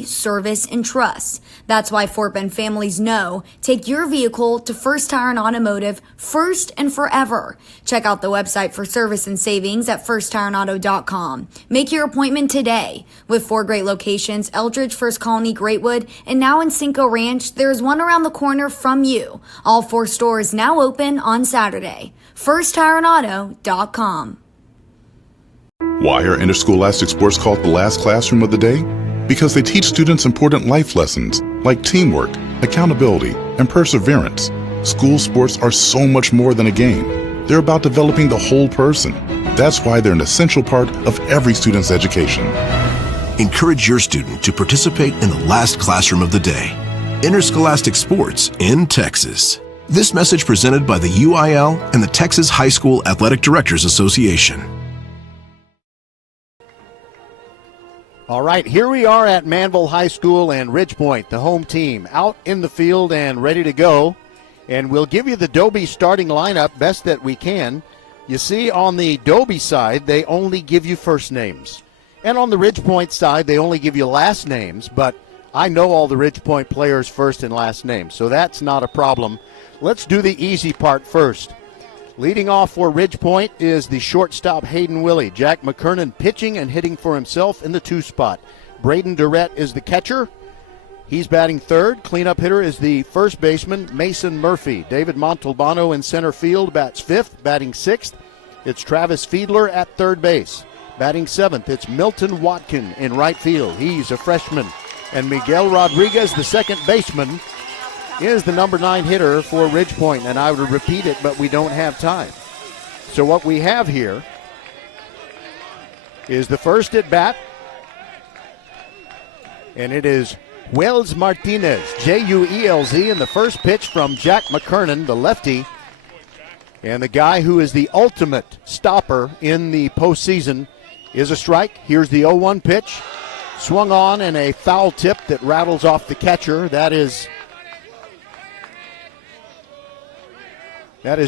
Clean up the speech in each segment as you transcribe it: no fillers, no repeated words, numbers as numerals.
service, and trust. That's why Fort Bend families know take your vehicle to First Tire and Automotive first and forever. Check out the website for service and savings at firsttireandauto.com. Make your appointment today. With 4 great locations, Eldridge, First Colony, Greatwood, and now in Cinco Ranch, there is one around the corner from you. All 4 stores now open on Saturday. firsttireandauto.com. Why are interscholastic sports called the last classroom of the day? Because they teach students important life lessons like teamwork, accountability, and perseverance. School sports are so much more than a game. They're about developing the whole person. That's why they're an essential part of every student's education. Encourage your student to participate in the last classroom of the day. Interscholastic sports in Texas. This message presented by the UIL and the Texas High School Athletic Directors Association. All right, here we are at Manville High School and Ridgepoint, the home team, out in the field and ready to go. And we'll give you the Dobie starting lineup best that we can. You see, on the Dobie side, they only give you first names. And on the Ridgepoint side, they only give you last names. But I know all the Ridgepoint players' first and last names, so that's not a problem. Let's do the easy part first. Leading off for Ridgepoint is the shortstop Hayden Willie. Jack McKernan pitching and hitting for himself in the 2 spot. Braden Durrett is the catcher. He's batting third. Cleanup hitter is the first baseman, Mason Murphy. David Montalbano in center field bats fifth. Batting sixth, it's Travis Fiedler at third base. Batting seventh, it's Milton Watkin in right field. He's a freshman. And Miguel Rodriguez, the second baseman, is the number 9 hitter for Ridgepoint, and I would repeat it, but we don't have time. So what we have here is the first at bat, and it is Wells Martinez, Juelz, and the first pitch from Jack McKernan, the lefty, and the guy who is the ultimate stopper in the postseason is a strike. Here's the 0-1 pitch, swung on, and a foul tip that rattles off the catcher. That is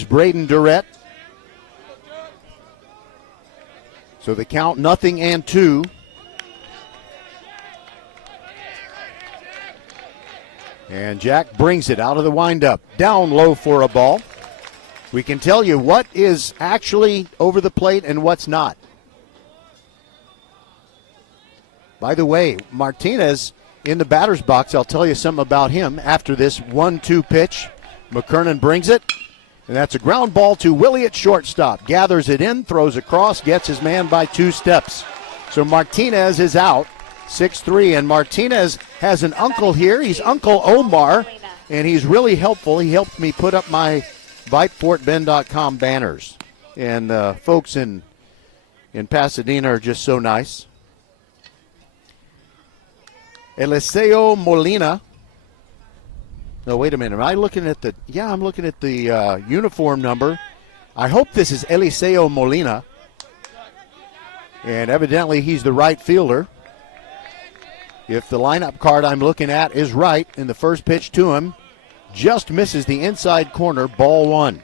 Braden Durrett. So the count 0-2. And Jack brings it out of the windup. Down low for a ball. We can tell you what is actually over the plate and what's not. By the way, Martinez in the batter's box, I'll tell you something about him after this 1-2 pitch. McKernan brings it. And that's a ground ball to Willie at shortstop. Gathers it in, throws across, gets his man by 2 steps. So Martinez is out, 6-3. And Martinez has an uncle here. He's Uncle Omar, and he's really helpful. He helped me put up my VypeFortBend.com banners. And folks in Pasadena are just so nice. Eliseo Molina. No, wait a minute. Am I looking at the? Yeah, I'm looking at the uniform number. I hope this is Eliseo Molina. And evidently he's the right fielder. If the lineup card I'm looking at is right, and the first pitch to him just misses the inside corner, ball 1.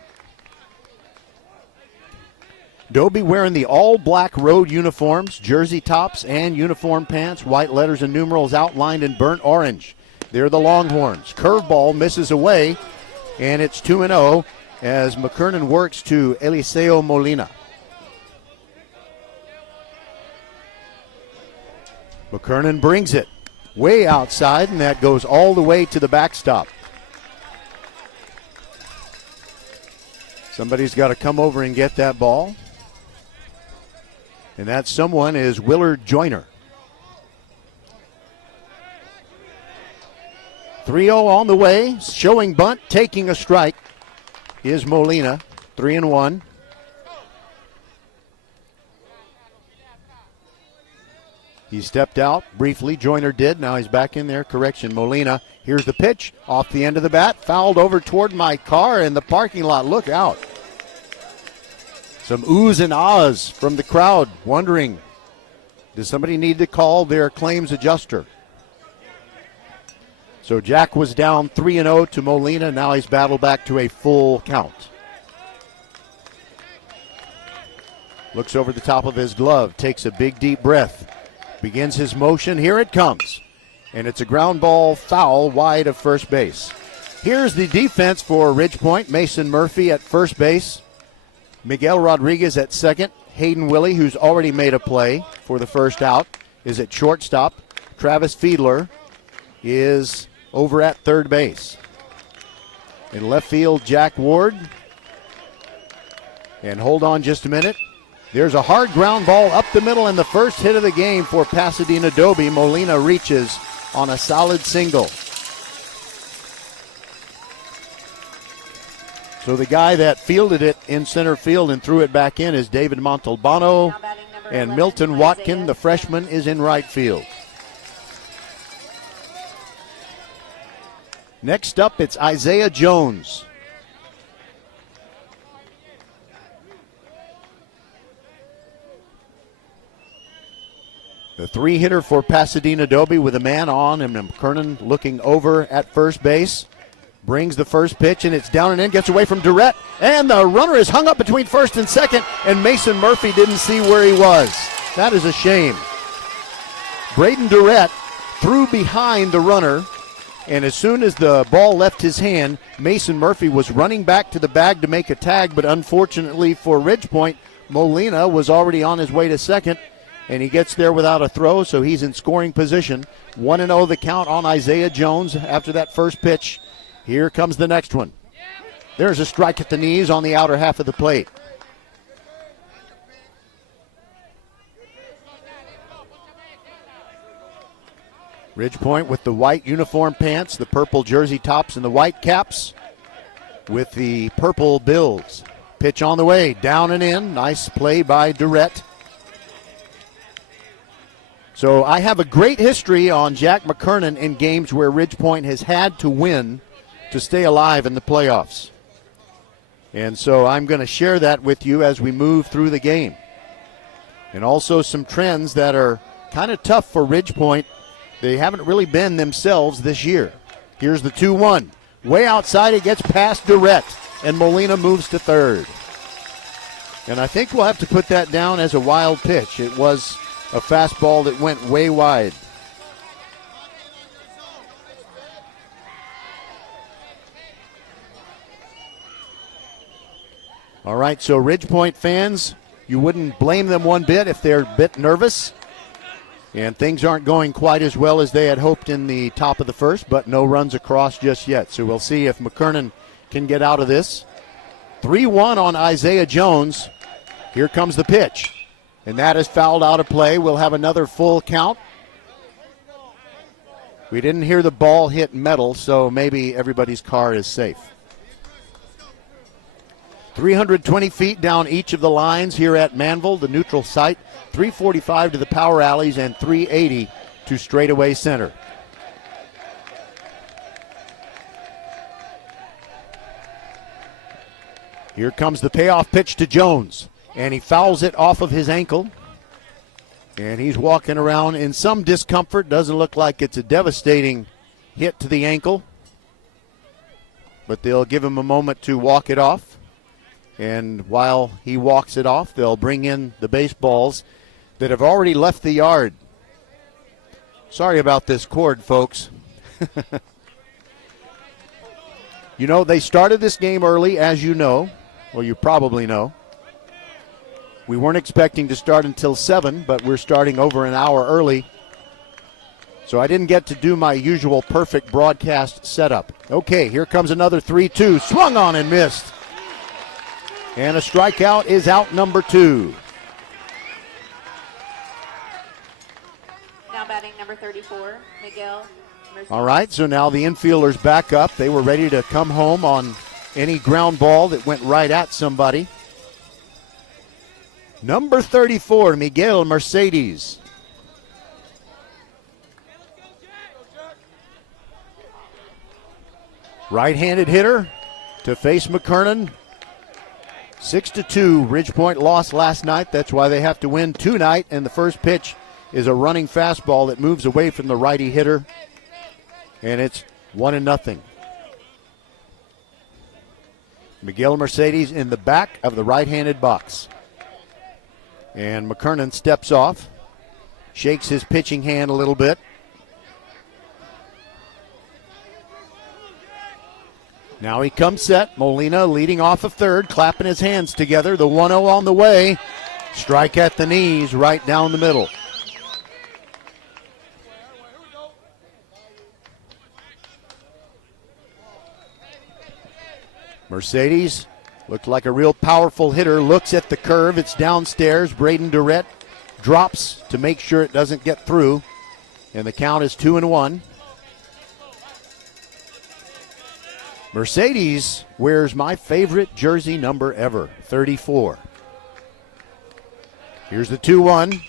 Dobie wearing the all-black road uniforms, jersey tops and uniform pants, white letters and numerals outlined in burnt orange. They're the Longhorns. Curveball misses away, and it's 2-0 as McKernan works to Eliseo Molina. McKernan brings it way outside, and that goes all the way to the backstop. Somebody's got to come over and get that ball. And that someone is Willard Joyner. 3-0 on the way, showing bunt, taking a strike is Molina, 3-1. He stepped out briefly, Joyner did, now he's back in there, correction, Molina. Here's the pitch, off the end of the bat, fouled over toward my car in the parking lot, look out. Some oohs and ahs from the crowd, wondering, does somebody need to call their claims adjuster? So Jack was down 3-0 to Molina. Now he's battled back to a full count. Looks over the top of his glove, takes a big deep breath, begins his motion. Here it comes. And it's a ground ball foul wide of first base. Here's the defense for Ridgepoint. Mason Murphy at first base. Miguel Rodriguez at second. Hayden Willie, who's already made a play for the first out, is at shortstop. Travis Fiedler is over at third base. In left field, Jack Ward. And hold on just a minute. There's a hard ground ball up the middle, and the first hit of the game for Pasadena Dobie. Molina reaches on a solid single. So the guy that fielded it in center field and threw it back in is David Montalbano, and Milton Watkin, the freshman, is in right field. Next up, it's Isaiah Jones. The three-hitter for Pasadena Dobie with a man on, and McKernan looking over at first base. Brings the first pitch, and it's down and in, gets away from Durrett, and the runner is hung up between first and second, and Mason Murphy didn't see where he was. That is a shame. Braden Durrett threw behind the runner, and as soon as the ball left his hand, Mason Murphy was running back to the bag to make a tag, but unfortunately for Ridgepoint, Molina was already on his way to second, and he gets there without a throw, so he's in scoring position. 1-0 the count on Isaiah Jones after that first pitch. Here comes the next one. There's a strike at the knees on the outer half of the plate. Ridgepoint with the white uniform pants, the purple jersey tops, and the white caps with the purple bills. Pitch on the way, down and in. Nice play by Durrett. So I have a great history on Jack McKernan in games where Ridgepoint has had to win to stay alive in the playoffs. And so I'm going to share that with you as we move through the game. And also some trends that are kind of tough for Ridgepoint. They haven't really been themselves this year. Here's the 2-1. Way outside, it gets past Durrett, and Molina moves to third. And I think we'll have to put that down as a wild pitch. It was a fastball that went way wide. All right, so Ridgepoint fans, you wouldn't blame them one bit if they're a bit nervous. And things aren't going quite as well as they had hoped in the top of the first, but no runs across just yet. So we'll see if McKernan can get out of this. 3-1 on Isaiah Jones. Here comes the pitch. And that is fouled out of play. We'll have another full count. We didn't hear the ball hit metal, so maybe everybody's car is safe. 320 feet down each of the lines here at Manville, the neutral site. 345 to the power alleys and 380 to straightaway center. Here comes the payoff pitch to Jones, and he fouls it off of his ankle. And he's walking around in some discomfort. Doesn't look like it's a devastating hit to the ankle, but they'll give him a moment to walk it off. And while he walks it off, they'll bring in the baseballs that have already left the yard. Sorry about this cord, folks. You know, they started this game early, as you know. Well, you probably know. We weren't expecting to start until 7, but we're starting over an hour early. So I didn't get to do my usual perfect broadcast setup. Okay, here comes another 3-2. Swung on and missed. And a strikeout is out, number 2. Now batting number 34, Miguel. All right, so now the infielders back up. They were ready to come home on any ground ball that went right at somebody. Number 34, Miguel Mercedes. Right-handed hitter to face McKernan. 6-2, Ridgepoint lost last night. That's why they have to win tonight. And the first pitch is a running fastball that moves away from the righty hitter. And it's 1-0. Miguel Mercedes in the back of the right-handed box. And McKernan steps off, shakes his pitching hand a little bit. Now he comes set. Molina leading off of third, clapping his hands together. The 1-0 on the way. Strike at the knees, right down the middle. Mercedes looked like a real powerful hitter. Looks at the curve. It's downstairs. Braden Durrett drops to make sure it doesn't get through. And the count is 2-1. Mercedes wears my favorite jersey number ever, 34. Here's the 2-1.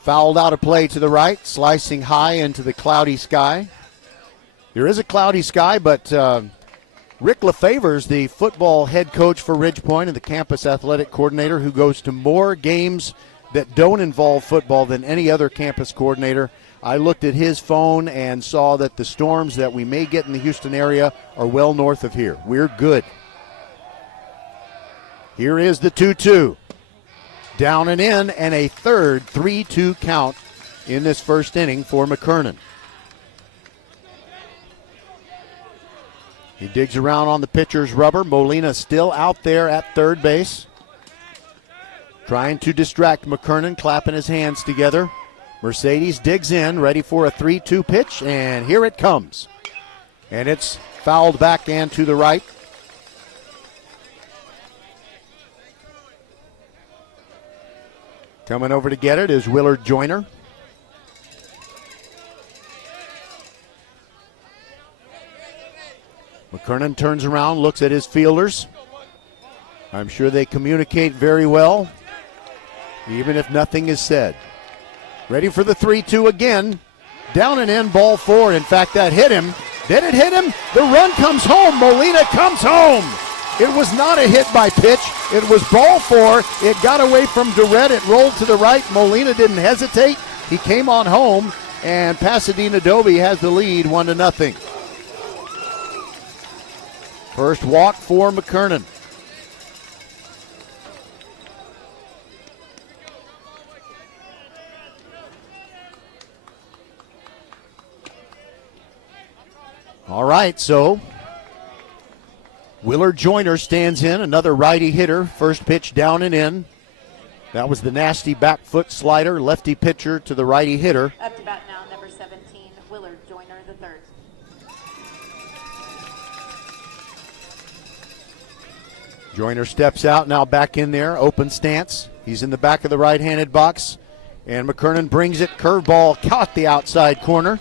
Fouled out of play to the right, slicing high into the cloudy sky. There is a cloudy sky, but Rick LaFavors, the football head coach for Ridgepoint and the campus athletic coordinator who goes to more games that don't involve football than any other campus coordinator. I looked at his phone and saw that the storms that we may get in the Houston area are well north of here. We're good. Here is the 2-2. Down and in, and a third 3-2 count in this first inning for McKernan. He digs around on the pitcher's rubber. Molina still out there at third base, trying to distract McKernan, clapping his hands together. Mercedes digs in, ready for a 3-2 pitch, and here it comes. And it's fouled back and to the right. Coming over to get it is Willard Joyner. McKernan turns around, looks at his fielders. I'm sure they communicate very well, even if nothing is said. Ready for the 3-2 again. Down and in, ball four. In fact, that hit him. Did it hit him? The run comes home. Molina comes home. It was not a hit by pitch. It was ball four. It got away from Durrett. It rolled to the right. Molina didn't hesitate. He came on home, and Pasadena Dobie has the lead 1-0. First walk for McKernan. All right, so Willard Joyner stands in, another righty hitter. First pitch down and in. That was the nasty back foot slider, lefty pitcher to the righty hitter. Up to bat now, number 17, Willard Joyner, the third. Joyner steps out, now back in there, open stance. He's in the back of the right-handed box, and McKernan brings it. Curveball caught the outside corner.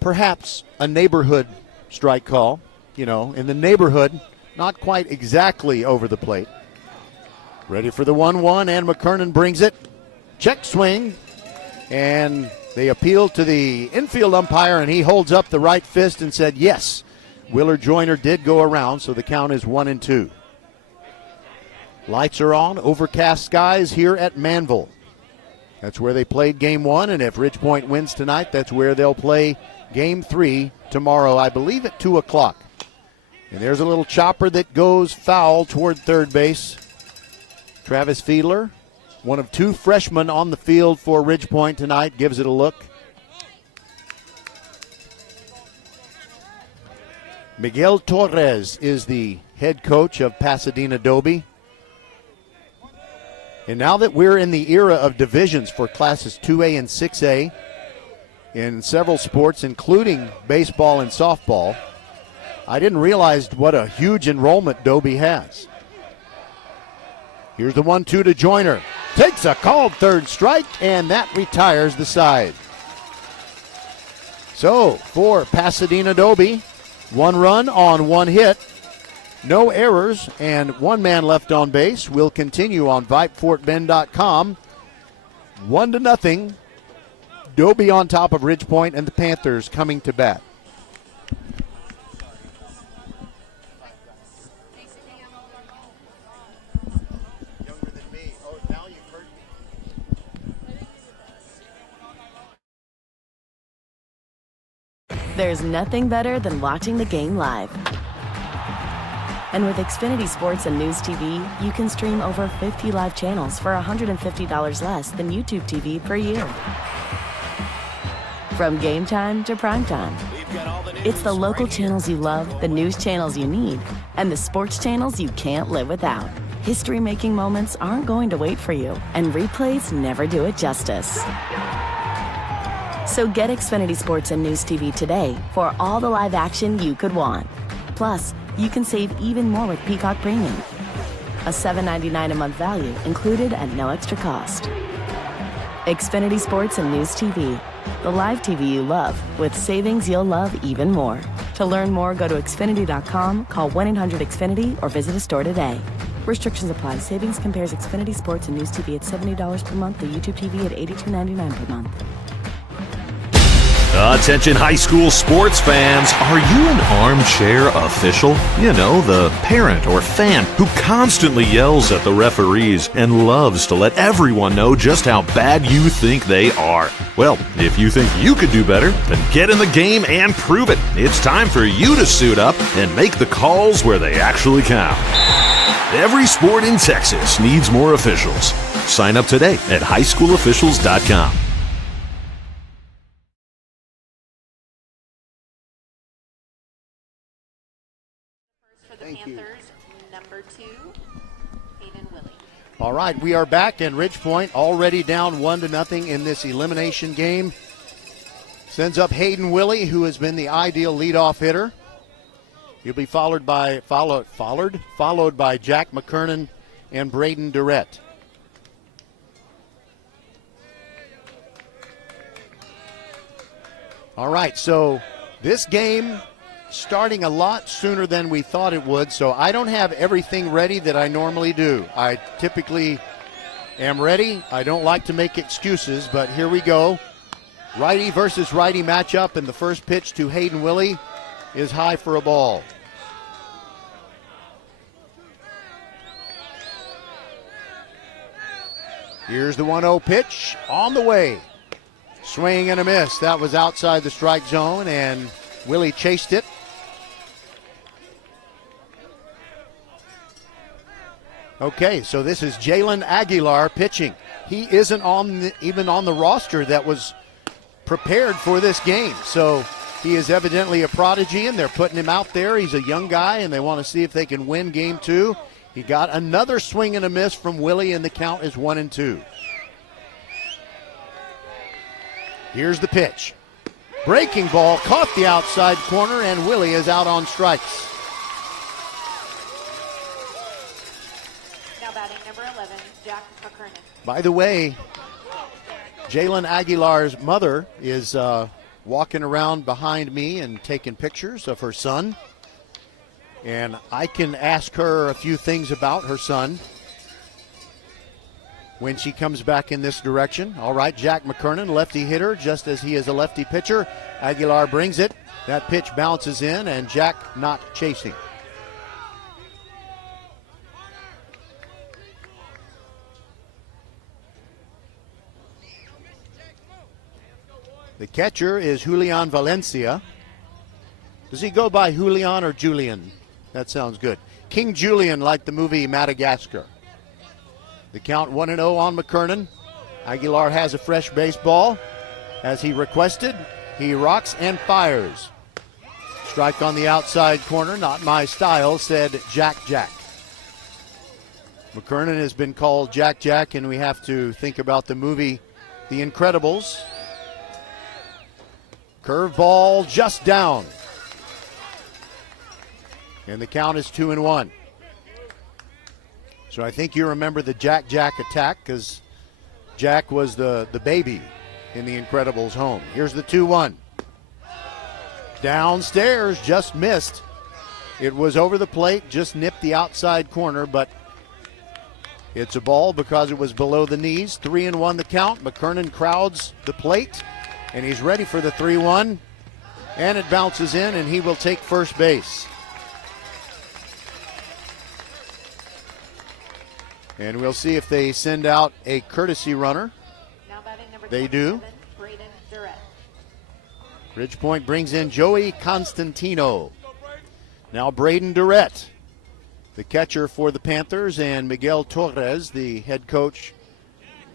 Perhaps a neighborhood strike call, in the neighborhood, not quite exactly over the plate. Ready for the 1-1, and McKernan brings it. Check swing, and they appeal to the infield umpire, and he holds up the right fist and said, yes, Willard Joyner did go around, so the count is 1-2. Lights are on, overcast skies here at Manville. That's where they played game one, and if Ridgepoint wins tonight, that's where they'll play game 3 tomorrow, I believe at 2 o'clock. And there's a little chopper that goes foul toward third base. Travis Fiedler, one of 2 freshmen on the field for Ridgepoint tonight, gives it a look. Miguel Torres is the head coach of Pasadena Dobie. And now that we're in the era of divisions for classes 2A and 6A, in several sports, including baseball and softball, I didn't realize what a huge enrollment Dobie has. Here's the 1-2 to Joyner. Takes a called third strike, and that retires the side. So, for Pasadena Dobie, 1 run on 1 hit, no errors, and 1 man left on base. We'll continue on VypeFortBend.com. 1-0. Dobie on top of Ridgepoint, and the Panthers coming to bat. There's nothing better than watching the game live. And with Xfinity Sports and News TV, you can stream over 50 live channels for $150 less than YouTube TV per year. From game time to prime time, It's the local channels you love, the news channels you need, and the sports channels you can't live without. History-making moments aren't going to wait for you, and replays never do it justice. So get Xfinity Sports and News TV today for all the live action you could want. Plus, you can save even more with Peacock Premium. A $7.99 a month value included at no extra cost. Xfinity Sports and News TV. The live TV you love with savings you'll love even more. To learn more, go to Xfinity.com, call 1-800-XFINITY, or visit a store today. Restrictions apply. Savings compares Xfinity Sports and News TV at $70 per month to YouTube TV at $82.99 per month. Attention high school sports fans, are you an armchair official? You know, the parent or fan who constantly yells at the referees and loves to let everyone know just how bad you think they are. Well, if you think you could do better, then get in the game and prove it. It's time for you to suit up and make the calls where they actually count. Every sport in Texas needs more officials. Sign up today at highschoolofficials.com. Panthers, number 2, Hayden Willie. All right, we are back, and Ridgepoint already down 1-0 in this elimination game. Sends up Hayden Willie, who has been the ideal leadoff hitter. He'll be followed by Jack McKernan and Braden Durrett. All right, so this game starting a lot sooner than we thought it would, so I don't have everything ready that I normally do. I typically am ready. I don't like to make excuses, but here we go. Righty versus righty matchup, and the first pitch to Hayden Willie is high for a ball. Here's the 1-0 pitch on the way. Swing and a miss. That was outside the strike zone, and Willie chased it. Okay, so this is Jalen Aguilar pitching. He isn't even on the roster that was prepared for this game. So he is evidently a prodigy, and they're putting him out there. He's a young guy, and they want to see if they can win game 2. He got another swing and a miss from Willie, and the count is 1-2. Here's the pitch. Breaking ball, caught the outside corner, and Willie is out on strikes. Now batting number 11, Jack McKernan. By the way, Jalen Aguilar's mother is walking around behind me and taking pictures of her son. And I can ask her a few things about her son when she comes back in this direction. All right, Jack McKernan, lefty hitter, just as he is a lefty pitcher. Aguilar brings it. That pitch bounces in, and Jack not chasing. The catcher is Julian Valencia. Does he go by Julian or Julian? That sounds good. King Julian, like the movie Madagascar. The count 1-0 on McKernan. Aguilar has a fresh baseball. As he requested, he rocks and fires. Strike on the outside corner, not my style, said Jack Jack. McKernan has been called Jack Jack, and we have to think about the movie The Incredibles. Curveball just down. And the count is 2-1. So I think you remember the Jack Jack attack, because Jack was the baby in the Incredibles home. Here's the 2-1. Downstairs, just missed. It was over the plate, just nipped the outside corner, but it's a ball because it was below the knees. 3-1 the count. McKernan crowds the plate, and he's ready for the 3-1. And it bounces in, and he will take first base. And we'll see if they send out a courtesy runner. Now batting number They do. 27, Braden Durrett. Ridgepoint brings in Joey Constantino. Now Braden Durrett, the catcher for the Panthers, and Miguel Torres, the head coach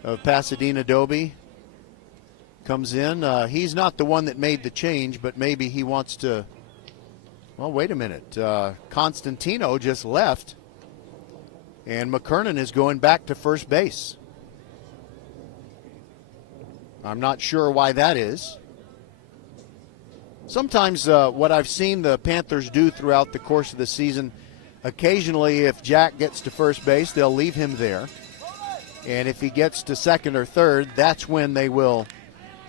of Pasadena Dobie, comes in. He's not the one that made the change, but maybe he wants to. Well, wait a minute. Constantino just left, and McKernan is going back to first base. I'm not sure why that is. Sometimes what I've seen the Panthers do throughout the course of the season, occasionally if Jack gets to first base, they'll leave him there. And if he gets to second or third, that's when they will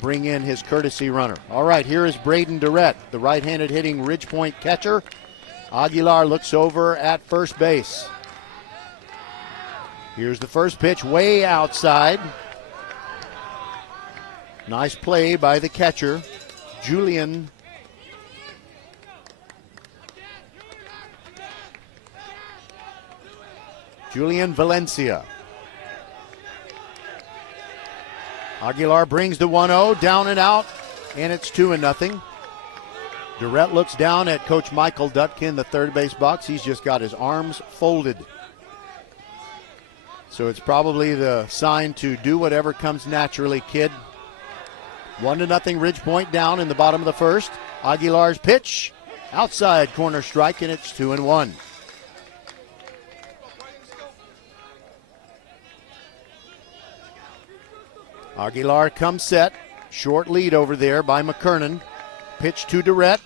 bring in his courtesy runner. All right, here is Braden Durrett, the right-handed hitting Ridgepoint catcher. Aguilar looks over at first base. Here's the first pitch way outside. Nice play by the catcher, Julian Valencia. Aguilar brings the 1-0 down and out, and it's 2-0. Durrett looks down at Coach Michael Dutkin, the third base box. He's just got his arms folded. So it's probably the sign to do whatever comes naturally, kid. 1-0 Ridgepoint down in the bottom of the first. Aguilar's pitch, outside corner strike, and it's 2-1. Aguilar comes set. Short lead over there by McKernan. Pitch to Durrett.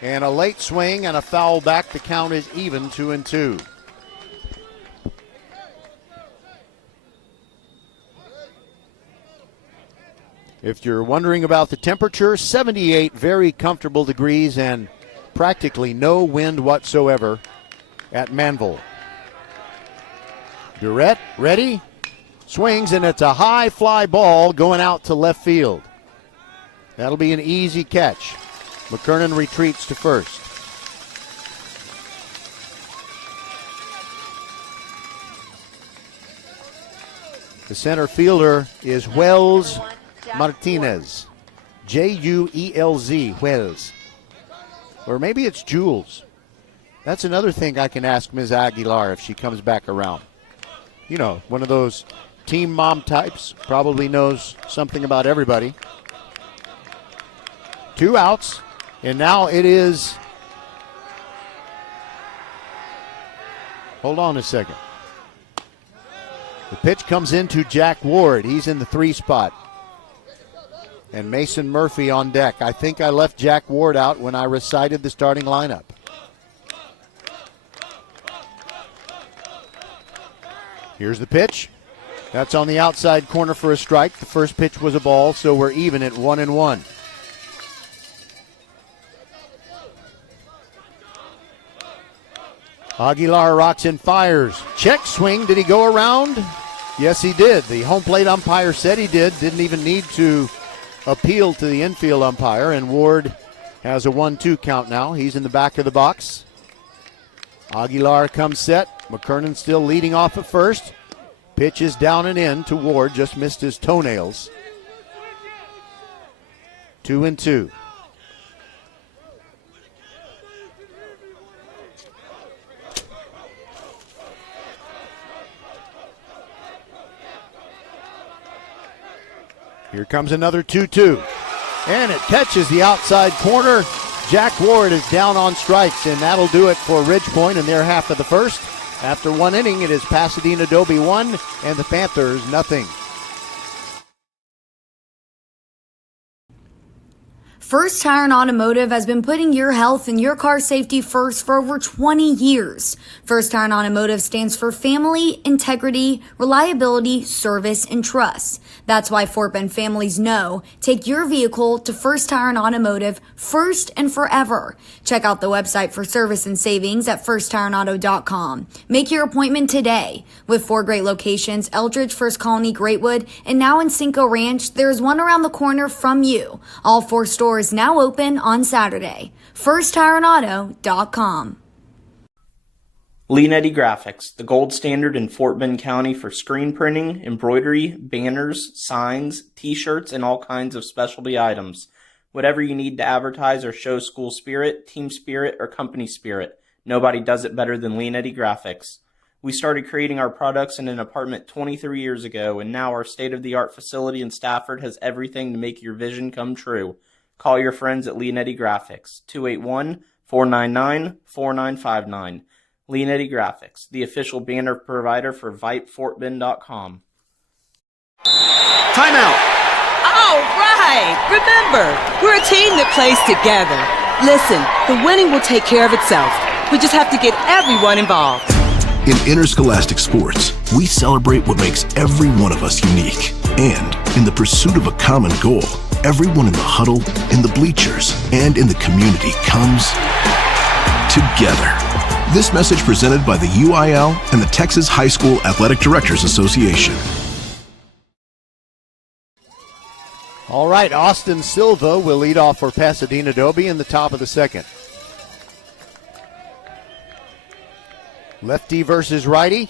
And a late swing and a foul back. The count is even, 2-2. If you're wondering about the temperature, 78 very comfortable degrees and practically no wind whatsoever at Manville. Durrett ready. Swings, and it's a high fly ball going out to left field. That'll be an easy catch. McKernan retreats to first. The center fielder is Wells Martinez. Juelz, Wells. Or maybe it's Jules. That's another thing I can ask Ms. Aguilar if she comes back around. You know, one of those team mom types, probably knows something about everybody. 2 outs, and now it is. Hold on a second. The pitch comes into Jack Ward. He's in the 3 spot. And Mason Murphy on deck. I think I left Jack Ward out when I recited the starting lineup. Here's the pitch. That's on the outside corner for a strike. The first pitch was a ball, so we're even at 1-1. Aguilar rocks and fires. Check swing. Did he go around? Yes, he did. The home plate umpire said he did. Didn't even need to appeal to the infield umpire, and Ward has a 1-2 count now. He's in the back of the box. Aguilar comes set. McKernan still leading off at first. Pitch is down and in to Ward, just missed his toenails. 2-2. Here comes another 2-2. And it catches the outside corner. Jack Ward is down on strikes, and that'll do it for Ridgepoint in their half of the first. After 1 inning, it is Pasadena Dobie 1 and the Panthers 0. First Tire and Automotive has been putting your health and your car safety first for over 20 years. First Tire and Automotive stands for family, integrity, reliability, service, and trust. That's why Fort Bend families know take your vehicle to First Tire and Automotive first and forever. Check out the website for service and savings at firsttireandauto.com. Make your appointment today. With 4 great locations, Eldridge, First Colony, Greatwood, and now in Cinco Ranch, there's one around the corner from you. All 4 stores now open on Saturday. FirstTireandAuto.com. Leanetti Graphics, the gold standard in Fort Bend County for screen printing, embroidery, banners, signs, t-shirts, and all kinds of specialty items. Whatever you need to advertise or show school spirit, team spirit, or company spirit, nobody does it better than Leanetti Graphics. We started creating our products in an apartment 23 years ago, and now our state-of-the-art facility in Stafford has everything to make your vision come true. Call your friends at Leonetti Graphics, 281-499-4959. Leonetti Graphics, the official banner provider for VypeFortBend.com. Timeout! All right! Remember, we're a team that plays together. Listen, the winning will take care of itself. We just have to get everyone involved. In interscholastic sports, we celebrate what makes every one of us unique. And in the pursuit of a common goal, everyone in the huddle, in the bleachers, and in the community comes together. This message presented by the UIL and the Texas High School Athletic Directors Association. All right, Austin Silva will lead off for Pasadena Dobie in the top of the second. Lefty versus righty.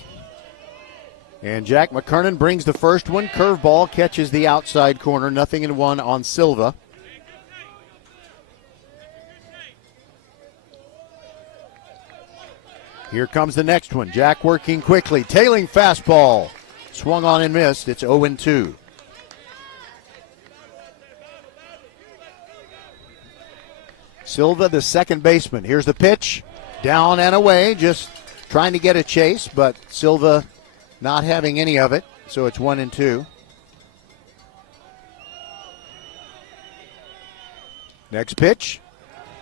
And Jack McKernan brings the first one. Curveball catches the outside corner. 0-1 on Silva. Here comes the next one. Jack working quickly. Tailing fastball. Swung on and missed. It's 0-2. Silva, the second baseman. Here's the pitch. Down and away. Just trying to get a chase, but Silva not having any of it, so it's 1-2. Next pitch,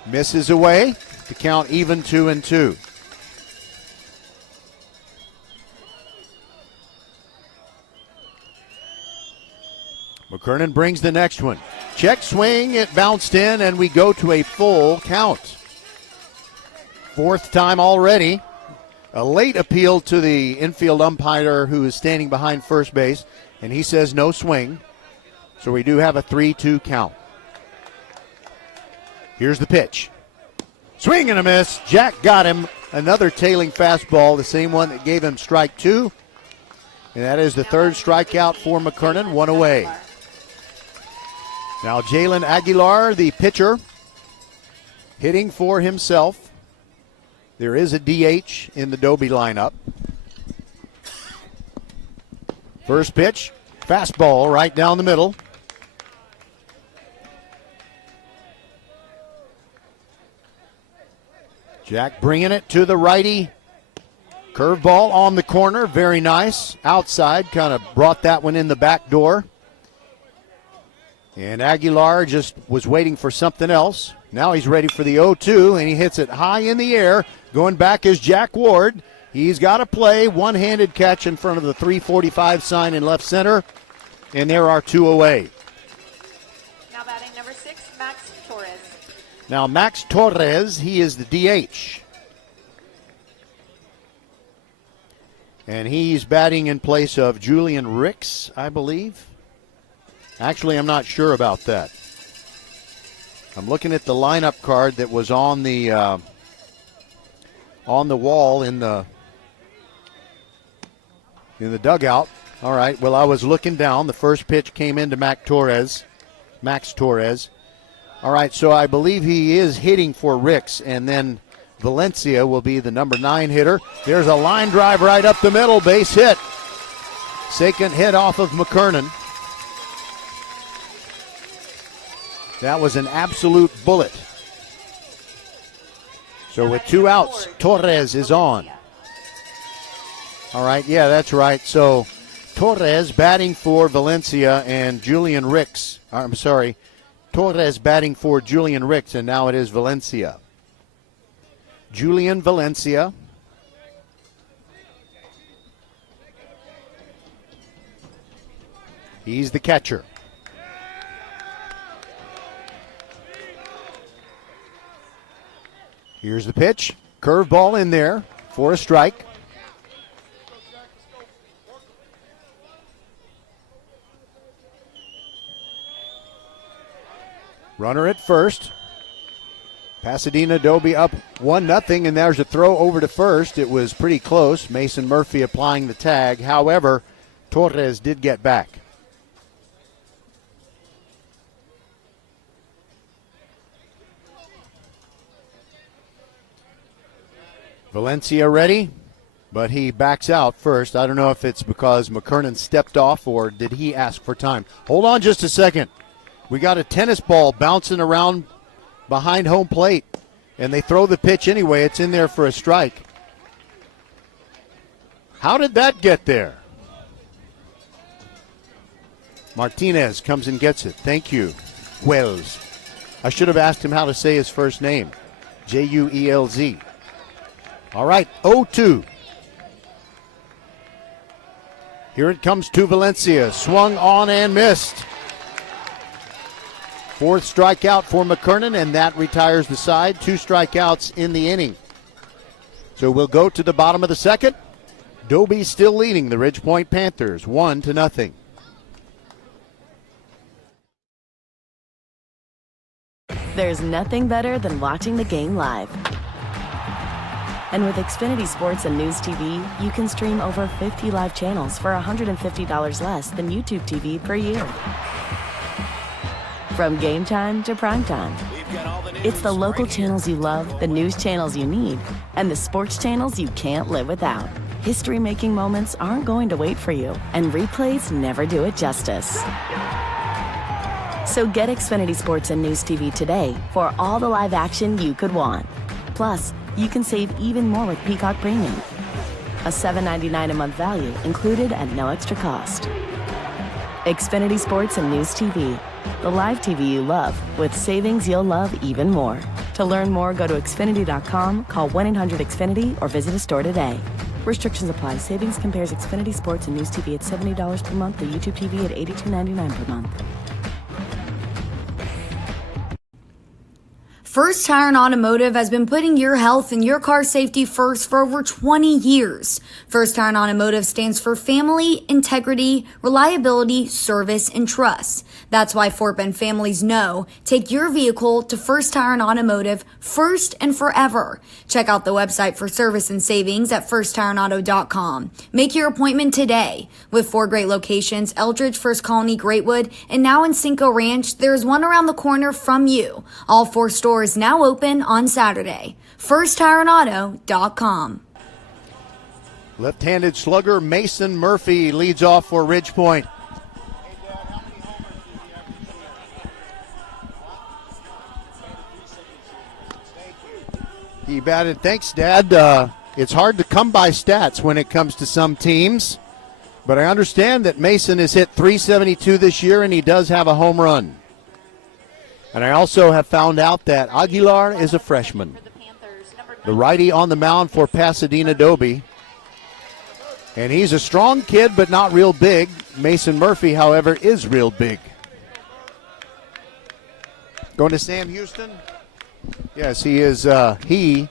misses away to count even 2-2. McKernan brings the next one. Check swing, it bounced in, and we go to a full count. Fourth time already. A late appeal to the infield umpire who is standing behind first base, and he says no swing. So we do have a 3-2 count. Here's the pitch. Swing and a miss. Jack got him. Another tailing fastball, the same one that gave him strike two. And that is the third strikeout for McKernan, one away. Now Jalen Aguilar, the pitcher, hitting for himself. There is a DH in the Dobie lineup. First pitch, fastball right down the middle. Jack bringing it to the righty. Curveball on the corner, very nice. Outside, kind of brought that one in the back door. And Aguilar just was waiting for something else. Now he's ready for the 0-2, and he hits it high in the air. Going back is Jack Ward. He's got a play, one-handed catch in front of the 345 sign in left center, and there are two away. Now batting number 6, Max Torres. Now Max Torres, he is the DH. And he's batting in place of Julian Ricks, I believe. Actually, I'm not sure about that. I'm looking at the lineup card that was on the wall in the dugout. All right. Well, I was looking down. The first pitch came into Max Torres. All right. So I believe he is hitting for Ricks, and then Valencia will be the number 9 hitter. There's a line drive right up the middle, base hit. Second hit off of McKernan. That was an absolute bullet. So with 2 outs, Torres is on. All right, yeah, that's right. So Torres batting for Valencia and Julian Ricks. I'm sorry, Torres batting for Julian Ricks, and now it is Valencia. Julian Valencia. He's the catcher. Here's the pitch. Curveball in there for a strike. Runner at first. Pasadena Dobie up 1-0, and there's a throw over to first. It was pretty close. Mason Murphy applying the tag. However, Torres did get back. Valencia ready. But he backs out first. I don't know if it's because McKernan stepped off or did he ask for time. Hold on just a second. We got a tennis ball bouncing around behind home plate, and they throw the pitch anyway. It's in there for a strike. How did that get there? Martinez comes and gets it. Thank you, Wells. I should have asked him how to say his first name. Juelz. All right, 0-2. Here it comes to Valencia. Swung on and missed. Fourth strikeout for McKernan, and that retires the side. 2 strikeouts in the inning. So we'll go to the bottom of the second. Dobie still leading the Ridgepoint Panthers 1-0. There's nothing better than watching the game live. And with Xfinity Sports and News TV, you can stream over 50 live channels for $150 less than YouTube TV per year. From game time to prime time. It's the local channels you love, the news channels you need, and the sports channels you can't live without. History-making moments aren't going to wait for you, and replays never do it justice. So get Xfinity Sports and News TV today for all the live action you could want. Plus, you can save even more with Peacock Premium. A $7.99 a month value included at no extra cost. Xfinity Sports and News TV. The live TV you love with savings you'll love even more. To learn more, go to Xfinity.com, call 1-800-XFINITY, or visit a store today. Restrictions apply. Savings compares Xfinity Sports and News TV at $70 per month to YouTube TV at $82.99 per month. First Tire and Automotive has been putting your health and your car safety first for over 20 years. First Tire and Automotive stands for family, integrity, reliability, service, and trust. That's why Fort Bend families know take your vehicle to First Tire and Automotive first and forever. Check out the website for service and savings at firsttireandauto.com. Make your appointment today. With 4 great locations, Eldridge, First Colony, Greatwood, and now in Cinco Ranch, there's one around the corner from you. All 4 stores now open on Saturday. FirstTireandAuto.com. Left-handed slugger Mason Murphy leads off for Ridgepoint. He batted, thanks, Dad. It's hard to come by stats when it comes to some teams, but I understand that Mason has hit .372 this year, and he does have a home run. And I also have found out that Aguilar is a freshman. The righty on the mound for Pasadena Dobie. And he's a strong kid, but not real big. Mason Murphy, however, is real big. Going to Sam Houston? Yes, he is. He,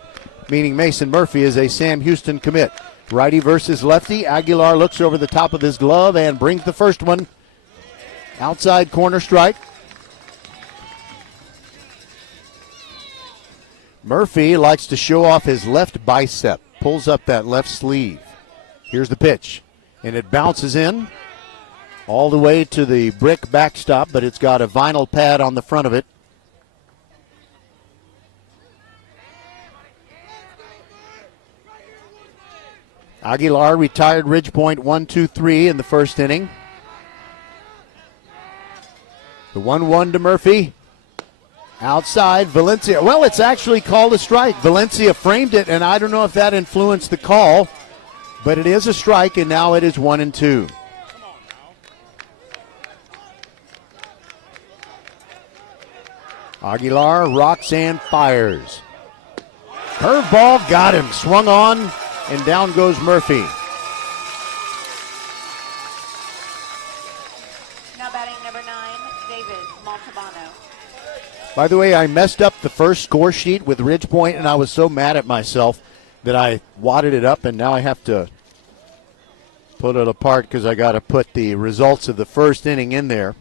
meaning Mason Murphy, is a Sam Houston commit. Righty versus lefty. Aguilar looks over the top of his glove and brings the first one. Outside corner strike. Murphy likes to show off his left bicep. Pulls up that left sleeve. Here's the pitch. And it bounces in all the way to the brick backstop, but it's got a vinyl pad on the front of it. Aguilar retired Ridgepoint 1-2-3 in the first inning. The 1-1 to Murphy. Outside, Valencia. Well, it's actually called a strike. Valencia framed it, and I don't know if that influenced the call, but it is a strike, and now it is 1-2. Aguilar rocks and fires. Curveball got him. Swung on, and down goes Murphy. Now batting number 9, David Montalbano. By the way, I messed up the first score sheet with Ridgepoint, and I was so mad at myself that I wadded it up, and now I have to put it apart because I got to put the results of the first inning in there.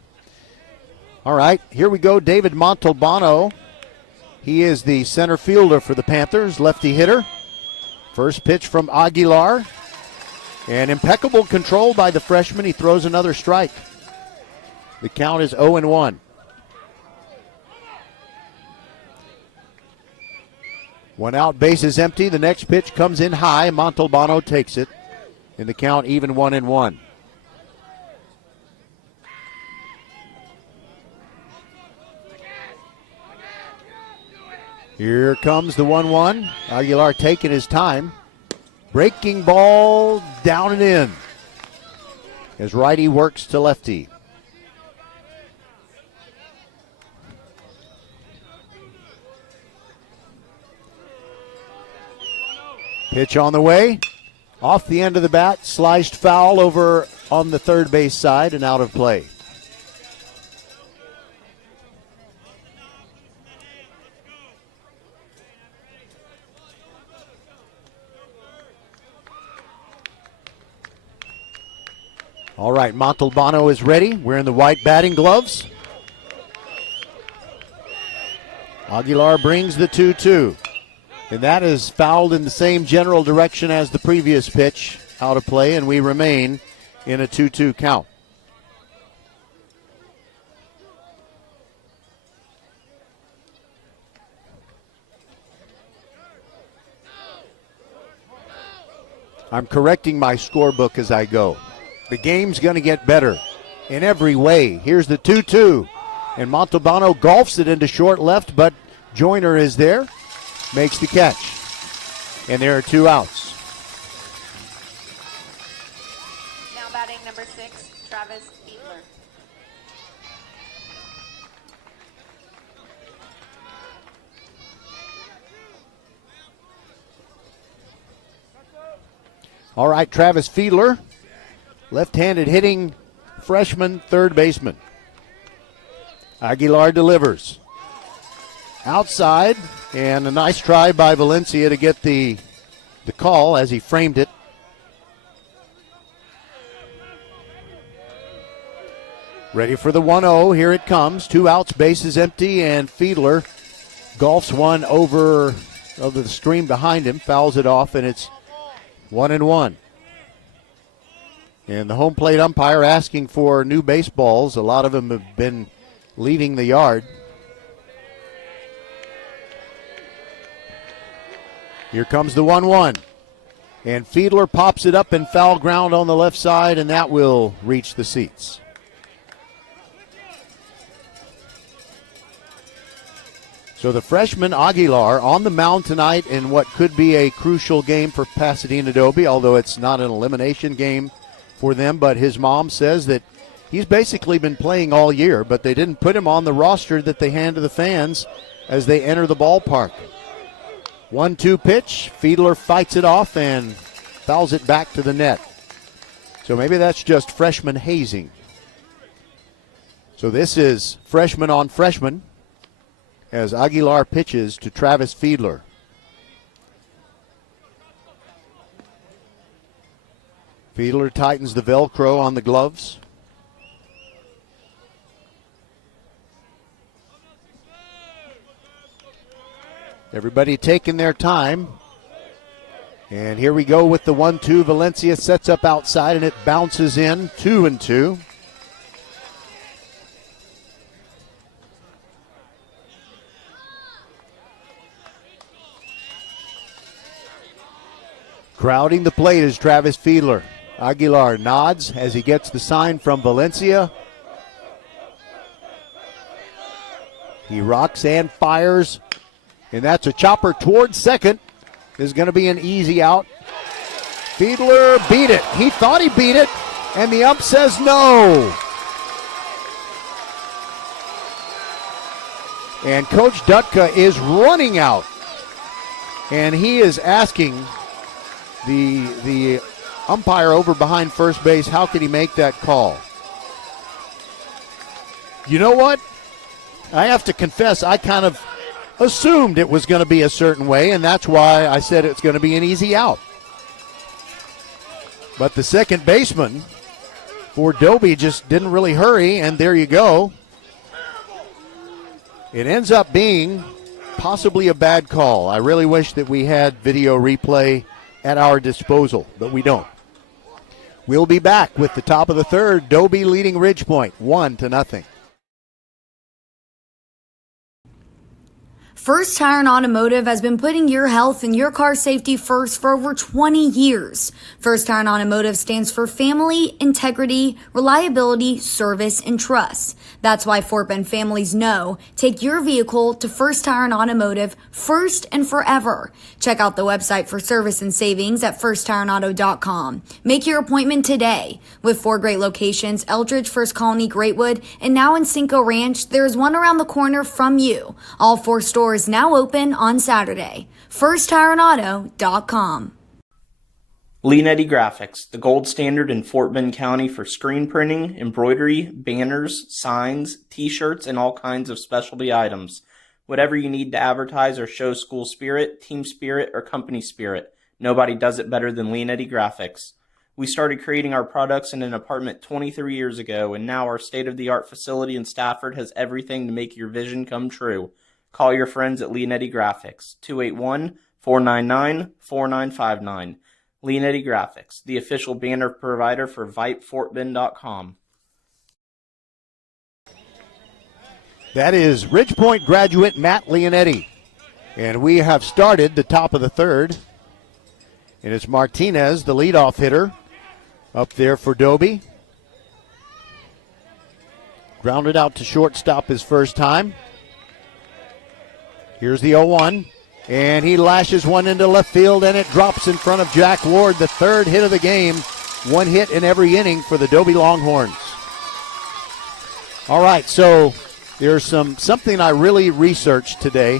All right, here we go. David Montalbano. He is the center fielder for the Panthers, lefty hitter. First pitch from Aguilar. And impeccable control by the freshman. He throws another strike. The count is 0-1. One out, base is empty. The next pitch comes in high. Montalbano takes it. In the count, even 1-1. Here comes the 1-1. Aguilar taking his time. Breaking ball down and in. As righty works to lefty. Pitch on the way. Off the end of the bat. Sliced foul over on the third base side and out of play. All right, Montalbano is ready. We're in the white batting gloves. Aguilar brings the 2-2. And that is fouled in the same general direction as the previous pitch, out of play, and we remain in a 2-2 count. I'm correcting my scorebook as I go. The game's going to get better in every way. Here's the 2-2. And Montalbano golfs it into short left, but Joyner is there, makes the catch. And there are 2 outs. Now batting number 6, Travis Fiedler. All right, Travis Fiedler, left-handed hitting freshman third baseman. Aguilar delivers. Outside, and a nice try by Valencia to get the call as he framed it. Ready for the 1-0. Here it comes. 2 outs, bases empty, and Fiedler golfs one over the stream behind him, fouls it off, and it's 1-1. And the home plate umpire asking for new baseballs. A lot of them have been leaving the yard. Here comes the 1-1. And Fiedler pops it up in foul ground on the left side, and that will reach the seats. So the freshman Aguilar on the mound tonight in what could be a crucial game for Pasadena Dobie, although it's not an elimination game for them. But his mom says that he's basically been playing all year, but they didn't put him on the roster that they hand to the fans as they enter the ballpark. 1-2 pitch. Fiedler fights it off and fouls it back to the net. So maybe that's just freshman hazing. So this is freshman on freshman as Aguilar pitches to Travis Fiedler. Fiedler tightens the Velcro on the gloves. Everybody taking their time. And here we go with the 1-2. Valencia sets up outside and it bounces in. 2-2. Crowding the plate is Travis Fiedler. Aguilar nods as he gets the sign from Valencia. He rocks and fires. And that's a chopper towards second. Is going to be an easy out. Fiedler beat it. He thought he beat it, and the ump says no. And Coach Dutka is running out. And he is asking the umpire over behind first base, how could he make that call? You know what? I have to confess, I kind of assumed it was going to be a certain way, and that's why I said it's going to be an easy out. But the second baseman for Dobie just didn't really hurry, and there you go. It ends up being possibly a bad call. I really wish that we had video replay at our disposal, but we don't. We'll be back with the top of the third. Dobie leading Ridgepoint 1-0. First Tire and Automotive has been putting your health and your car safety first for over 20 years. First Tire and Automotive stands for family, integrity, reliability, service, and trust. That's why Fort Bend families know take your vehicle to First Tire and Automotive first and forever. Check out the website for service and savings at firsttireandauto.com. Make your appointment today. With 4 great locations, Eldridge, First Colony, Greatwood, and now in Cinco Ranch, there is one around the corner from you. All 4 stores now open on Saturday. FirstTireandAuto.com. Leanetti Graphics, the gold standard in Fort Bend County for screen printing, embroidery, banners, signs, t-shirts, and all kinds of specialty items. Whatever you need to advertise or show school spirit, team spirit, or company spirit, nobody does it better than Leanetti Graphics. We started creating our products in an apartment 23 years ago, and now our state-of-the-art facility in Stafford has everything to make your vision come true. Call your friends at Leanetti Graphics, 281-499-4959. Leanetti Graphics, the official banner provider for VypeFortBend.com. That is Ridgepoint graduate Matt Leonetti. And we have started the top of the third. And it's Martinez, the leadoff hitter, up there for Dobie. Grounded out to shortstop his first time. Here's the 0-1, and he lashes one into left field, and it drops in front of Jack Ward, the third hit of the game. 1 hit in every inning for the Dobie Longhorns. All right, so there's something I really researched today.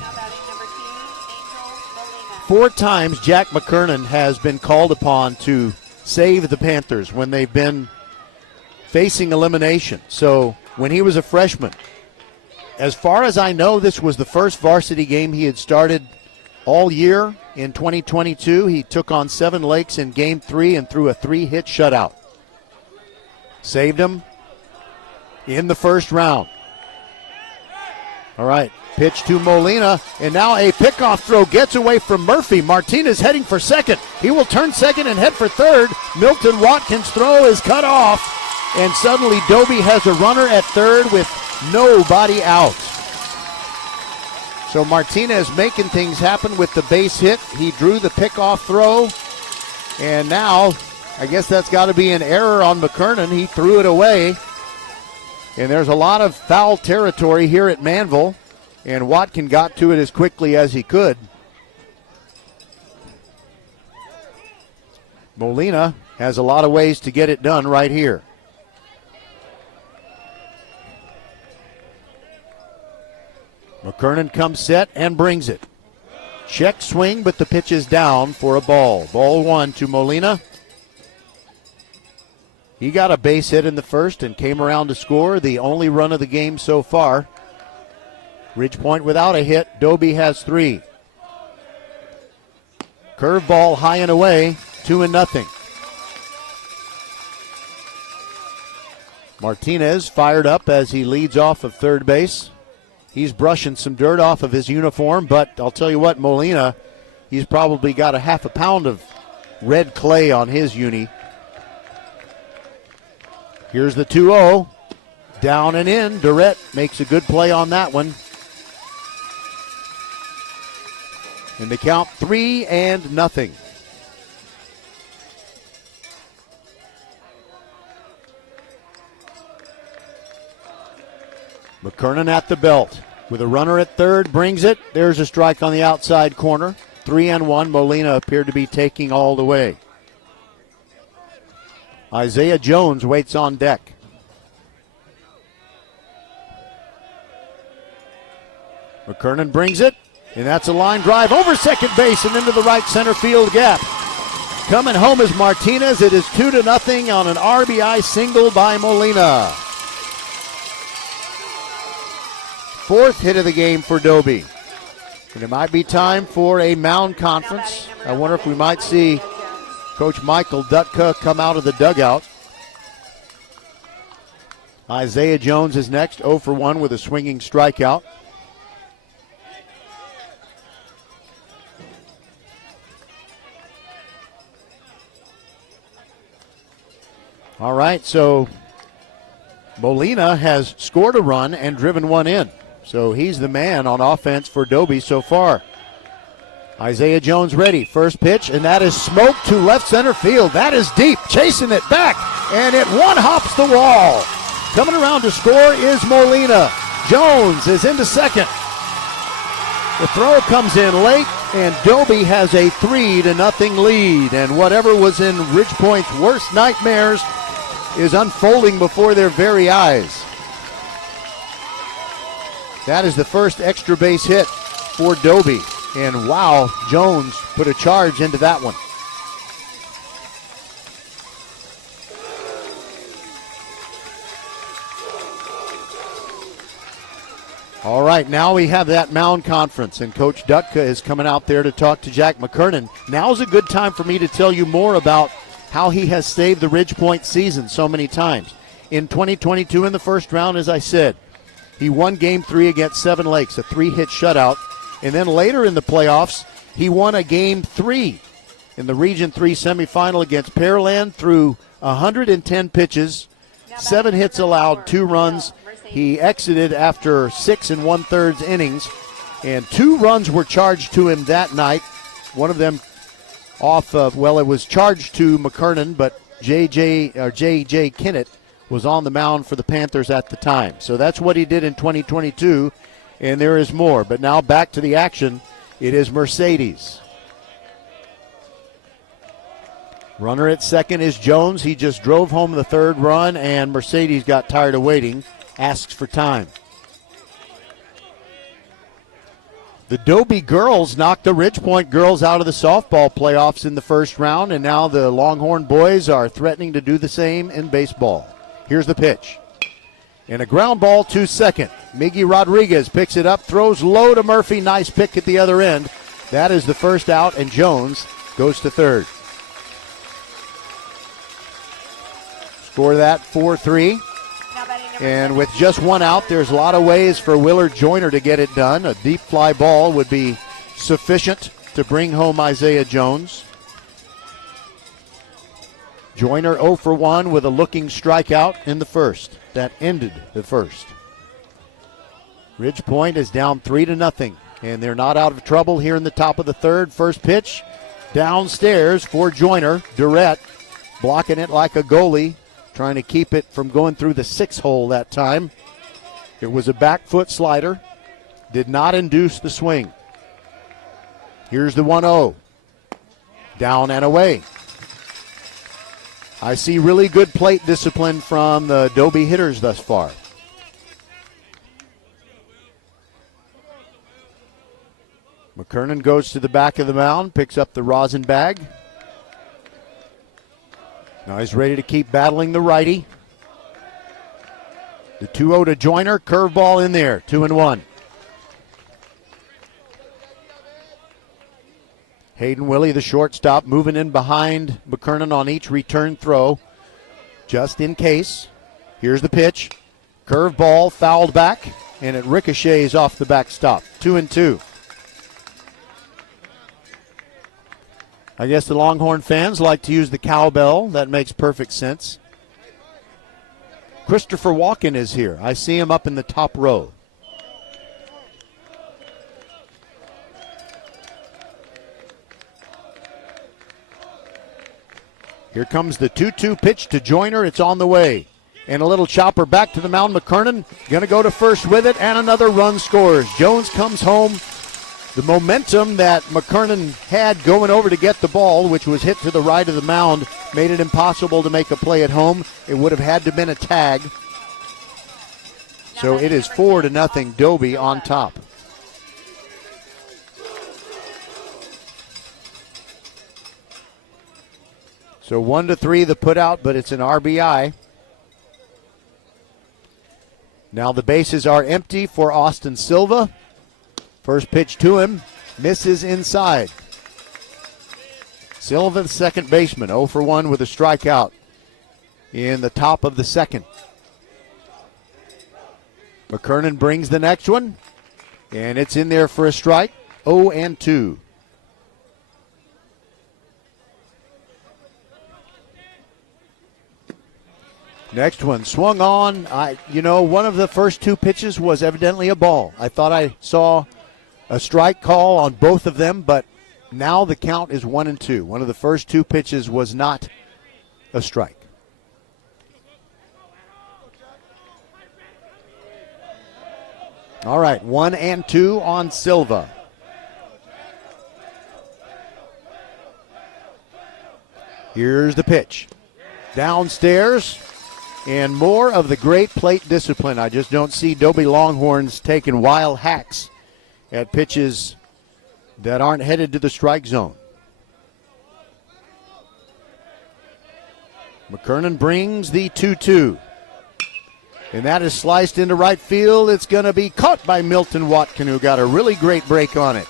4 times Jack McKernan has been called upon to save the Panthers when they've been facing elimination. So when he was a freshman, as far as I know, this was the first varsity game he had started all year in 2022. He took on Seven Lakes in Game 3 and threw a 3-hit shutout. Saved him in the first round. All right, pitch to Molina, and now a pickoff throw gets away from Murphy. Martinez heading for second. He will turn second and head for third. Milton Watkins' throw is cut off, and suddenly Dobie has a runner at third with nobody out. So Martinez making things happen with the base hit. He drew the pickoff throw, and now I guess that's got to be an error on McKernan. He threw it away, and there's a lot of foul territory here at Manville, and Watkin got to it as quickly as he could. Molina has a lot of ways to get it done right here. McKernan comes set and brings it. Check swing, but the pitch is down for a ball. Ball 1 to Molina. He got a base hit in the first and came around to score, the only run of the game so far. Ridgepoint without a hit. Dobie has 3. Curveball high and away, 2-0. Martinez fired up as he leads off of third base. He's brushing some dirt off of his uniform, but I'll tell you what, Molina, he's probably got a half a pound of red clay on his uni. Here's the 2-0. Down and in. Durrett makes a good play on that one. And the count 3-0. McKernan at the belt with a runner at third, brings it. There's a strike on the outside corner. 3-1. Molina appeared to be taking all the way. Isaiah Jones waits on deck. McKernan brings it, and that's a line drive over second base and into the right center field gap. Coming home is Martinez. It is 2-0 on an RBI single by Molina. 4th hit of the game for Dobie. And it might be time for a mound conference. I wonder if we might see Coach Michael Dutka come out of the dugout. Isaiah Jones is next, 0 for 1 with a swinging strikeout. All right, so Molina has scored a run and driven one in. So he's the man on offense for Dobie so far. Isaiah Jones ready. First pitch, and that is smoked to left center field. That is deep. Chasing it back, and it one-hops the wall. Coming around to score is Molina. Jones is into second. The throw comes in late, and Dobie has a 3-0 lead. And whatever was in Ridgepoint's worst nightmares is unfolding before their very eyes. That is the first extra base hit for Dobie. And wow, Jones put a charge into that one. All right, now we have that mound conference, and Coach Dutka is coming out there to talk to Jack McKernan. Now's a good time for me to tell you more about how he has saved the Ridgepoint season so many times. In 2022 in the first round, as I said, he won Game 3 against Seven Lakes, a 3-hit shutout. And then later in the playoffs, he won a Game 3 in the Region 3 semifinal against Pearland through 110 pitches, 7 hits allowed, 2 runs. He exited after 6 1/3 innings, and 2 runs were charged to him that night. One of them off of, well, it was charged to McKernan, but J.J. Kinnett was on the mound for the Panthers at the time. So that's what he did in 2022, and there is more. But now back to the action. It is Mercedes. Runner at second is Jones. He just drove home the 3rd run, and Mercedes got tired of waiting, asks for time. The Dobie girls knocked the Ridgepoint girls out of the softball playoffs in the first round, and now the Longhorn boys are threatening to do the same in baseball. Here's the pitch. And a ground ball to second. Miggy Rodriguez picks it up, throws low to Murphy. Nice pick at the other end. That is the first out, and Jones goes to third. Score that 4-3. And with just one out, there's a lot of ways for Willard Joyner to get it done. A deep fly ball would be sufficient to bring home Isaiah Jones. Joyner 0 for 1 with a looking strikeout in the first. That ended the first. Ridgepoint is down 3-0, and they're not out of trouble here in the top of the third. First pitch downstairs for Joyner. Durrett blocking it like a goalie, trying to keep it from going through the 6 hole that time. It was a back foot slider. Did not induce the swing. Here's the 1-0. Down and away. I see really good plate discipline from the Dobie hitters thus far. McKernan goes to the back of the mound, picks up the rosin bag. Now he's ready to keep battling the righty. The 2-0 to Joyner, curveball in there, 2-1. Hayden Willie, the shortstop, moving in behind McKernan on each return throw, just in case. Here's the pitch. Curveball fouled back, and it ricochets off the backstop. 2-2. I guess the Longhorn fans like to use the cowbell. That makes perfect sense. Christopher Walken is here. I see him up in the top row. Here comes the 2-2 pitch to Joyner. It's on the way. And a little chopper back to the mound. McKernan going to go to first with it, and another run scores. Jones comes home. The momentum that McKernan had going over to get the ball, which was hit to the right of the mound, made it impossible to make a play at home. It would have had to have been a tag. So it is 4-0, Dobie on top. So 1-3 the put out, but it's an RBI. Now the bases are empty for Austin Silva. First pitch to him, misses inside. Silva, the second baseman, 0 for 1 with a strikeout in the top of the second. McKernan brings the next one, and it's in there for a strike, 0-2. Next one swung on. One of the first two pitches was evidently a ball. I thought I saw a strike call on both of them, but now the count is 1-2. One of the first two pitches was not a strike. All right, 1-2 on Silva. Here's the pitch. Downstairs, and more of the great plate discipline. I just don't see Dobie Longhorns taking wild hacks at pitches that aren't headed to the strike zone. McKernan brings the 2-2. And that is sliced into right field. It's going to be caught by Milton Watkin, who got a really great break on it.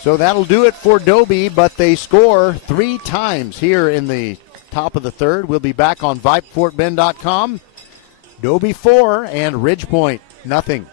So that'll do it for Dobie, but they score 3 times here in the top of the third. We'll be back on VypeFortBend.com. Dobie 4 and Ridgepoint nothing.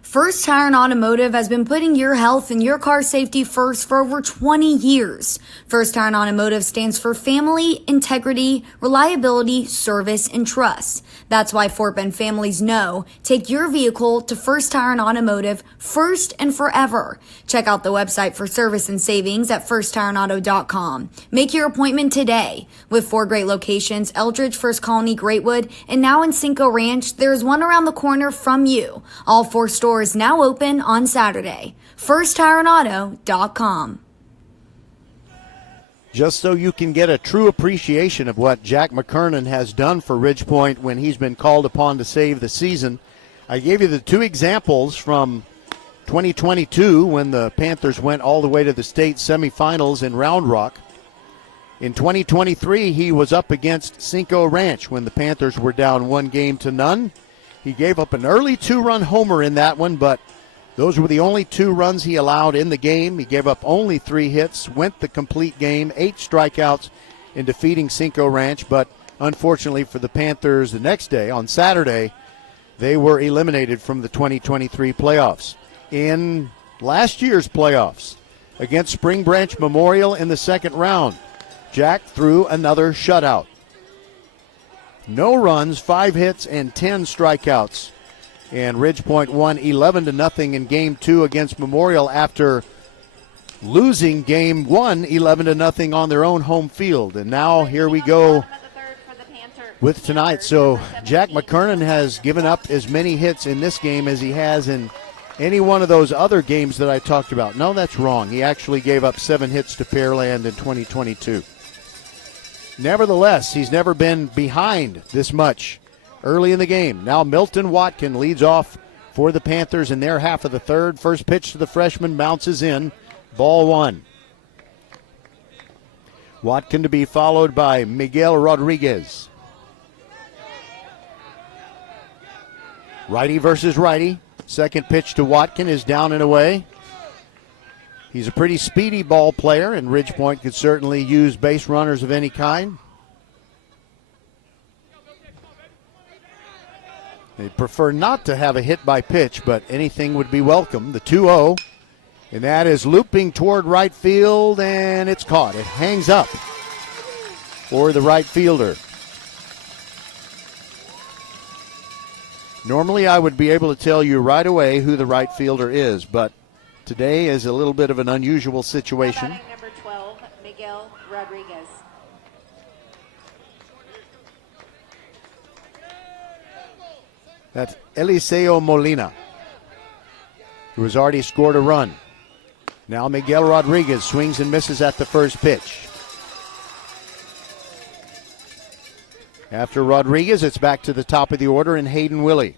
First Tire and Automotive has been putting your health and your car safety first for over 20 years. First Tire and Automotive stands for family, integrity, reliability, service, and trust. That's why Fort Bend families know take your vehicle to First Tire and Automotive first and forever. Check out the website for service and savings at firsttireandauto.com. Make your appointment today. With 4 great locations, Eldridge, First Colony, Greatwood, and now in Cinco Ranch, there's one around the corner from you. All 4 stores now open on Saturday. FirstTireandAuto.com. Just so you can get a true appreciation of what Jack McKernan has done for Ridgepoint when he's been called upon to save the season, I gave you the 2 examples from 2022 when the Panthers went all the way to the state semifinals in Round Rock. In 2023, he was up against Cinco Ranch when the Panthers were down 1-0. He gave up an early 2-run homer in that one, but those were the only 2 runs he allowed in the game. He gave up only 3 hits, went the complete game, 8 strikeouts in defeating Cinco Ranch. But unfortunately for the Panthers, the next day, on Saturday, they were eliminated from the 2023 playoffs. In last year's playoffs against Spring Branch Memorial in the second round, Jack threw another shutout. No runs, 5 hits, and 10 strikeouts. And Ridgepoint won 11-0 in Game 2 against Memorial after losing Game 1 11-0 on their own home field. And now here we go with tonight. So Jack McKernan has given up as many hits in this game as he has in any one of those other games that I talked about. No, that's wrong. He actually gave up 7 hits to Pearland in 2022. Nevertheless, he's never been behind this much early in the game. Now Milton Watkin leads off for the Panthers in their half of the third. First pitch to the freshman bounces in. Ball 1. Watkin to be followed by Miguel Rodriguez. Righty versus righty. Second pitch to Watkin is down and away. He's a pretty speedy ball player, and Ridgepoint could certainly use base runners of any kind. They'd prefer not to have a hit by pitch, but anything would be welcome. The 2-0, and that is looping toward right field, and it's caught. It hangs up for the right fielder. Normally I would be able to tell you right away who the right fielder is, but today is a little bit of an unusual situation. Number 12, Miguel Rodriguez. That's Eliseo Molina, who has already scored a run. Now Miguel Rodriguez swings and misses at the first pitch. After Rodriguez, it's back to the top of the order and Hayden Willie.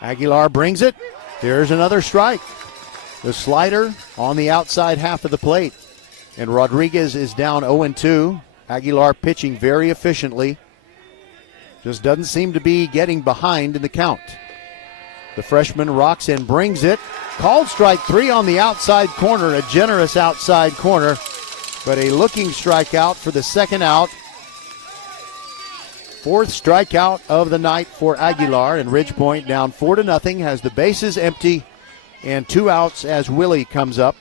Aguilar brings it. There's another strike. The slider on the outside half of the plate. And Rodriguez is down 0-2. Aguilar pitching very efficiently. Just doesn't seem to be getting behind in the count. The freshman rocks and brings it. Called strike 3 on the outside corner, a generous outside corner, but a looking strikeout for the second out. 4th strikeout of the night for Aguilar, and Ridgepoint down 4-0, has the bases empty and 2 outs as Willie comes up.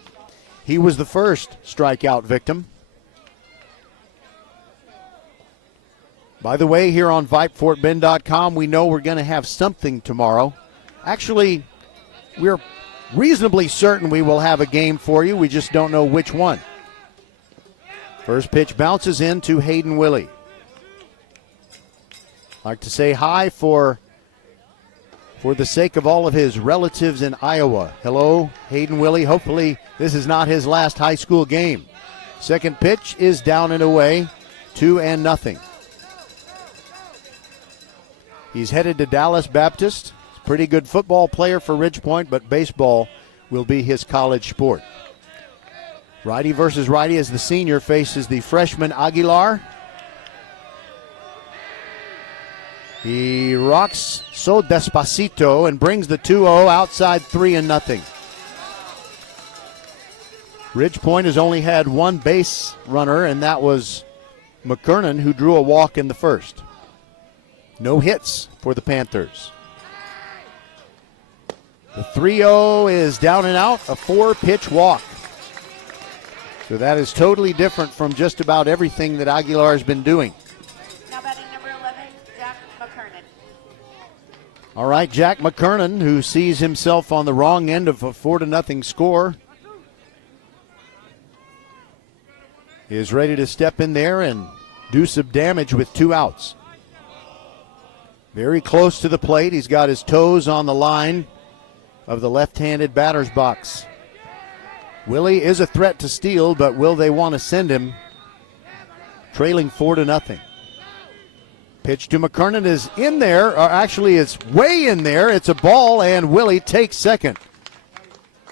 He was the first strikeout victim. By the way, here on VypeFortBend.com, we know we're going to have something tomorrow. Actually, we're reasonably certain we will have a game for you. We just don't know which one. First pitch bounces in to Hayden Willie. Like to say hi for the sake of all of his relatives in Iowa. Hello, Hayden Willie. Hopefully this is not his last high school game. Second pitch is down and away, 2-0. He's headed to Dallas Baptist. Pretty good football player for Ridgepoint, but baseball will be his college sport. Righty versus righty as the senior faces the freshman Aguilar. He rocks so despacito and brings the 2-0 outside 3-0. Ridgepoint has only had one base runner, and that was McKernan, who drew a walk in the first. No hits for the Panthers. The 3-0 is down and out, a 4-pitch walk. So that is totally different from just about everything that Aguilar has been doing. Now batting number 11, Jack McKernan. All right, Jack McKernan, who sees himself on the wrong end of a 4-0 score, is ready to step in there and do some damage with 2 outs. Very close to the plate. He's got his toes on the line of the left-handed batter's box. Willie is a threat to steal, but will they want to send him? Trailing 4-0. Pitch to McKernan is in there, or actually it's way in there. It's a ball, and Willie takes second.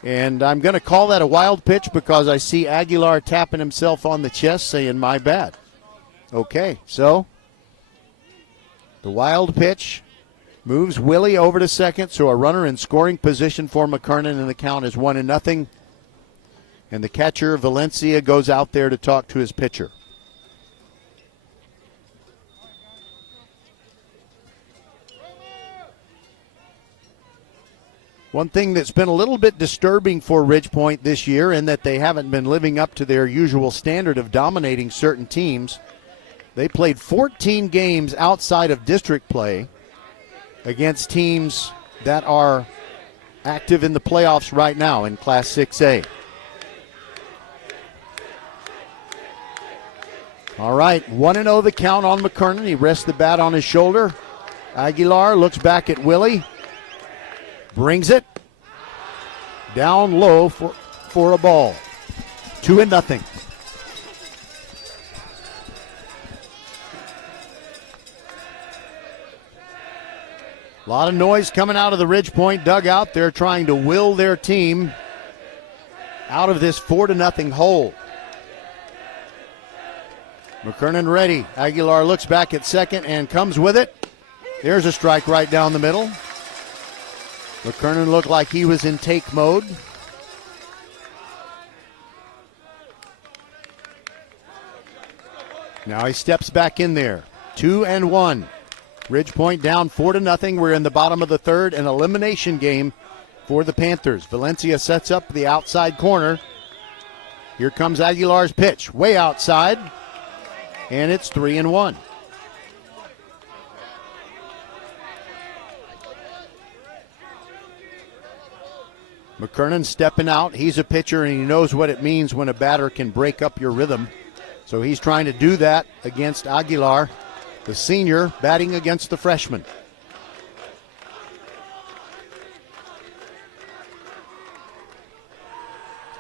And I'm going to call that a wild pitch because I see Aguilar tapping himself on the chest saying, my bad. Okay, so the wild pitch moves Willie over to second, so a runner in scoring position for McKernan, and the count is 1-0. And the catcher, Valencia, goes out there to talk to his pitcher. One thing that's been a little bit disturbing for Ridgepoint this year, in that they haven't been living up to their usual standard of dominating certain teams. They played 14 games outside of district play against teams that are active in the playoffs right now in Class 6A. All right, 1-0 the count on McKernan. He rests the bat on his shoulder. Aguilar looks back at Willie. Brings it down low for a ball. 2-0. A lot of noise coming out of the Ridgepoint dugout. They're trying to will their team out of this 4-0 hole. McKernan ready. Aguilar looks back at second and comes with it. There's a strike right down the middle. McKernan looked like he was in take mode. Now he steps back in there. 2-1. Ridgepoint down 4-0. We're in the bottom of the third, an elimination game for the Panthers. Valencia sets up the outside corner. Here comes Aguilar's pitch, way outside, and it's 3-1. McKernan stepping out. He's a pitcher, and he knows what it means when a batter can break up your rhythm. So he's trying to do that against Aguilar, the senior, batting against the freshman.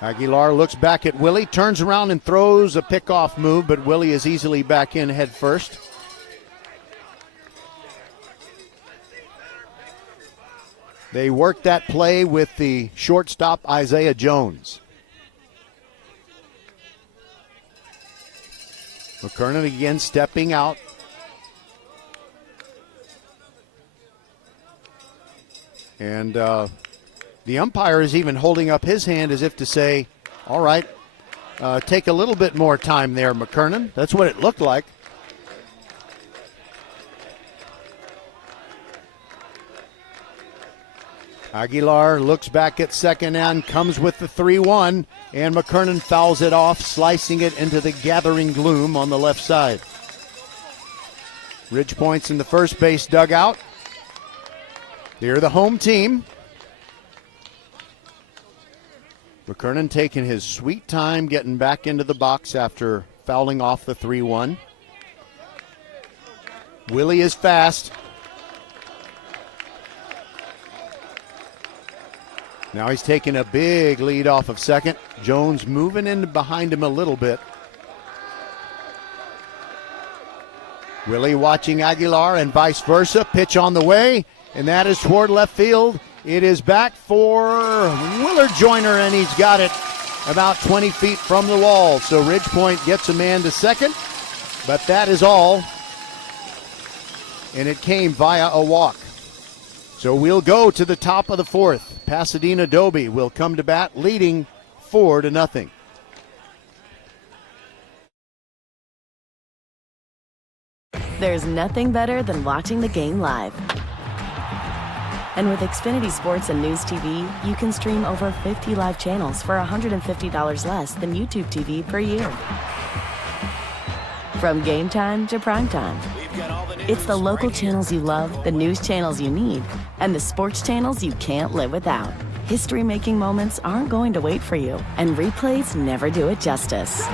Aguilar looks back at Willie, turns around and throws a pickoff move, but Willie is easily back in head first. They worked that play with the shortstop, Isaiah Jones. McKernan again stepping out. And the umpire is even holding up his hand as if to say, all right, take a little bit more time there, McKernan. That's what it looked like. Aguilar looks back at second and comes with the 3-1, and McKernan fouls it off, slicing it into the gathering gloom on the left side. Ridge Point's in the first base dugout. They're the home team. McKernan taking his sweet time getting back into the box after fouling off the 3-1. Willie is fast. Now he's taking a big lead off of second. Jones moving in behind him a little bit. Willie watching Aguilar and vice versa. Pitch on the way, and that is toward left field. It is back for Willard Joyner, and he's got it about 20 feet from the wall. So Ridge Point gets a man to second, but that is all. And it came via a walk. So we'll go to the top of the fourth. Pasadena Dobie will come to bat, leading 4-0. There's nothing better than watching the game live. And with Xfinity Sports and News TV, you can stream over 50 live channels for $150 less than YouTube TV per year. From game time to prime time. It's the local channels you love, the news channels you need, and the sports channels you can't live without. History-making moments aren't going to wait for you, and replays never do it justice.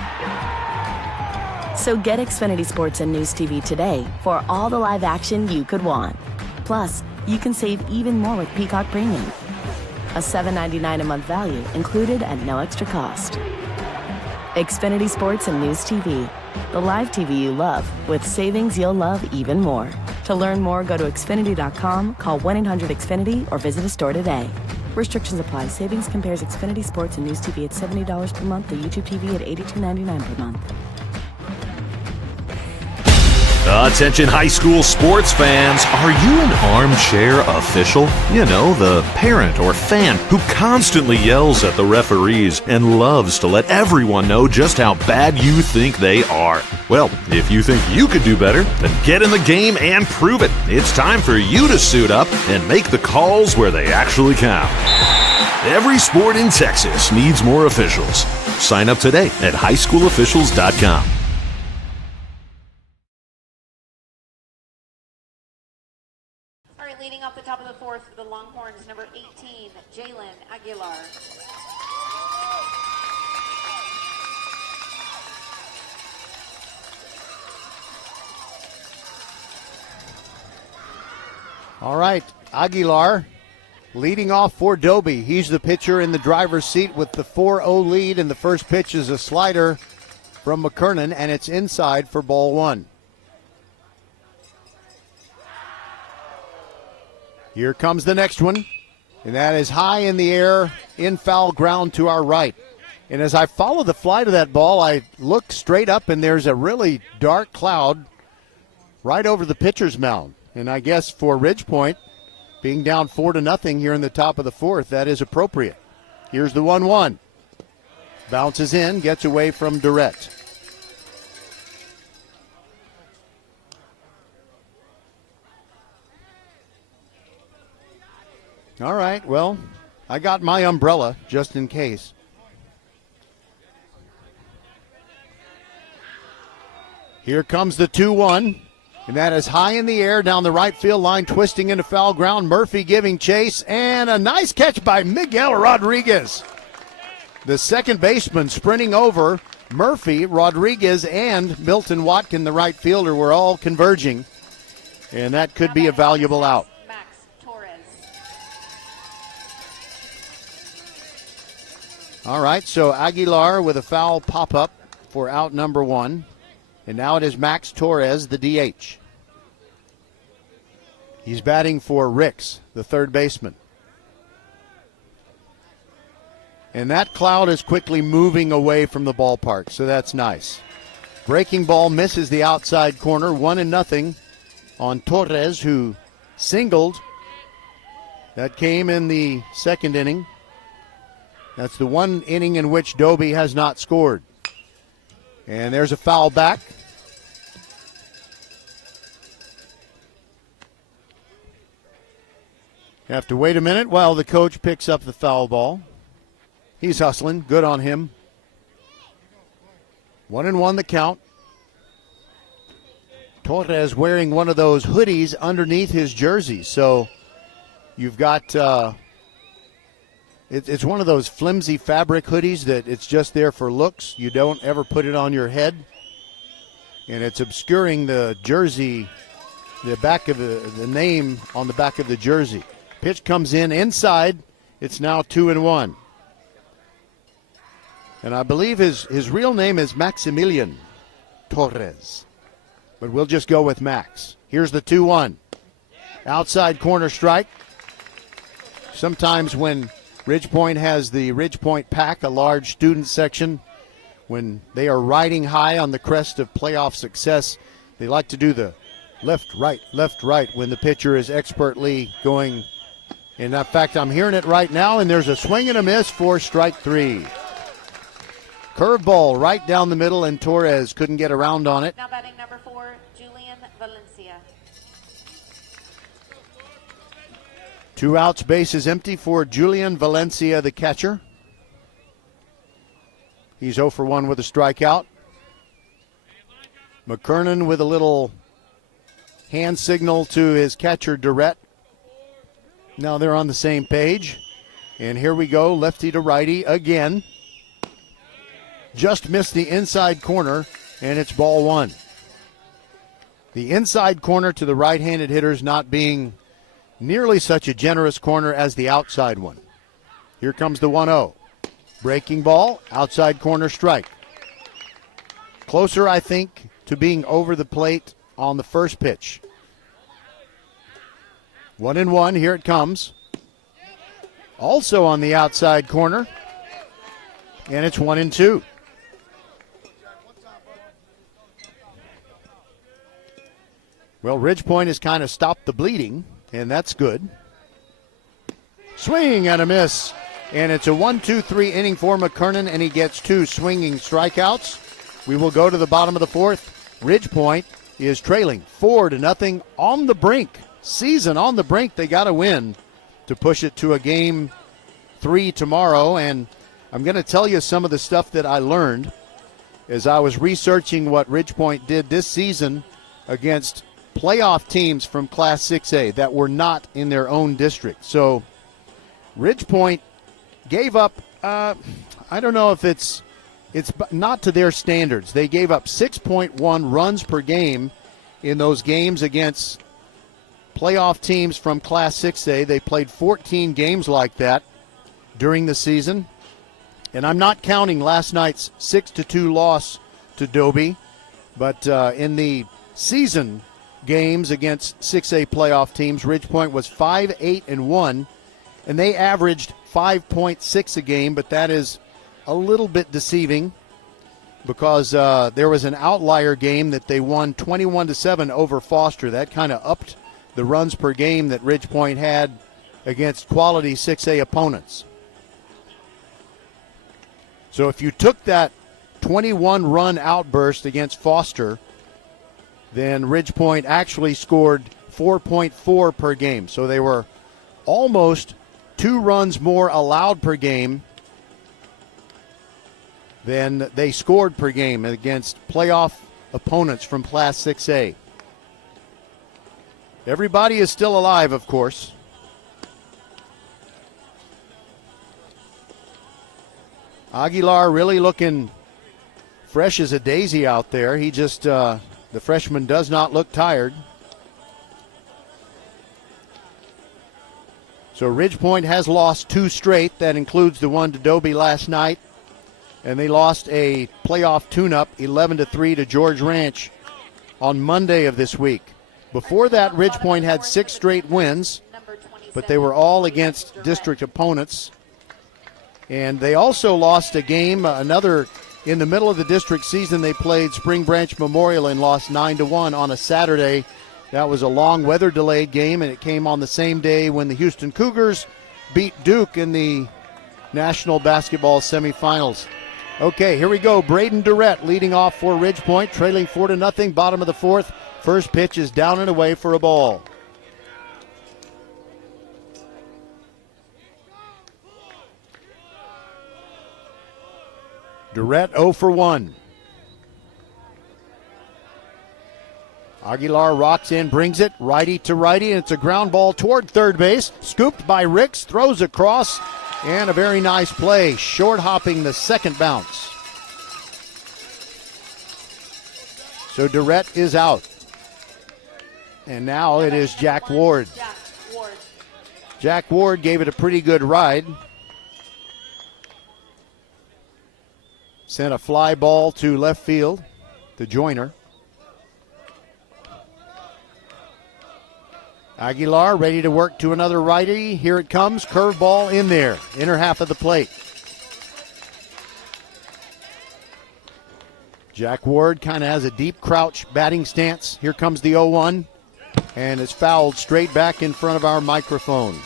So get Xfinity Sports and News TV today for all the live action you could want. Plus, you can save even more with Peacock Premium. A $7.99 a month value included at no extra cost. Xfinity Sports and News TV. The live TV you love with savings you'll love even more. To learn more, go to Xfinity.com, call 1-800-XFINITY, or visit a store today. Restrictions apply. Savings compares Xfinity Sports and News TV at $70 per month to YouTube TV at $82.99 per month. Attention high school sports fans, are you an armchair official? You know, the parent or fan who constantly yells at the referees and loves to let everyone know just how bad you think they are. Well, if you think you could do better, then get in the game and prove it. It's time for you to suit up and make the calls where they actually count. Every sport in Texas needs more officials. Sign up today at highschoolofficials.com. Leading off the top of the fourth for the Longhorns, number 18, Jalen Aguilar. All right, Aguilar leading off for Dobie. He's the pitcher in the driver's seat with the 4-0 lead, and the first pitch is a slider from McKernan, and it's inside for ball one. Here comes the next one, and that is high in the air, in foul ground to our right. And as I follow the flight of that ball, I look straight up, and there's a really dark cloud right over the pitcher's mound. And I guess for Ridge Point, being down 4-0 here in the top of the fourth, that is appropriate. Here's the 1-1. Bounces in, gets away from Durrett. All right, well, I got my umbrella just in case. Here comes the 2-1, and that is high in the air down the right field line, twisting into foul ground. Murphy giving chase, and a nice catch by Miguel Rodriguez. The second baseman sprinting over Murphy, Rodriguez, and Milton Watkin, the right fielder, were all converging, and that could be a valuable out. All right, so Aguilar with a foul pop-up for out number one. And now it is Max Torres, the DH. He's batting for Ricks, the third baseman. And that cloud is quickly moving away from the ballpark, so that's nice. Breaking ball misses the outside corner, 1-0 on Torres, who singled. That came in the second inning. That's the one inning in which Dobie has not scored. And there's a foul back. Have to wait a minute while the coach picks up the foul ball. He's hustling. Good on him. 1-1 the count. Torres wearing one of those hoodies underneath his jersey. So you've got, it's one of those flimsy fabric hoodies that it's just there for looks. You don't ever put it on your head. And it's obscuring the jersey, the back of the name on the back of the jersey. Pitch comes in inside. It's now 2-1. And I believe his real name is Maximilian Torres. But we'll just go with Max. Here's the 2-1. Outside corner strike. Sometimes when Ridgepoint has the Ridgepoint Pack, a large student section, when they are riding high on the crest of playoff success, they like to do the left, right when the pitcher is expertly going. In fact, I'm hearing it right now, and there's a swing and a miss for strike 3. Curveball right down the middle, and Torres couldn't get around on it. Now batting number 4, Julian Valencia. 2 outs, bases empty for Julian Valencia, the catcher. He's 0 for 1 with a strikeout. McKernan with a little hand signal to his catcher, Durrett. Now they're on the same page. And here we go, lefty to righty again. Just missed the inside corner, and it's ball 1. The inside corner to the right-handed hitters not being nearly such a generous corner as the outside one. Here comes the 1-0. Breaking ball, outside corner strike. Closer, I think, to being over the plate on the first pitch. 1-1, here it comes. Also on the outside corner, and it's 1-2. Well, Ridgepoint has kind of stopped the bleeding, and that's good. Swing and a miss. And it's a 1-2-3 inning for McKernan, and he gets 2 swinging strikeouts. We will go to the bottom of the 4th. Ridgepoint is trailing 4-0 on the brink. Season on the brink. They got to win to push it to a game 3 tomorrow. And I'm going to tell you some of the stuff that I learned as I was researching what Ridgepoint did this season against playoff teams from Class 6A that were not in their own district. So Ridgepoint gave up, I don't know if it's not to their standards. They gave up 6.1 runs per game in those games against playoff teams from Class 6A. They played 14 games like that during the season. And I'm not counting last night's 6-2 loss to Dobie. But in the season games against 6A playoff teams, Ridgepoint was 5-8-1, and they averaged 5.6 a game, but that is a little bit deceiving because there was an outlier game that they won 21-7 over Foster. That kind of upped the runs per game that Ridgepoint had against quality 6A opponents. So if you took that 21-run outburst against Foster, then Ridgepoint actually scored 4.4 per game. So they were almost 2 runs more allowed per game than they scored per game against playoff opponents from Class 6A. Everybody is still alive, of course. Aguilar really looking fresh as a daisy out there. He just, the freshman does not look tired. So Ridgepoint has lost 2 straight. That includes the one to Dobie last night. And they lost a playoff tune-up 11-3 to George Ranch on Monday of this week. Before that, Ridgepoint had 6 straight wins, but they were all against district opponents. And they also lost a game, another in the middle of the district season. They played Spring Branch Memorial and lost 9-1 on a Saturday. That was a long weather-delayed game, and it came on the same day when the Houston Cougars beat Duke in the National Basketball semifinals. Okay, here we go. Braden Durrett leading off for Ridgepoint, trailing 4-0, bottom of the 4th. First pitch is down and away for a ball. Durrett 0 for 1. Aguilar rocks in, brings it righty to righty, and it's a ground ball toward third base. Scooped by Ricks, throws across, and a very nice play, short hopping the second bounce. So Durrett is out. And now it is Jack Ward. Jack Ward gave it a pretty good ride. Sent a fly ball to left field to Joyner. Aguilar ready to work to another righty. Here it comes. Curveball in there. Inner half of the plate. Jack Ward kind of has a deep crouch batting stance. Here comes the 0-1. And it's fouled straight back in front of our microphone.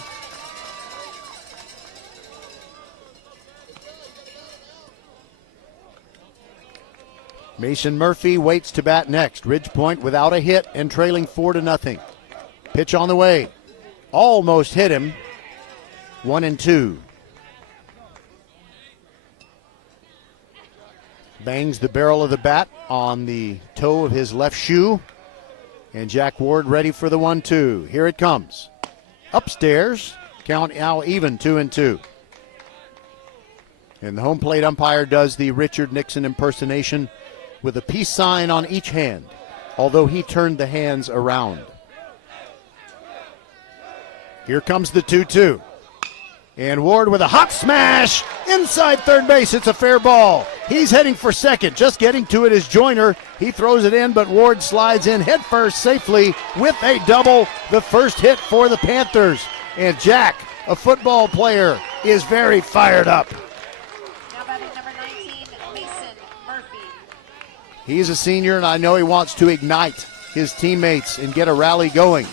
Mason Murphy waits to bat next. Ridgepoint without a hit and trailing 4-0. Pitch on the way. Almost hit him. 1-2. Bangs the barrel of the bat on the toe of his left shoe. And Jack Ward ready for the 1-2. Here it comes. Upstairs. Count now even 2-2. And the home plate umpire does the Richard Nixon impersonation with a peace sign on each hand, although he turned the hands around. Here comes the 2-2. And Ward with a hot smash inside third base. It's a fair ball. He's heading for second. Just getting to it is Joyner. He throws it in, but Ward slides in headfirst safely with a double. The first hit for the Panthers. And Jack, a football player, is very fired up. Now batting number 19, Mason Murphy. He's a senior, and I know he wants to ignite his teammates and get a rally going.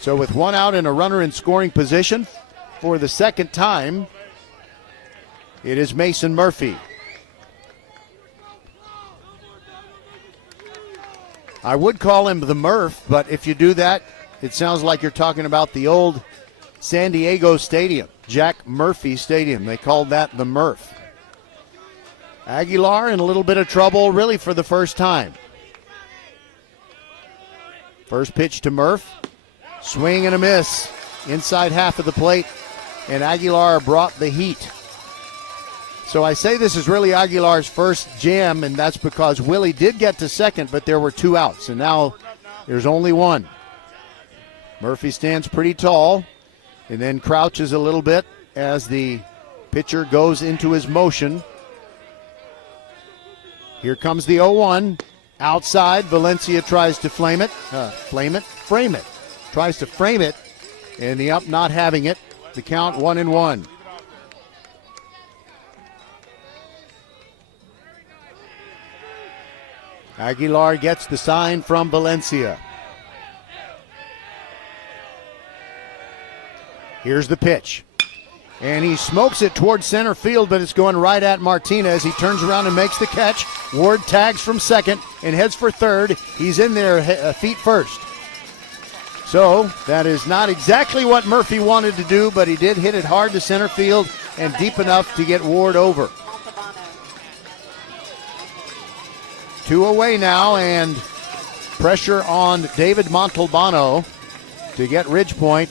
So with one out and a runner in scoring position, for the second time, it is Mason Murphy. I would call him the Murph, but if you do that, it sounds like you're talking about the old San Diego Stadium, Jack Murphy Stadium. They called that the Murph. Aguilar in a little bit of trouble, really, for the first time. First pitch to Murph. Swing and a miss. Inside half of the plate. And Aguilar brought the heat. So I say this is really Aguilar's first jam, and that's because Willie did get to second, but there were two outs, and now there's only one. Murphy stands pretty tall and then crouches a little bit as the pitcher goes into his motion. Here comes the 0-1. Outside, Valencia tries to frame it. Tries to frame it, and the up not having it. The count 1-1. Aguilar gets the sign from Valencia. Here's the pitch. And he smokes it towards center field, but it's going right at Martinez. He turns around and makes the catch. Ward tags from second and heads for third. He's in there feet first. So that is not exactly what Murphy wanted to do, but he did hit it hard to center field and deep enough to get Ward over. 2 away now, and pressure on David Montalbano to get Ridgepoint,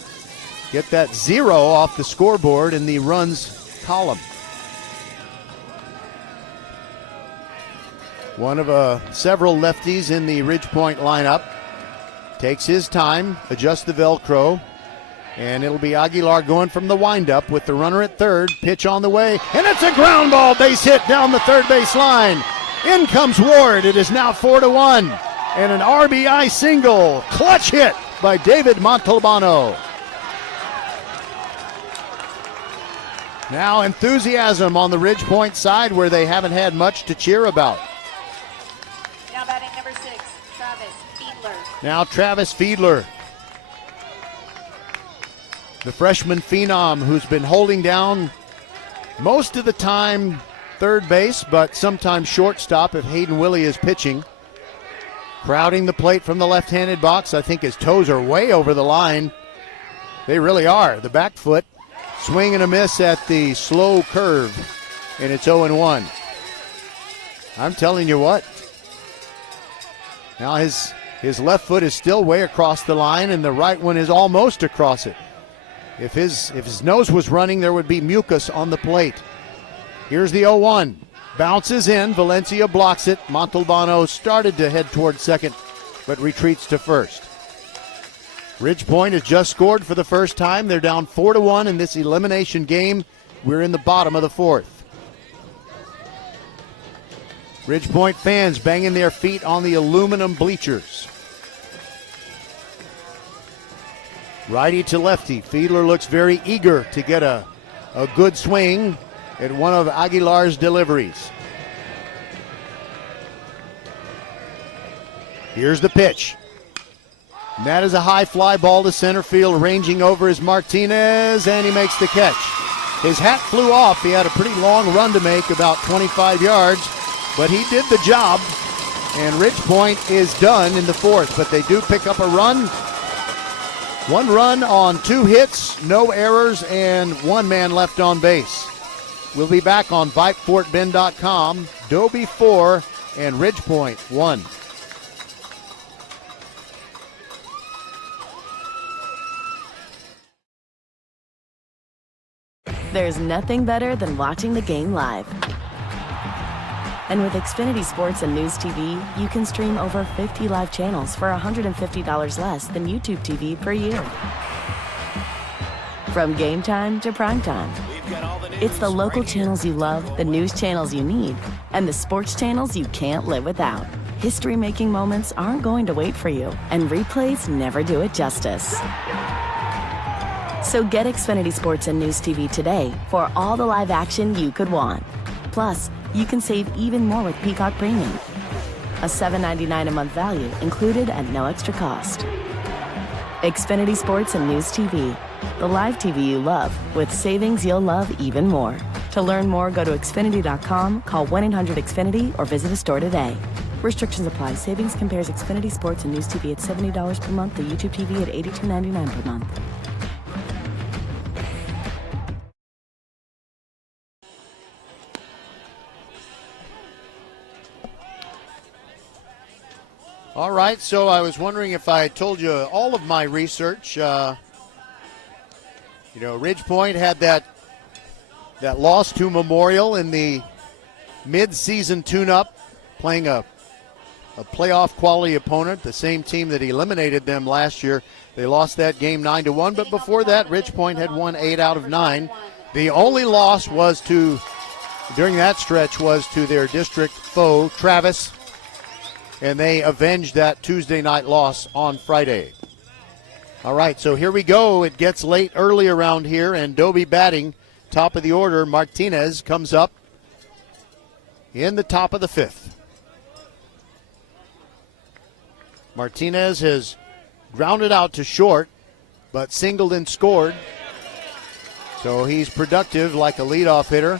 get that 0 off the scoreboard in the runs column. One of several lefties in the Ridgepoint lineup. Takes his time, adjusts the Velcro, and it'll be Aguilar going from the windup with the runner at third. Pitch on the way, and it's a ground ball, base hit down the third base line. In comes Ward. It is now 4-1, and an RBI single, clutch hit by David Montalbano. Now enthusiasm on the Ridgepoint side where they haven't had much to cheer about. Now batting number 6, Travis Fiedler. Now Travis Fiedler, the freshman phenom who's been holding down most of the time third base, but sometimes shortstop if Hayden Willie is pitching. Crowding the plate from the left-handed box. I think his toes are way over the line. They really are. The back foot. Swing and a miss at the slow curve, and it's 0-1. I'm telling you what. Now his left foot is still way across the line, and the right one is almost across it. If his nose was running, there would be mucus on the plate. Here's the 0-1. Bounces in. Valencia blocks it. Montalbano started to head toward second, but retreats to first. Ridgepoint has just scored for the first time. They're down 4-1 in this elimination game. We're in the bottom of the fourth. Ridgepoint fans banging their feet on the aluminum bleachers. Righty to lefty. Fiedler looks very eager to get a good swing at one of Aguilar's deliveries. Here's the pitch. And that is a high fly ball to center field. Ranging over is Martinez, and he makes the catch. His hat flew off. He had a pretty long run to make, about 25 yards, but he did the job, and Ridgepoint is done in the fourth, but they do pick up a run. 1 run on 2 hits, no errors, and 1 man left on base. We'll be back on VypeFortBend.com. Dobie 4 and Ridgepoint 1. There's nothing better than watching the game live. And with Xfinity Sports and News TV, you can stream over 50 live channels for $150 less than YouTube TV per year. From game time to prime time. It's the local channels you love, the news channels you need, and the sports channels you can't live without. History-making moments aren't going to wait for you, and replays never do it justice. So get Xfinity Sports and News TV today for all the live action you could want. Plus, you can save even more with Peacock Premium. A $7.99 a month value included at no extra cost. Xfinity Sports and News TV. The live TV you love with savings you'll love even more. To learn more, go to Xfinity.com, call 1-800-XFINITY, or visit a store today. Restrictions apply. Savings compares Xfinity Sports and News TV at $70 per month to YouTube TV at $82.99 per month. All right, so I was wondering if I told you all of my research. Ridgepoint had that loss to Memorial in the mid-season tune-up, playing a playoff quality opponent, the same team that eliminated them last year. They lost that game 9-1, but before that, Ridgepoint had won 8 out of 9. The only loss during that stretch was to their district foe, Travis, and they avenged that Tuesday night loss on Friday. All right, so here we go. It gets late early around here, and Dobie batting, top of the order. Martinez comes up in the top of the 5th. Martinez has grounded out to short, but singled and scored. So he's productive like a leadoff hitter.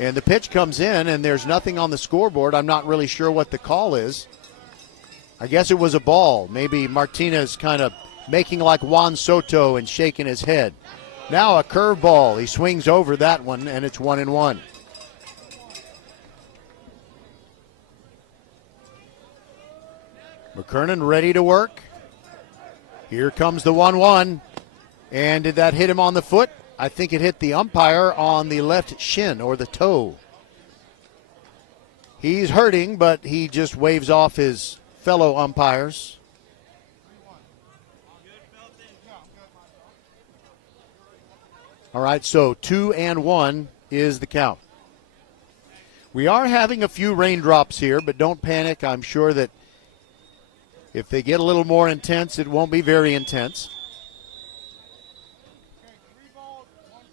And the pitch comes in, and there's nothing on the scoreboard. I'm not really sure what the call is. I guess it was a ball. Maybe Martinez kind of making like Juan Soto and shaking his head. Now a curveball. He swings over that one, and it's 1-1. McKernan ready to work. Here comes the 1-1. And did that hit him on the foot? I think it hit the umpire on the left shin or the toe. He's hurting, but he just waves off his fellow umpires. All right, so 2-1 is the count. We are having a few raindrops here, but don't panic. I'm sure that if they get a little more intense, it won't be very intense.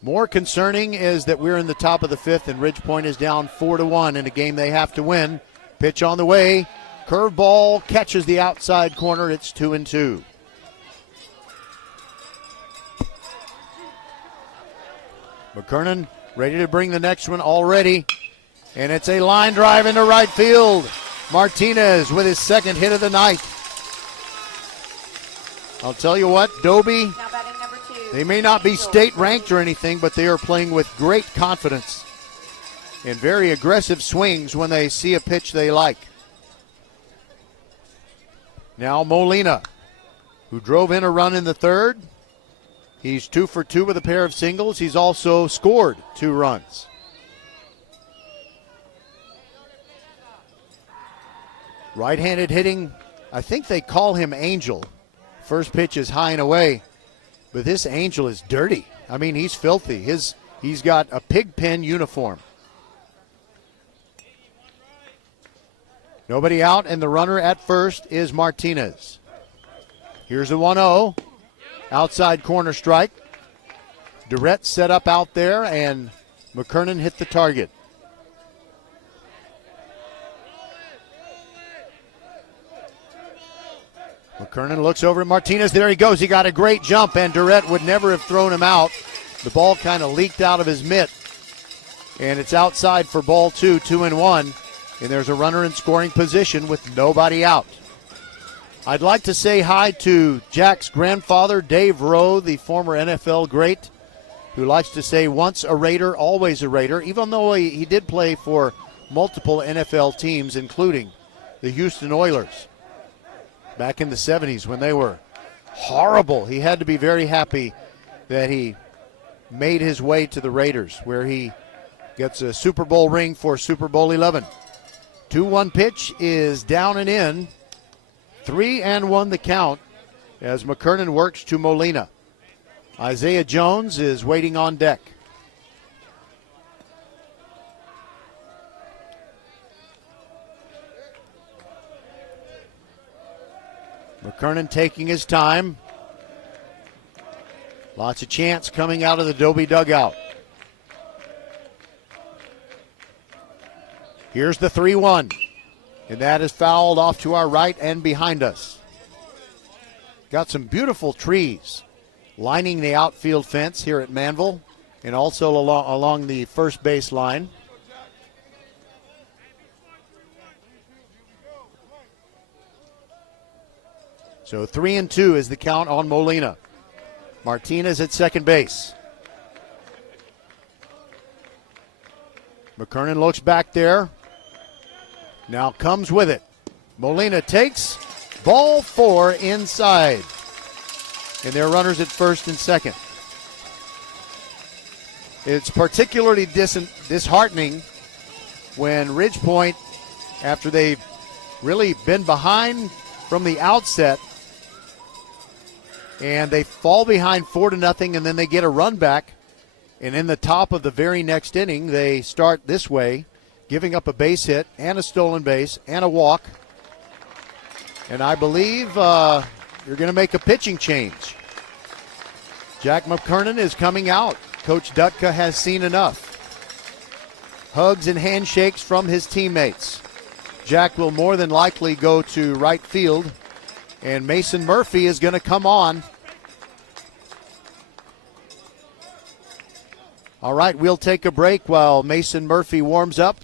More concerning is that we're in the top of the 5th and Ridgepoint is down 4-1 in a game they have to win. Pitch on the way. Curveball catches the outside corner. It's 2-2. McKernan ready to bring the next one already. And it's a line drive into right field. Martinez with his second hit of the night. I'll tell you what, Dobie, Now batting number 2. they may not be state ranked or anything, but they are playing with great confidence. and very aggressive swings when they see a pitch they like. Now Molina, who drove in a run in the third. He's 2 for 2 with a pair of singles. He's also scored 2 runs. Right-handed hitting, I think they call him Angel. First pitch is high and away, but this Angel is dirty. I mean, he's filthy. He's got a pig pen uniform. Nobody out, and the runner at first is Martinez. Here's a 1-0. Outside corner strike. Durrett set up out there, and McKernan hit the target. McKernan looks over at Martinez. There he goes. He got a great jump, and Durrett would never have thrown him out. The ball kind of leaked out of his mitt, and it's outside for ball 2, 2-1, and there's a runner in scoring position with nobody out. I'd like to say hi to Jack's grandfather, Dave Rowe, the former NFL great, who likes to say once a Raider, always a Raider, even though he did play for multiple NFL teams, including the Houston Oilers. Back in the 70s when they were horrible. He had to be very happy that he made his way to the Raiders, where he gets a Super Bowl ring for Super Bowl 11. 2-1 pitch is down and in. 3-1 the count as McKernan works to Molina. Isaiah Jones is waiting on deck. McKernan taking his time. Lots of chance coming out of the Dobie dugout. Here's the 3-1. And that is fouled off to our right and behind us. Got some beautiful trees lining the outfield fence here at Manville and also along the first base line. So 3-2 is the count on Molina. Martinez at second base. McKernan looks back there. Now comes with it. Molina takes ball 4 inside. And they're runners at first and second. It's particularly disheartening when Ridge Point, after they've really been behind from the outset, and they fall behind 4-0, and then they get a run back. And in the top of the very next inning, they start this way, giving up a base hit and a stolen base and a walk. And I believe you're going to make a pitching change. Jack McKernan is coming out. Coach Dutka has seen enough. Hugs and handshakes from his teammates. Jack will more than likely go to right field, and Mason Murphy is going to come on. All right, we'll take a break while Mason Murphy warms up.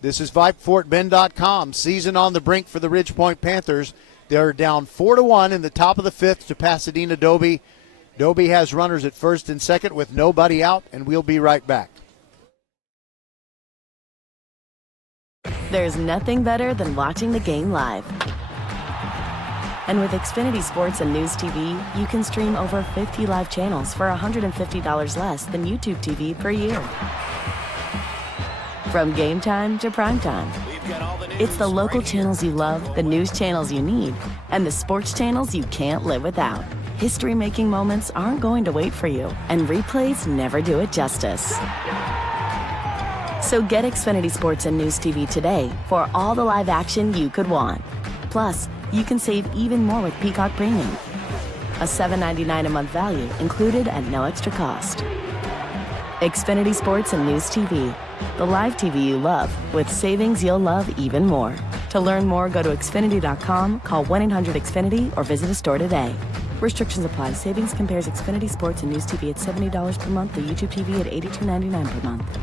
This is VipeFortBend.com. Season on the brink for the Ridge Point Panthers. They're down 4-1 in the top of the 5th to Pasadena Dobie. Dobie has runners at first and second with nobody out, and we'll be right back. There's nothing better than watching the game live. And with Xfinity Sports and News TV, you can stream over 50 live channels for $150 less than YouTube TV per year. From game time to prime time. It's the local channels you love, the news channels you need, and the sports channels you can't live without. History-making moments aren't going to wait for you, and replays never do it justice. So get Xfinity Sports and News TV today for all the live action you could want. Plus, you can save even more with Peacock Premium. A $7.99 a month value included at no extra cost. Xfinity Sports and News TV. The live TV you love with savings you'll love even more. To learn more, go to Xfinity.com, call 1-800-XFINITY, or visit a store today. Restrictions apply. Savings compares Xfinity Sports and News TV at $70 per month, the YouTube TV at $82.99 per month.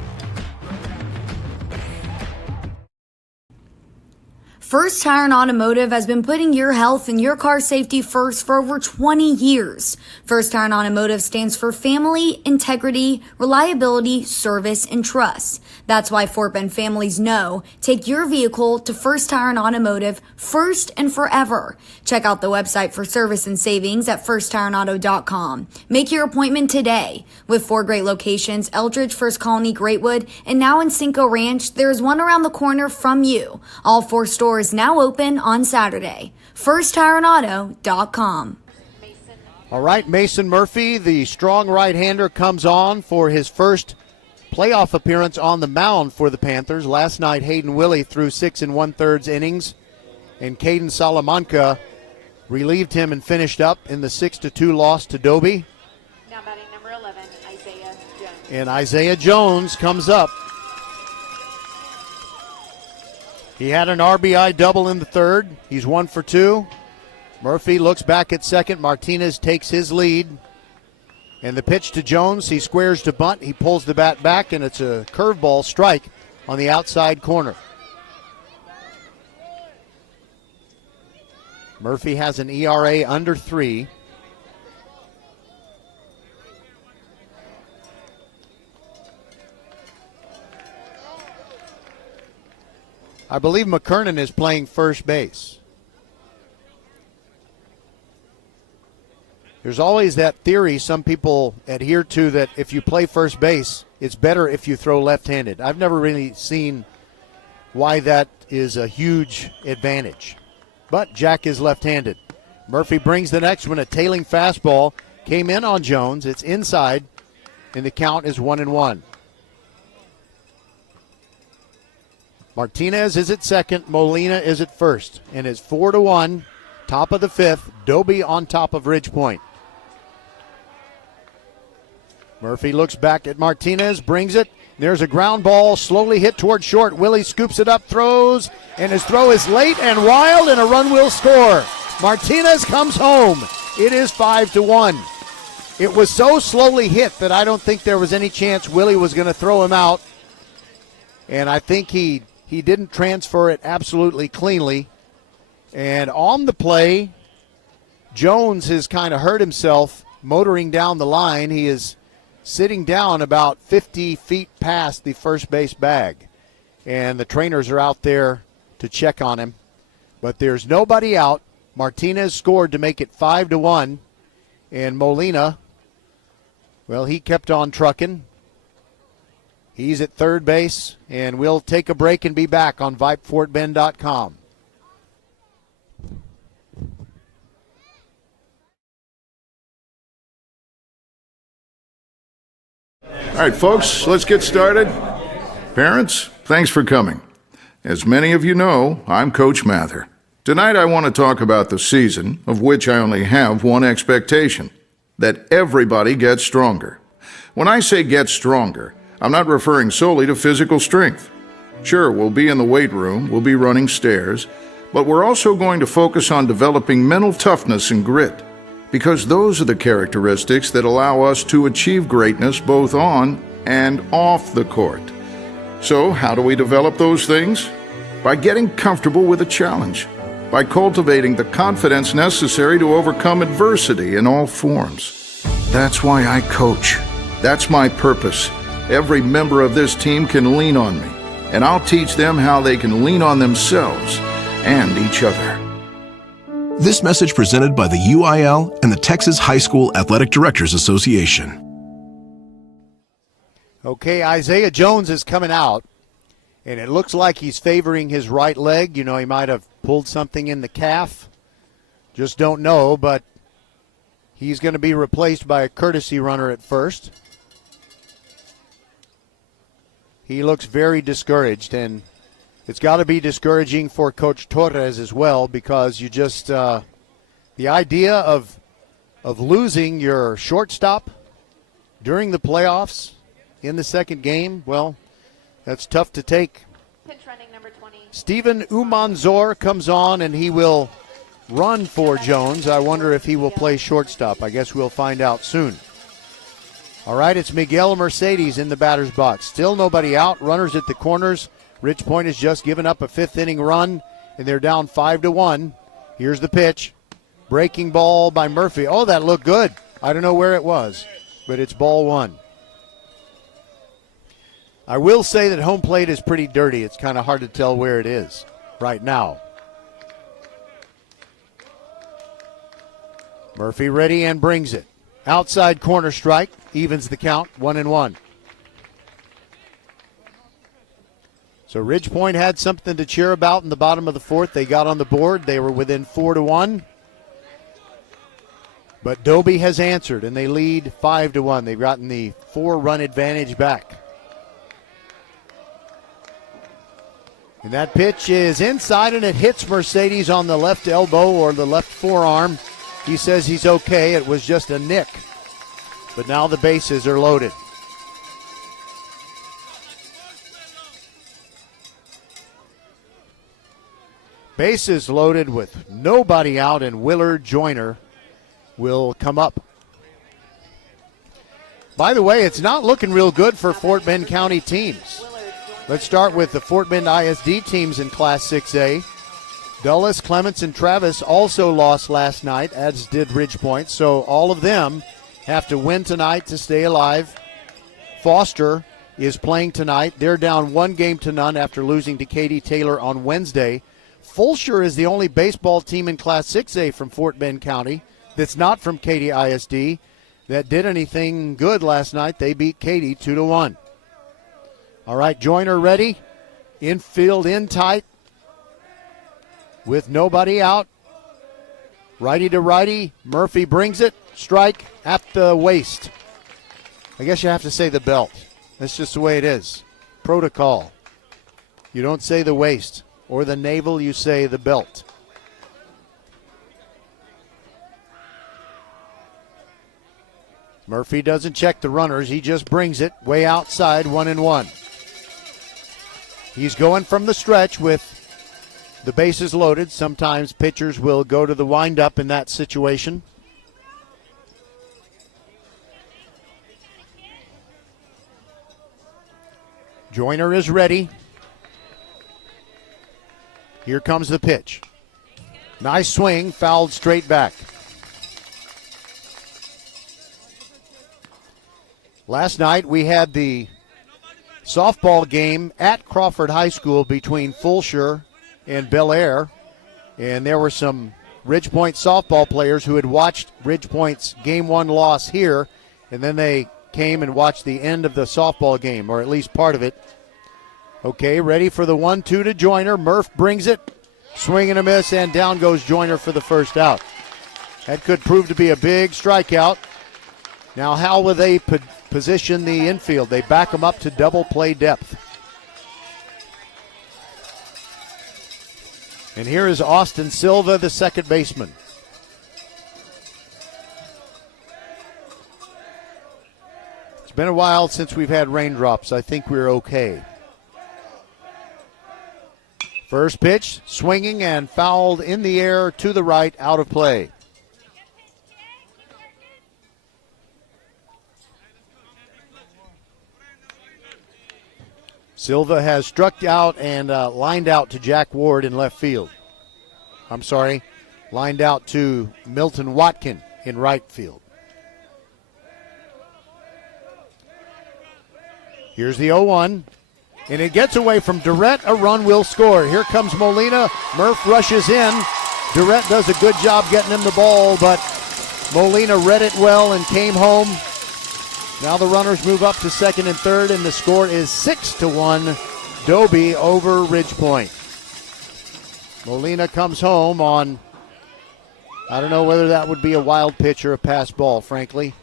First Tire and Automotive has been putting your health and your car safety first for over 20 years. First Tire and Automotive stands for family, integrity, reliability, service, and trust. That's why Fort Bend families know take your vehicle to First Tire and Automotive first and forever. Check out the website for service and savings at firsttireandauto.com. Make your appointment today. With 4 great locations, Eldridge, First Colony, Greatwood, and now in Cinco Ranch, there is one around the corner from you. All 4 stores now open on Saturday. firsttireandauto.com. All right, Mason Murphy, the strong right-hander, comes on for his first playoff appearance on the mound for the Panthers. Last night, Hayden Willie threw 6 1/3 innings, and Caden Salamanca relieved him and finished up in the 6-2 loss to Dobie. Now batting number 11, Isaiah Jones. And Isaiah Jones comes up. He had an RBI double in the third. He's 1 for 2. Murphy looks back at second. Martinez takes his lead. And the pitch to Jones. He squares to bunt. He pulls the bat back, and it's a curveball strike on the outside corner. Murphy has an ERA under 3. I believe McKernan is playing first base. There's always that theory some people adhere to that if you play first base, it's better if you throw left-handed. I've never really seen why that is a huge advantage. But Jack is left-handed. Murphy brings the next one, a tailing fastball. Came in on Jones. It's inside, and the count is 1-1. Martinez is at second. Molina is at first. And it's 4-1, top of the 5th. Dobie on top of Ridge Point. Murphy looks back at Martinez, brings it. There's a ground ball, slowly hit toward short. Willie scoops it up, throws, and his throw is late and wild, and a run will score. Martinez comes home. It is 5-1. It was so slowly hit that I don't think there was any chance Willie was going to throw him out. And I think he didn't transfer it absolutely cleanly. And on the play, Jones has kind of hurt himself motoring down the line. He is sitting down about 50 feet past the first base bag. And the trainers are out there to check on him. But there's nobody out. Martinez scored to make it 5-1. And Molina, well, he kept on trucking. He's at third base, and we'll take a break and be back on VypeFortBend.com. All right, folks, let's get started. Parents, thanks for coming. As many of you know, I'm Coach Mather. Tonight I want to talk about the season, of which I only have one expectation, that everybody gets stronger. When I say get stronger, I'm not referring solely to physical strength. Sure, we'll be in the weight room, we'll be running stairs, but we're also going to focus on developing mental toughness and grit, because those are the characteristics that allow us to achieve greatness both on and off the court. So, how do we develop those things? By getting comfortable with a challenge, by cultivating the confidence necessary to overcome adversity in all forms. That's why I coach. That's my purpose. Every member of this team can lean on me, and I'll teach them how they can lean on themselves and each other. This message presented by the UIL and the Texas High School Athletic Directors Association. Okay, Isaiah Jones is coming out, and it looks like he's favoring his right leg. You know, he might have pulled something in the calf. Just don't know, but he's going to be replaced by a courtesy runner at first. He looks very discouraged, and it's got to be discouraging for Coach Torres as well, because you just the idea of losing your shortstop during the playoffs in the second game, well, that's tough to take. Pitch running number 20. Steven Umanzor comes on, and he will run for Jones. I wonder if he will play shortstop. I guess we'll find out soon. All right, it's Miguel Mercedes in the batter's box. Still nobody out. Runners at the corners. Ridge Point has just given up a fifth-inning run, and they're down 5-1. Here's the pitch. Breaking ball by Murphy. Oh, that looked good. I don't know where it was, but it's ball one. I will say that home plate is pretty dirty. It's kind of hard to tell where it is right now. Murphy ready and brings it. Outside corner strike. Evens the count. 1-1. So Ridge Point had something to cheer about in the bottom of the fourth. They got on the board. They were within 4-1. But Dobie has answered, and they lead 5-1. They've gotten the 4-run advantage back. And that pitch is inside, and it hits Mercedes on the left elbow or the left forearm. He says he's okay. It was just a nick. But now the bases are loaded. Bases loaded with nobody out, and Willard Joyner will come up. By the way, it's not looking real good for Fort Bend County teams. Let's start with the Fort Bend ISD teams in Class 6A. Dulles, Clements, and Travis also lost last night, as did Ridge Point. So all of them have to win tonight to stay alive. Foster is playing tonight. They're down 1-0 after losing to Katy Taylor on Wednesday. Fulshire is the only baseball team in Class 6A from Fort Bend County that's not from Katy ISD that did anything good last night. They beat Katy 2-1. All right, Joyner ready. Infield in tight with nobody out. Righty to righty. Murphy brings it. Strike at the waist. I guess you have to say the belt. That's just the way it is. Protocol. You don't say the waist or the navel, you say the belt. Murphy doesn't check the runners. He just brings it way outside, 1-1. He's going from the stretch with the bases loaded. Sometimes pitchers will go to the windup in that situation. Joyner is ready. Here comes the pitch. Nice swing, fouled straight back. Last night we had the softball game at Crawford High School between Fulshire and Bel Air, and there were some Ridge Point softball players who had watched Ridge Point's Game 1 loss here, and then they came and watched the end of the softball game, or at least part of it. Okay, ready for the 1-2 to Joyner. Murph brings it, swing and a miss, and down goes Joyner for the first out. That could prove to be a big strikeout. Now how will they position the infield? They back them up to double play depth. And here is Austin Silva, the second baseman. It's been a while since we've had raindrops. I think we're okay. First pitch, swinging and fouled in the air to the right, out of play. Silva has struck out and lined out to Jack Ward in left field. I'm sorry, lined out to Milton Watkin in right field. Here's the 0-1, and it gets away from Durrett. A run will score. Here comes Molina. Murph rushes in. Durrett does a good job getting him the ball, but Molina read it well and came home. Now the runners move up to second and third, and the score is 6-1. Dobie over Ridge Point. Molina comes home on, I don't know whether that would be a wild pitch or a pass ball, frankly.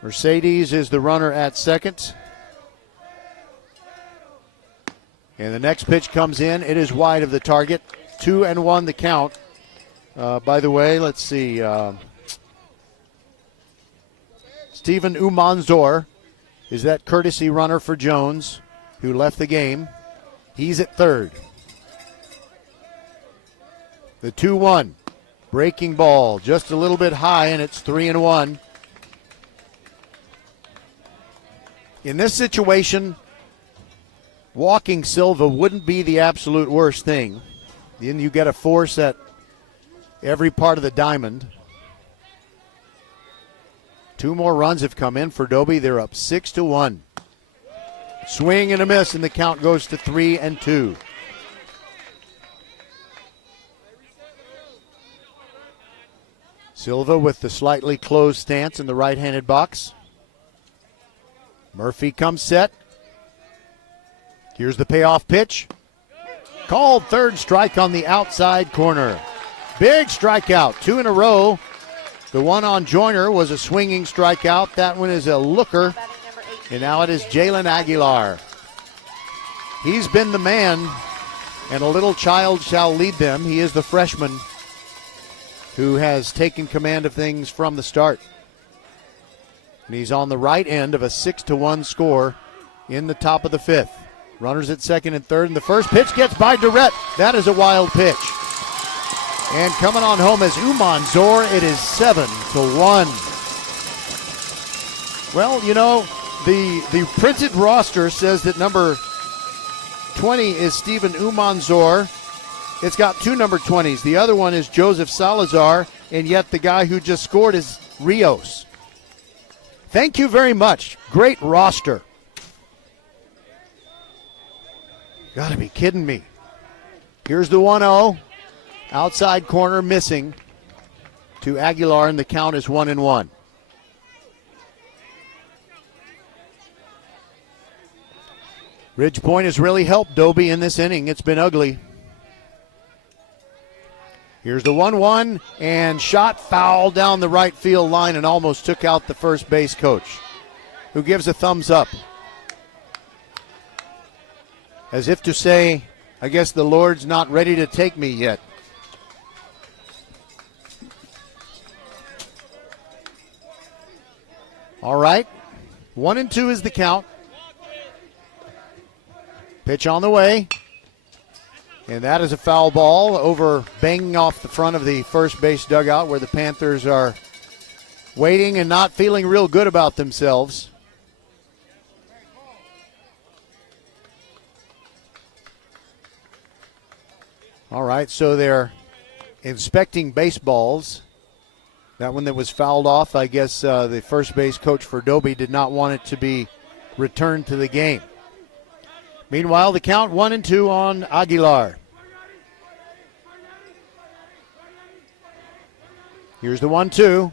Mercedes is the runner at second. And the next pitch comes in. It is wide of the target. 2-1 the count. By the way, let's see. Steven Umanzor is that courtesy runner for Jones, who left the game. He's at third. The 2-1. Breaking ball just a little bit high, and it's 3-1. In this situation, walking Silva wouldn't be the absolute worst thing. Then you get a force at every part of the diamond. 2 more runs have come in for Dobie. They're up 6-1. Swing and a miss, and the count goes to 3-2. Silva with the slightly closed stance in the right-handed box. Murphy comes set. Here's the payoff pitch. Called, third strike on the outside corner. Big strikeout, 2 in a row. The one on Joyner was a swinging strikeout. That one is a looker. And now it is Jalen Aguilar. He's been the man, and a little child shall lead them. He is the freshman who has taken command of things from the start. And he's on the right end of a 6-1 score in the top of the 5th. Runners at second and third, and the first pitch gets by Durrett. That is a wild pitch. And coming on home is Umanzor. It is 7-1. Well, you know, the printed roster says that number 20 is Stephen Umanzor. It's got 2 number 20s. The other one is Joseph Salazar, and yet the guy who just scored is Rios. Thank you very much. Great roster. Gotta be kidding me. Here's the 1-0. Outside corner missing to Aguilar, and the count is 1-1. Ridge Point has really helped Dobie in this inning. It's been ugly. Here's the 1-1, and shot foul down the right field line and almost took out the first base coach, who gives a thumbs up. As if to say, I guess the Lord's not ready to take me yet. All right, 1-2 is the count. Pitch on the way. And that is a foul ball over, banging off the front of the first base dugout where the Panthers are waiting and not feeling real good about themselves. All right, so they're inspecting baseballs. That one that was fouled off, I guess the first base coach for Dobie did not want it to be returned to the game. Meanwhile, the count 1-2 on Aguilar. Here's the 1-2.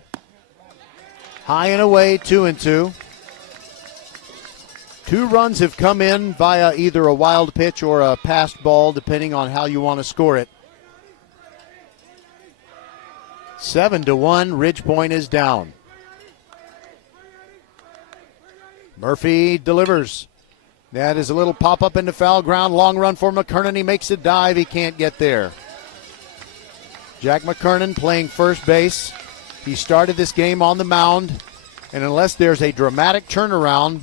High and away, 2-2. 2 runs have come in via either a wild pitch or a passed ball, depending on how you want to score it. 7-1, Ridge Point is down. Murphy delivers. That is a little pop-up into foul ground. Long run for McKernan. He makes a dive. He can't get there. Jack McKernan playing first base. He started this game on the mound. And unless there's a dramatic turnaround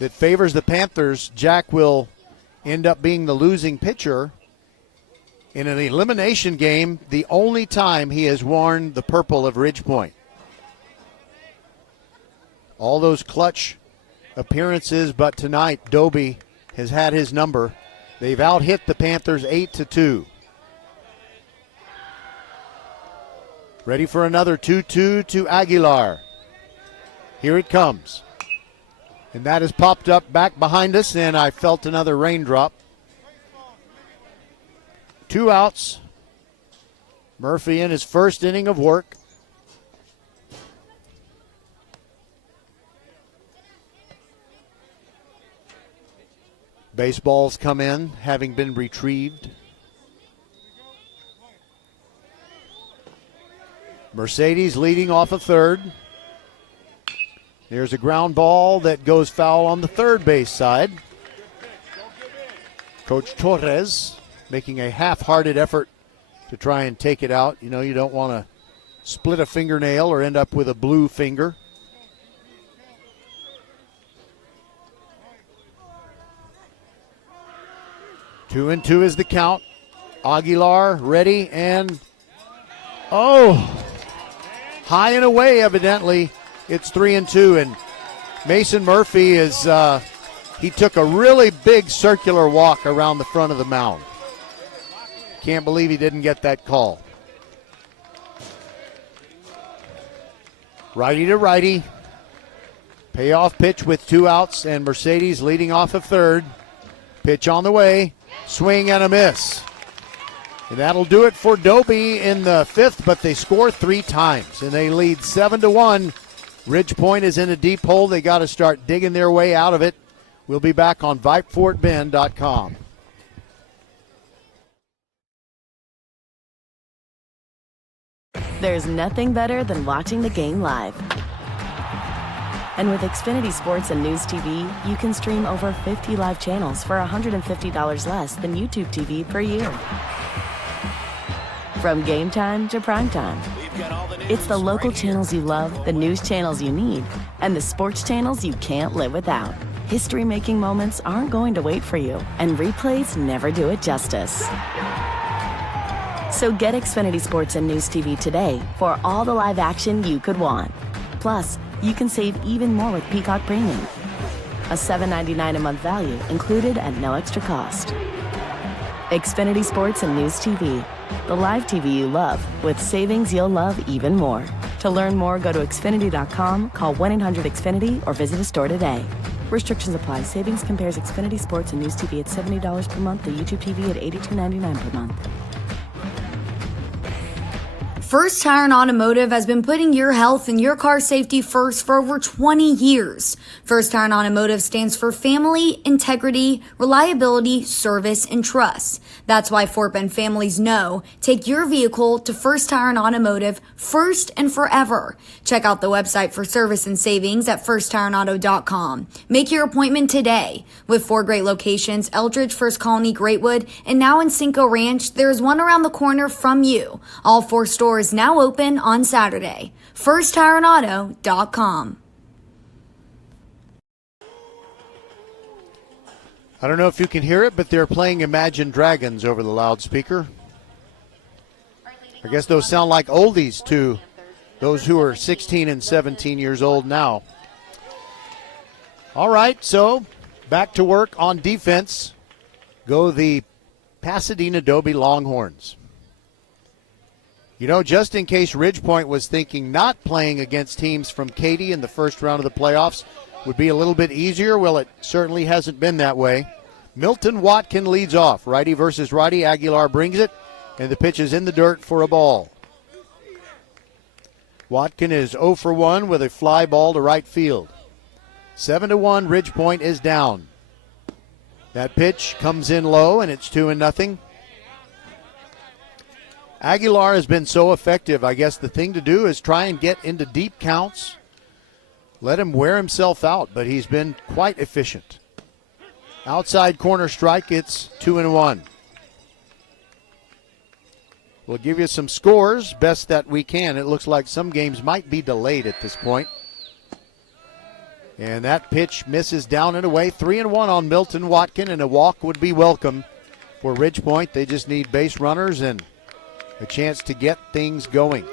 that favors the Panthers, Jack will end up being the losing pitcher in an elimination game, the only time he has worn the purple of Ridge Point. All those clutch appearances, but tonight Dobie has had his number. They've out-hit the Panthers 8-2. Ready for another 2-2 to Aguilar. Here it comes. And that has popped up back behind us, and I felt another raindrop. 2 outs. Murphy in his first inning of work. Baseballs come in, having been retrieved. Mercedes leading off a third. There's a ground ball that goes foul on the third base side. Coach Torres making a half-hearted effort to try and take it out. You know, you don't want to split a fingernail or end up with a blue finger. 2-2 is the count. Aguilar ready and high and away evidently. It's 3-2, and Mason Murphy is, he took a really big circular walk around the front of the mound. Can't believe he didn't get that call. Righty to righty. Payoff pitch with 2 outs, and Mercedes leading off of third. Pitch on the way. Swing and a miss. And that'll do it for Dobie in the 5th, but they score 3 times, and they lead 7-1. Ridge Point is in a deep hole. They got to start digging their way out of it. We'll be back on VypeFortBend.com. There's nothing better than watching the game live. And with Xfinity Sports and News TV, you can stream over 50 live channels for $150 less than YouTube TV per year. From game time to prime time. It's the local channels you love, the news channels you need, and the sports channels you can't live without. History-making moments aren't going to wait for you, and replays never do it justice. So get Xfinity Sports and News TV today for all the live action you could want. Plus, you can save even more with Peacock Premium. A $7.99 a month value included at no extra cost. Xfinity Sports and News TV. The live TV you love with savings you'll love even more. To learn more, go to Xfinity.com, call 1-800-XFINITY, or visit a store today. Restrictions apply. Savings compares Xfinity Sports and News TV at $70 per month to YouTube TV at $82.99 per month. First Tire and Automotive has been putting your health and your car safety first for over 20 years. First Tire and Automotive stands for family, integrity, reliability, service, and trust. That's why Fort Bend families know take your vehicle to First Tire and Automotive first and forever. Check out the website for service and savings at firsttireandauto.com. Make your appointment today. With 4 great locations, Eldridge, First Colony, Greatwood, and now in Cinco Ranch, there's one around the corner from you. All 4 stores now open on Saturday. FirstTireandAuto.com. I don't know if you can hear it, but they're playing Imagine Dragons over the loudspeaker. I guess those sound like oldies to those who are 16 and 17 years old now. All right, so back to work on defense. Go the Pasadena Dobie Longhorns. You know, just in case Ridge Point was thinking not playing against teams from Katy in the first round of the playoffs would be a little bit easier, well, it certainly hasn't been that way. Milton Watkin leads off. Righty versus righty. Aguilar brings it, and the pitch is in the dirt for a ball. Watkin is 0 for 1 with a fly ball to right field. 7-1, Ridge Point is down. That pitch comes in low, and it's 2-0. Aguilar has been so effective. I guess the thing to do is try and get into deep counts. Let him wear himself out, but he's been quite efficient. Outside corner strike, it's 2-1. We'll give you some scores, best that we can. It looks like some games might be delayed at this point. And that pitch misses down and away. 3-1 on Milton Watkin, and a walk would be welcome for Ridge Point. They just need base runners and a chance to get things going.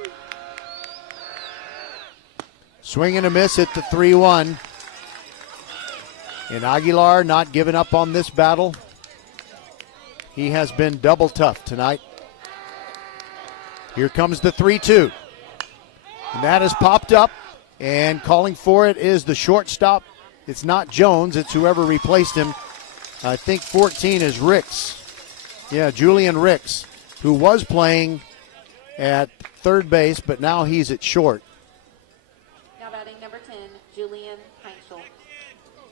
Swing and a miss at the 3-1. And Aguilar not giving up on this battle. He has been double tough tonight. Here comes the 3-2. And that has popped up. And calling for it is the shortstop. It's not Jones. It's whoever replaced him. I think 14 is Ricks. Yeah, Julian Ricks, who was playing at third base, but now he's at short. Now batting number 10, Julian Heinschel.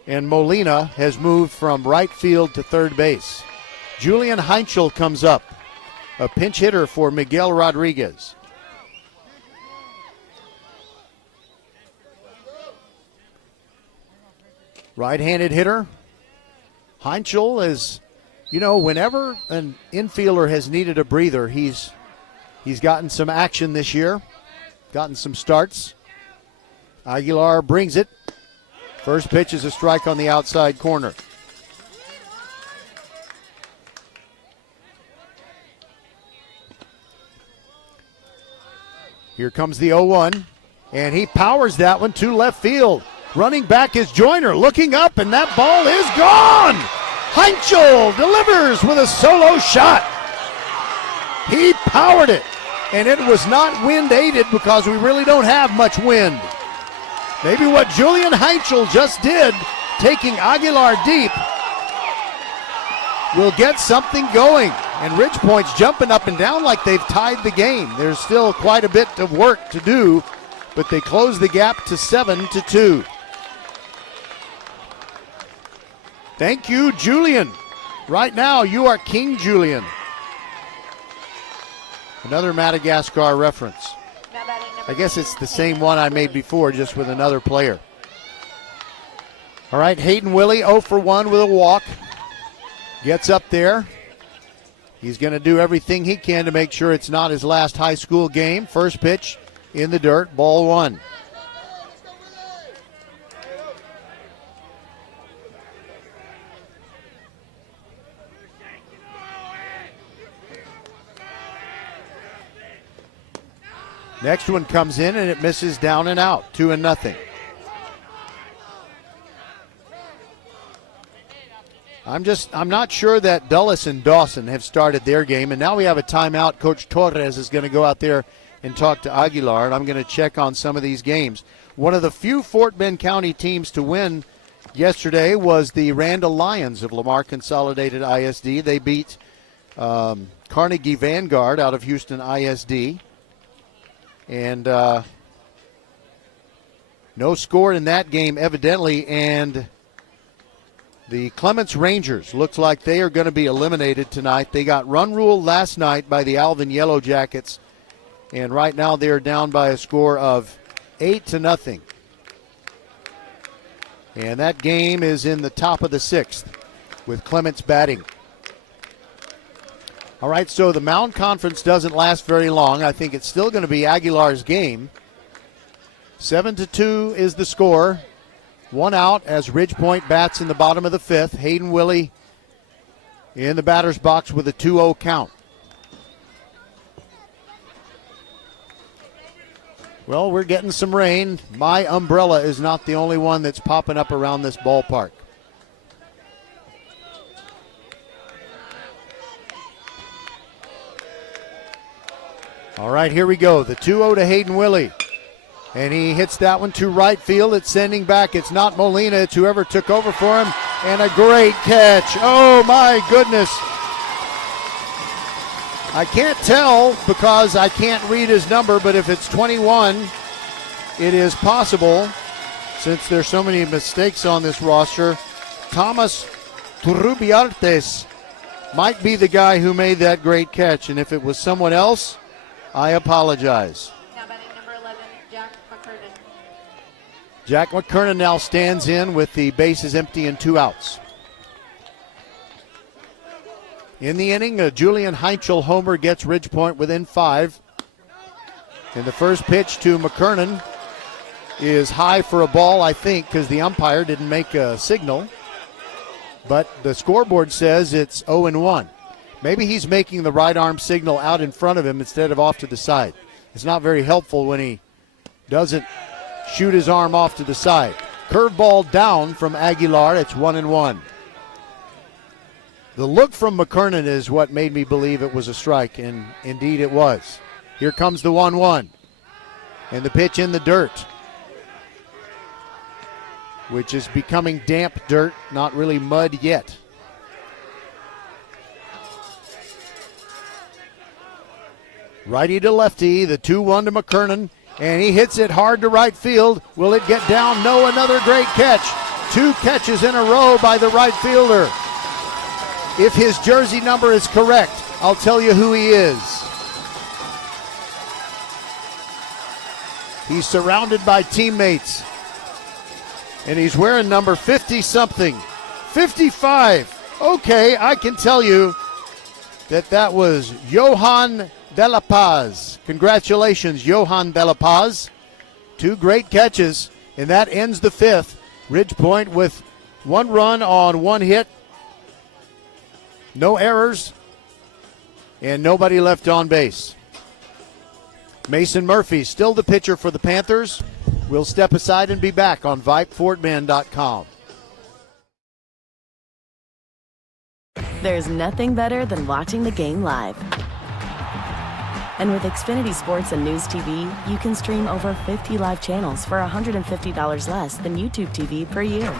And Molina has moved from right field to third base. Julian Heinschel comes up, a pinch hitter for Miguel Rodriguez. Right-handed hitter. Heinschel is, you know, whenever an infielder has needed a breather, he's gotten some action this year, gotten some starts. Aguilar brings it. First pitch is a strike on the outside corner. Here comes the 0-1, and he powers that one to left field. Running back is Joyner, looking up, and that ball is gone. Heinzel delivers with a solo shot. He powered it, and it was not wind aided because we really don't have much wind. Maybe what Julian Heinzel just did, taking Aguilar deep, will get something going. And Ridge Point's jumping up and down like they've tied the game. There's still quite a bit of work to do, but they close the gap to 7-2. Thank you, Julian. Right now, you are King Julian. Another Madagascar reference. I guess it's the same one I made before, just with another player. All right, Hayden Willie 0 for 1 with a walk. Gets up there. He's going to do everything he can to make sure it's not his last high school game. First pitch in the dirt, ball 1. Next one comes in and it misses down and out, 2-0. I'm not sure that Dulles and Dawson have started their game, and now we have a timeout. Coach Torres is going to go out there and talk to Aguilar, and I'm going to check on some of these games. One of the few Fort Bend County teams to win yesterday was the Randall Lions of Lamar Consolidated ISD. They beat Carnegie Vanguard out of Houston ISD. And no score in that game, evidently, and the Clements Rangers looks like they are going to be eliminated tonight. They got run ruled last night by the Alvin Yellow Jackets, and right now they are down by a score of 8-0. And that game is in the top of the 6th with Clements batting. All right, so the Mound Conference doesn't last very long. I think it's still going to be Aguilar's game. 7-2 is the score. 1 out as Ridge Point bats in the bottom of the 5th. Hayden Willie in the batter's box with a 2-0 count. Well, we're getting some rain. My umbrella is not the only one that's popping up around this ballpark. All right, here we go. The 2-0 to Hayden Willie. And he hits that one to right field. It's sending back. It's not Molina. It's whoever took over for him. And a great catch. Oh, my goodness. I can't tell because I can't read his number, but if it's 21, it is possible, since there's so many mistakes on this roster, Thomas Turrubiartes might be the guy who made that great catch. And if it was someone else, I apologize. Now batting number 11, Jack McKernan. Jack McKernan now stands in with the bases empty and 2 outs. In the inning, a Julian Heinzel homer gets Ridge Point within 5. And the first pitch to McKernan is high for a ball, I think, because the umpire didn't make a signal. But the scoreboard says it's 0-1. Maybe he's making the right arm signal out in front of him instead of off to the side. It's not very helpful when he doesn't shoot his arm off to the side. Curveball down from Aguilar. It's 1-1. The look from McKernan is what made me believe it was a strike, and indeed it was. Here comes the 1-1. And the pitch in the dirt, which is becoming damp dirt, not really mud yet. Righty to lefty, the 2-1 to McKernan, and he hits it hard to right field. Will it get down? No, another great catch. 2 catches in a row by the right fielder. If his jersey number is correct, I'll tell you who he is. He's surrounded by teammates, and he's wearing number 50-something. 55. Okay, I can tell you that was Johan De La Paz. Congratulations, Johan De La Paz. 2 great catches, and that ends the 5th. Ridge Point with 1 run on 1 hit, no errors, and nobody left on base. Mason Murphy still the pitcher for the Panthers. We'll step aside and be back on VypeFortBend.com. There's nothing better than watching the game live. And with Xfinity Sports and News TV, you can stream over 50 live channels for $150 less than YouTube TV per year.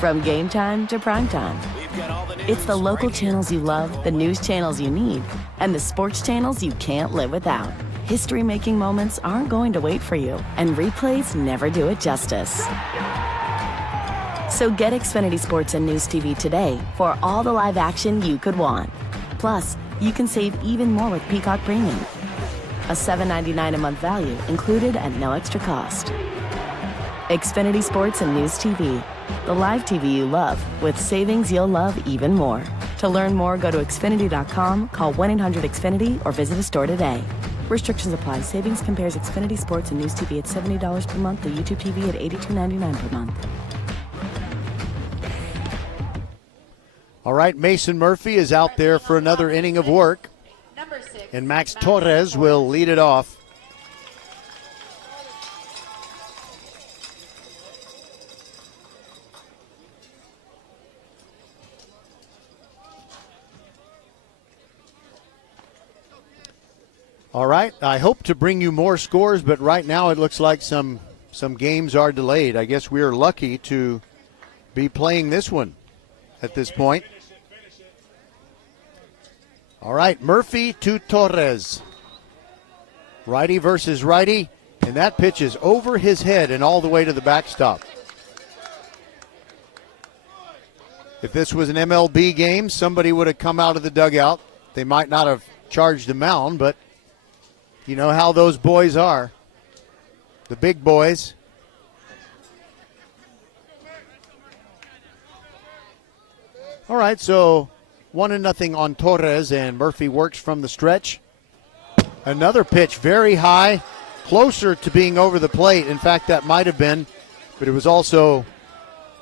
From game time to prime time. It's the local channels you love, the news channels you need, and the sports channels you can't live without. History-making moments aren't going to wait for you, and replays never do it justice. So get Xfinity Sports and News TV today for all the live action you could want. Plus, you can save even more with Peacock Premium. A $7.99 a month value included at no extra cost. Xfinity Sports and News TV. The live TV you love with savings you'll love even more. To learn more, go to Xfinity.com, call 1-800-XFINITY, or visit a store today. Restrictions apply. Savings compares Xfinity Sports and News TV at $70 per month to YouTube TV at $82.99 per month. All right, Mason Murphy is out there for another inning of work. And Max Torres will lead it off. All right, I hope to bring you more scores, but right now it looks like some games are delayed. I guess we are lucky to be playing this one at this point. All right, Murphy to Torres. Righty versus righty, and that pitch is over his head and all the way to the backstop. If this was an MLB game, somebody would have come out of the dugout. They might not have charged the mound, but you know how those boys are, the big boys. All right, so 1-0 on Torres, and Murphy works from the stretch. Another pitch, very high, closer to being over the plate. In fact, that might have been, but it was also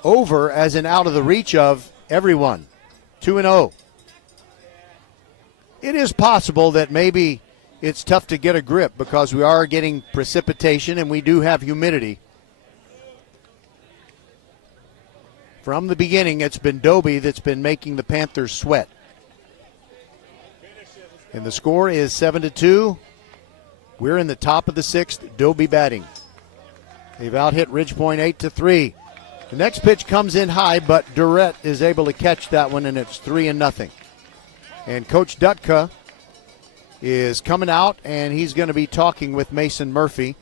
over, as in out of the reach of everyone. 2-0. It is possible that maybe it's tough to get a grip because we are getting precipitation and we do have humidity. From the beginning, it's been Dobie that's been making the Panthers sweat. And the score is 7-2. We're in the top of the sixth. Dobie batting. They've out-hit Ridgepoint 8-3. The next pitch comes in high, but Durrett is able to catch that one, and it's 3-0. And Coach Dutka is coming out, and he's going to be talking with Mason Murphy.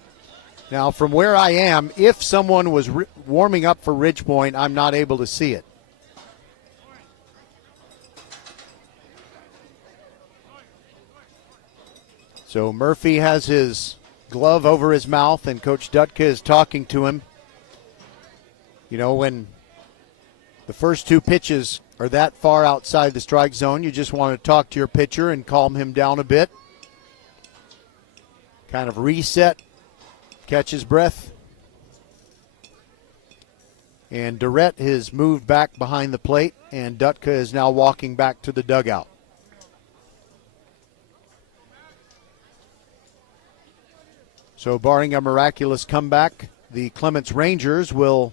Now, from where I am, if someone was warming up for Ridgepoint, I'm not able to see it. So Murphy has his glove over his mouth, and Coach Dutka is talking to him. You know, when the first two pitches are that far outside the strike zone, you just want to talk to your pitcher and calm him down a bit. Kind of reset. Catch his breath. And Durrett has moved back behind the plate, and Dutka is now walking back to the dugout. So barring a miraculous comeback, the Clements Rangers will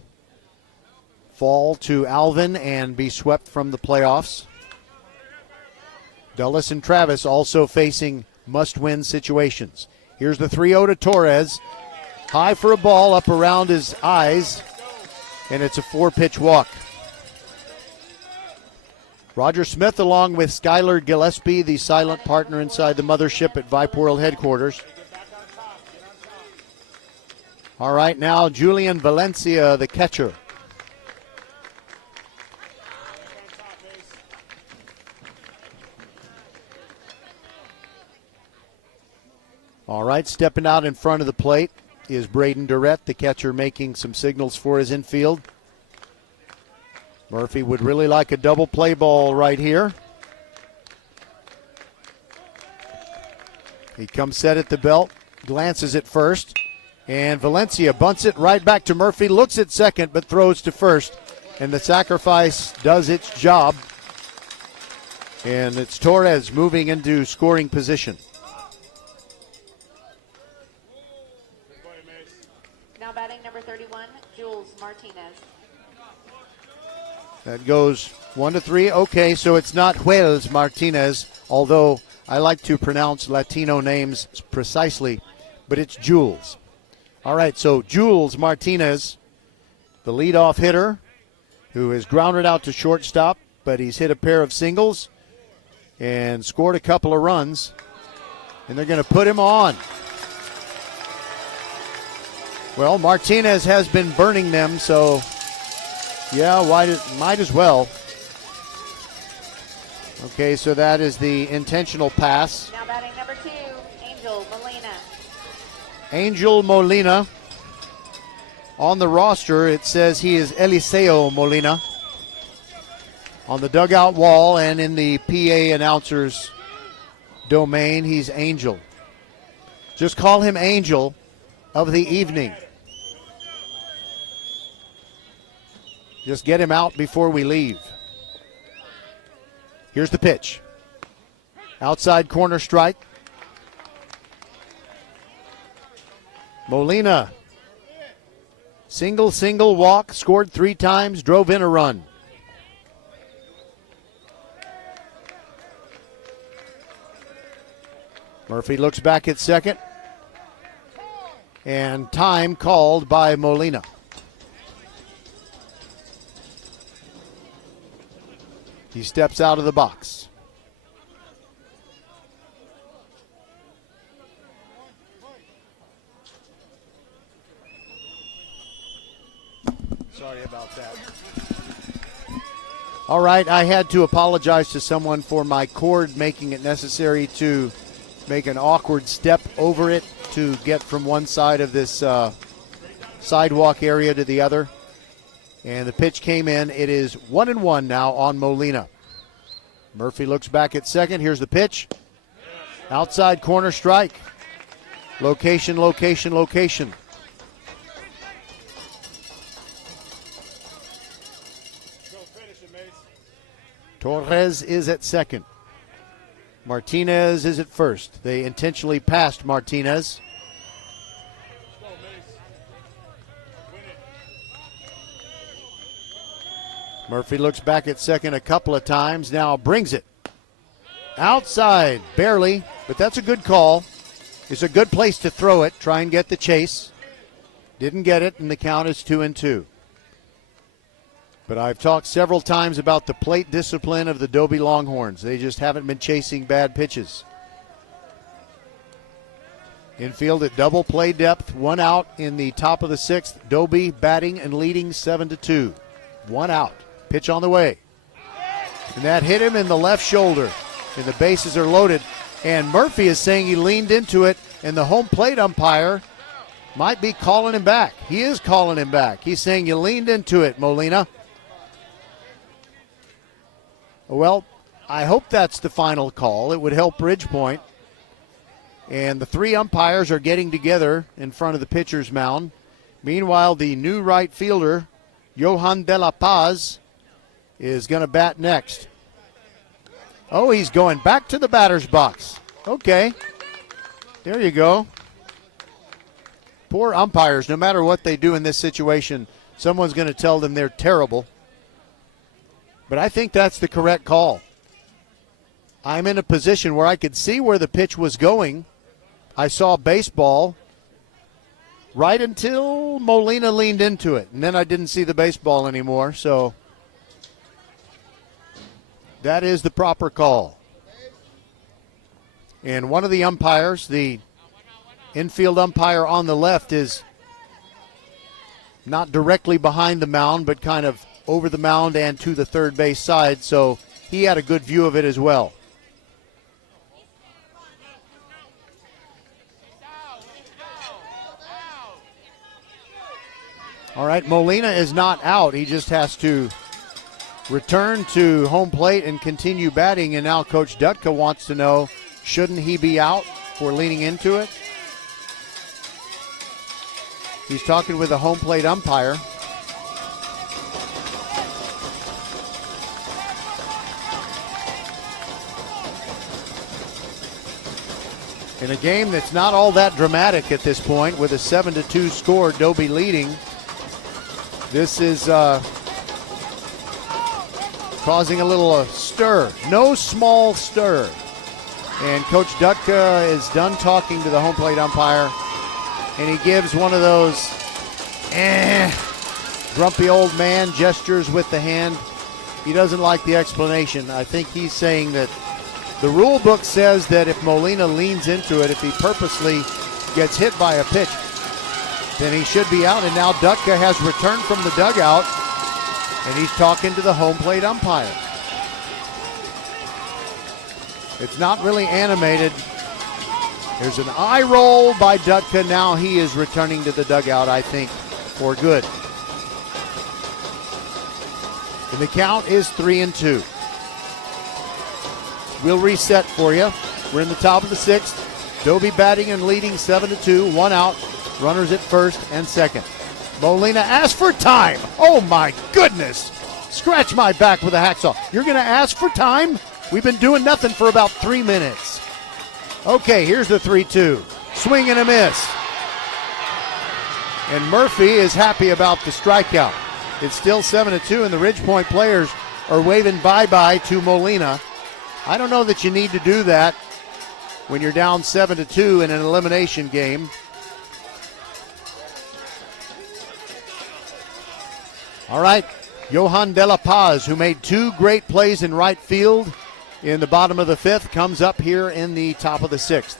fall to Alvin and be swept from the playoffs. Dulles and Travis also facing must-win situations. Here's the 3-0 to Torres. High for a ball up around his eyes, and it's a 4-pitch walk. Roger Smith along with Skylar Gillespie, the silent partner inside the mothership at Vype World headquarters. All right, now Julian Valencia, the catcher. All right, stepping out in front of the plate is Braden Durrett, the catcher, making some signals for his infield. Murphy would really like a double play ball right here. He comes set at the belt, glances at first, and Valencia bunts it right back to Murphy, looks at second but throws to first, and the sacrifice does its job. And it's Torres moving into scoring position. Martinez. That goes 1-3. Okay, so it's not Wells Martinez, although I like to pronounce Latino names precisely, but it's Jules. All right, so Jules Martinez, the leadoff hitter, who has grounded out to shortstop, but he's hit a pair of singles and scored a couple of runs, and they're going to put him on. Well, Martinez has been burning them, so yeah, might as well. Okay, so that is the intentional pass. Now batting number 2, Angel Molina. Angel Molina. On the roster, it says he is Eliseo Molina. On the dugout wall and in the PA announcer's domain, he's Angel. Just call him Angel of the evening. Just get him out before we leave. Here's the pitch. Outside corner strike. Molina. Single walk, scored 3 times, drove in a run. Murphy looks back at second. And time called by Molina. He steps out of the box. Sorry about that. All right, I had to apologize to someone for my cord making it necessary to make an awkward step over it to get from one side of this sidewalk area to the other. And the pitch came in. It is 1-1 now on Molina. Murphy looks back at second. Here's the pitch. Outside corner strike. Location. Torres is at second. Martinez is at first. They intentionally passed Martinez. Murphy looks back at second a couple of times, now brings it. Outside, barely, but that's a good call. It's a good place to throw it, try and get the chase. Didn't get it, and the count is 2-2. But I've talked several times about the plate discipline of the Dobie Longhorns. They just haven't been chasing bad pitches. Infield at double play depth, 1 out in the top of the 6th. Dobie batting and leading 7-2. 1 out. Pitch on the way. And that hit him in the left shoulder. And the bases are loaded. And Murphy is saying he leaned into it, and the home plate umpire might be calling him back. He is calling him back. He's saying you leaned into it, Molina. Well, I hope that's the final call. It would help Bridgepoint. And the 3 umpires are getting together in front of the pitcher's mound. Meanwhile, the new right fielder, Johan de la Paz, is going to bat next. Oh, he's going back to the batter's box. Okay. There you go. Poor umpires, no matter what they do in this situation, someone's going to tell them they're terrible. But I think that's the correct call. I'm in a position where I could see where the pitch was going. I saw baseball right until Molina leaned into it, and then I didn't see the baseball anymore, so that is the proper call. And one of the umpires, the infield umpire on the left, is not directly behind the mound, but kind of over the mound and to the third base side, so he had a good view of it as well. All right, Molina is not out. He just has to return to home plate and continue batting. And now Coach Dutka wants to know, shouldn't he be out for leaning into it? He's talking with a home plate umpire. In a game that's not all that dramatic at this point, with a 7-2 score, Dobie leading. This is causing a little stir. No small stir. And Coach Dutka is done talking to the home plate umpire, and he gives one of those grumpy old man gestures with the hand. He doesn't like the explanation. I think he's saying that the rule book says that if Molina leans into it, if he purposely gets hit by a pitch, then he should be out. And now Dutka has returned from the dugout, and he's talking to the home plate umpire. It's not really animated. There's an eye roll by Dutka. Now he is returning to the dugout, I think, for good. And the count is 3-2. We'll reset for you. We're in the top of the sixth. Dobie batting and leading 7-2. One out. Runners at first and second. Molina asks for time. Oh my goodness. Scratch my back with a hacksaw. You're going to ask for time? We've been doing nothing for about 3 minutes. Okay, here's the 3-2. Swing and a miss. And Murphy is happy about the strikeout. It's still 7-2, and the Ridgepoint players are waving bye-bye to Molina. I don't know that you need to do that when you're down 7-2 in an elimination game. All right, Johan De La Paz, who made 2 great plays in right field in the bottom of the 5th, comes up here in the top of the 6th.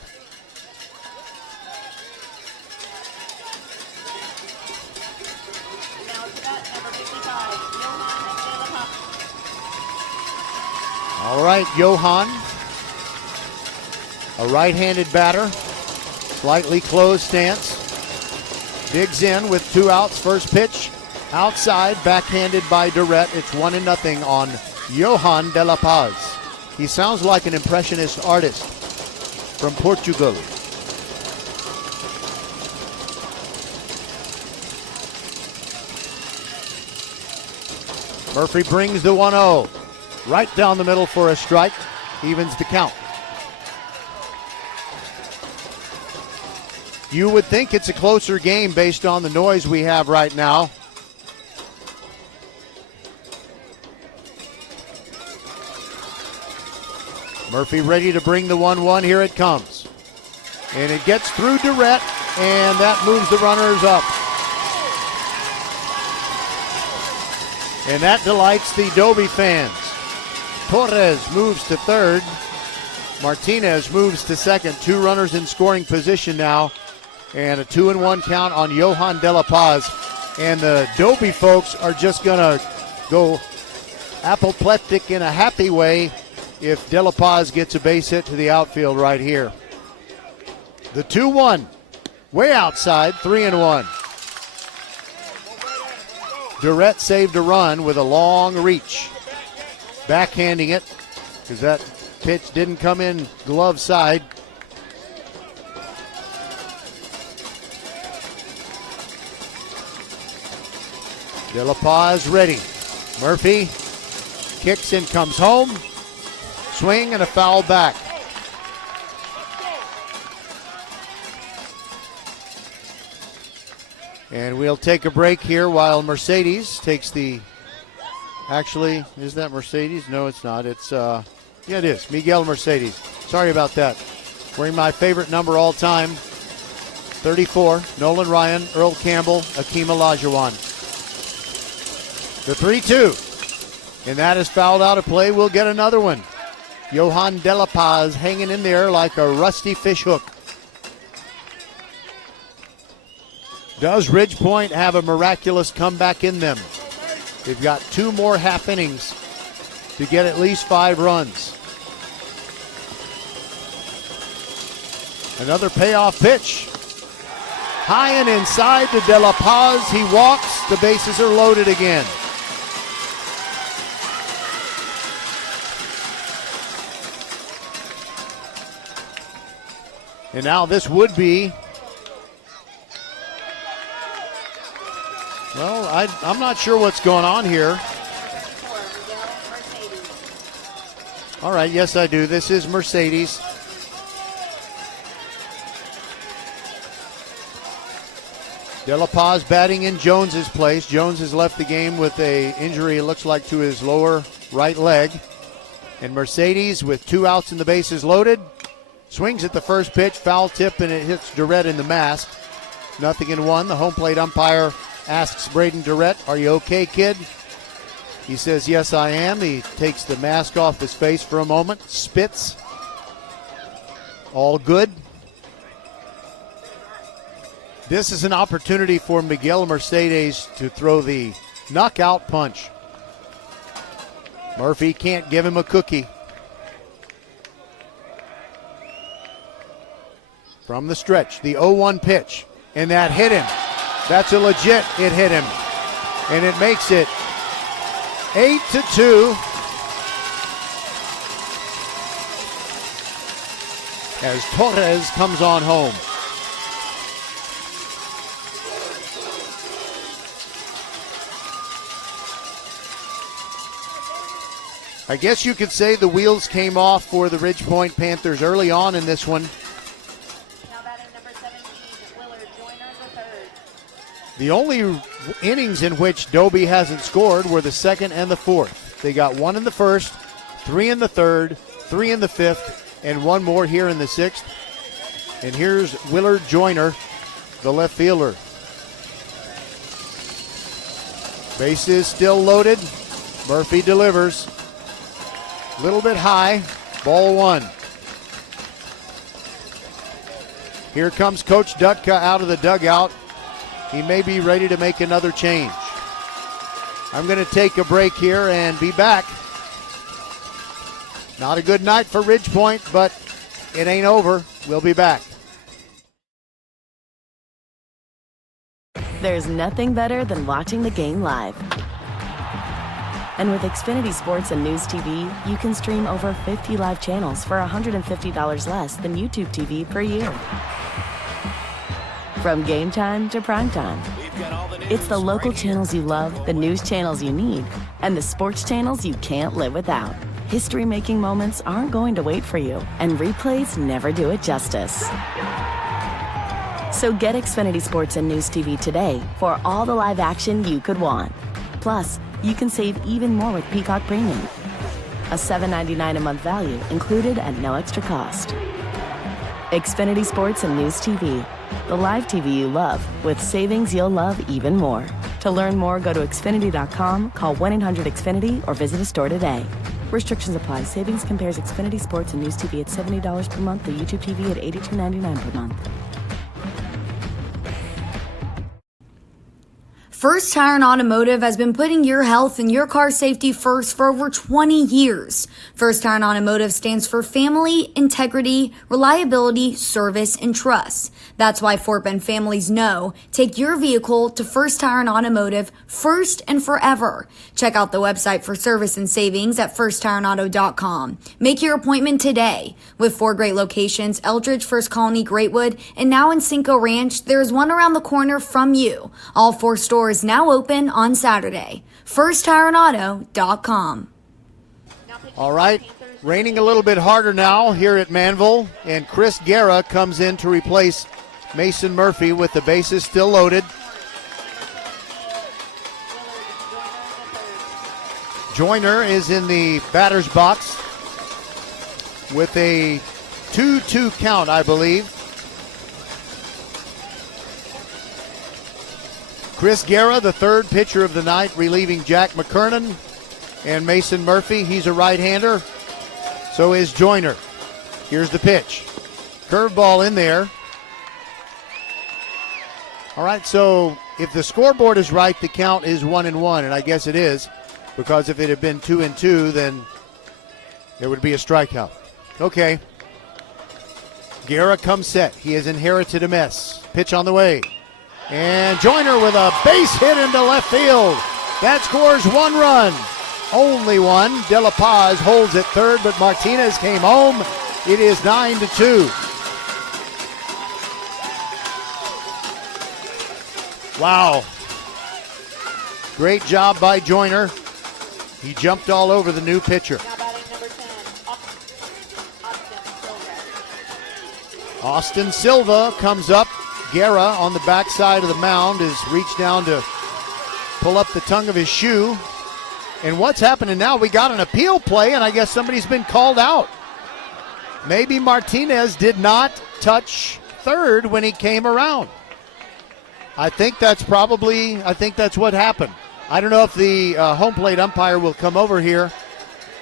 All right, Johan, a right-handed batter, slightly closed stance, digs in with 2 outs. First pitch outside, backhanded by Durrett. It's 1-0 on Johan De La Paz. He sounds like an impressionist artist from Portugal. Murphy brings the 1-0. Right down the middle for a strike. Evens the count. You would think it's a closer game based on the noise we have right now. Murphy ready to bring the 1-1. Here it comes. And it gets through Durrett, and that moves the runners up. And that delights the Dobie fans. Torres moves to third. Martinez moves to second. 2 runners in scoring position now. And a 2-1 count on Johan De La Paz. And the Dobie folks are just going to go apoplectic in a happy way if De La Paz gets a base hit to the outfield right here. The 2-1. Way outside. 3-1. Durrett saved a run with a long reach. Backhanding it because that pitch didn't come in glove side. De La Paz ready. Murphy kicks and comes home. Swing and a foul back. And we'll take a break here while Mercedes takes the... Actually, is that Mercedes? No, it's not. It's, yeah, it is. Miguel Mercedes. Sorry about that. Wearing my favorite number all time, 34. Nolan Ryan, Earl Campbell, Akeem Olajuwon. The 3-2. And that is fouled out of play. We'll get another one. Johan De La Paz hanging in there like a rusty fish hook. Does Ridgepoint have a miraculous comeback in them? They've got 2 more half innings to get at least 5 runs. Another payoff pitch. High and inside to De La Paz. He walks. The bases are loaded again. And now this would be... Well, I'm not sure what's going on here. All right, yes, I do. This is Mercedes. De La Paz batting in Jones's place. Jones has left the game with a injury, it looks like, to his lower right leg. And Mercedes, with 2 outs and the bases loaded, swings at the first pitch, foul tip, and it hits Durrett in the mask. 0-1. The home plate umpire asks Braden Durrett, "Are you okay, kid?" He says, "Yes, I am." He takes the mask off his face for a moment, spits. All good. This is an opportunity for Miguel Mercedes to throw the knockout punch. Murphy can't give him a cookie. From the stretch, the 0-1 pitch, and that hit him. That's a legit, it hit him. And it makes it 8-2. As Torres comes on home. I guess you could say the wheels came off for the Ridgepoint Panthers early on in this one. Now batting number 17, Willard Joyner III. The only innings in which Dobie hasn't scored were the second and the fourth. They got 1 in the first, 3 in the third, 3 in the fifth, and 1 more here in the sixth. And here's Willard Joyner, the left fielder. Bases still loaded. Murphy delivers. Little bit high, ball 1. Here comes Coach Dutka out of the dugout. He may be ready to make another change. I'm going to take a break here and be back. Not a good night for Ridgepoint, but it ain't over. We'll be back. There's nothing better than watching the game live. And with Xfinity Sports and News TV, you can stream over 50 live channels for $150 less than YouTube TV per year. From game time to prime time. It's the local channels you love, the news channels you need, and the sports channels you can't live without. History-making moments aren't going to wait for you, and replays never do it justice. So get Xfinity Sports and News TV today for all the live action you could want. Plus, you can save even more with Peacock Premium. A $7.99 a month value included at no extra cost. Xfinity Sports and News TV. The live TV you love with savings you'll love even more. To learn more, go to Xfinity.com, call 1-800-XFINITY, or visit a store today. Restrictions apply. Savings compares Xfinity Sports and News TV at $70 per month to YouTube TV at $82.99 per month. First Tire and Automotive has been putting your health and your car safety first for over 20 years. First Tire and Automotive stands for family, integrity, reliability, service, and trust. That's why Fort Bend families know take your vehicle to First Tire and Automotive first and forever. Check out the website for service and savings at firsttireandauto.com. Make your appointment today. With 4 great locations, Eldridge, First Colony, Greatwood, and now in Cinco Ranch, there is one around the corner from you. All 4 stores now open on Saturday. FirstTireandAuto.com. All right, raining a little bit harder now here at Manville, and Chris Guerra comes in to replace Mason Murphy with the bases still loaded. Joyner is in the batter's box with a 2-2 count, I believe. Chris Guerra, the third pitcher of the night, relieving Jack McKernan and Mason Murphy. He's a right-hander. So is Joyner. Here's the pitch. Curveball in there. All right, so if the scoreboard is right, the count is 1-1, and I guess it is, because if it had been 2-2, then there would be a strikeout. Okay. Guerra comes set. He has inherited a mess. Pitch on the way. And Joyner with a base hit into left field. That scores 1 run. Only one. De La Paz holds at third, but Martinez came home. It is 9-2. Wow. Great job by Joyner. He jumped all over the new pitcher. Now batting number 10, Austin Silva. Austin Silva comes up, Guerra on the backside of the mound has reached down to pull up the tongue of his shoe. And what's happening now? We got an appeal play, and I guess somebody's been called out. Maybe Martinez did not touch third when he came around. I think that's what happened. I don't know if the home plate umpire will come over here.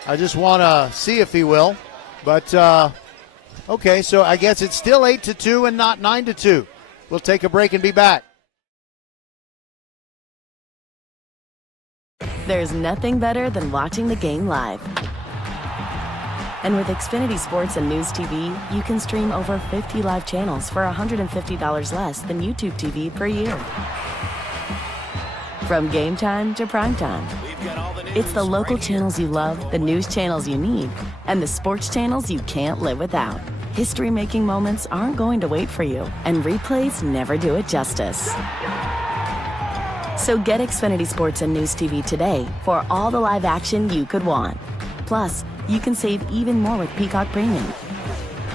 I just want to see if he will. But, okay, so I guess it's still 8-2 and not 9-2. We'll take a break and be back. There's nothing better than watching the game live. And with Xfinity Sports and News TV, you can stream over 50 live channels for $150 less than YouTube TV per year. From game time to prime time. It's the local channels you love, the news channels you need, and the sports channels you can't live without. History-making moments aren't going to wait for you, and replays never do it justice. So get Xfinity Sports and News TV today for all the live action you could want. Plus, you can save even more with Peacock Premium.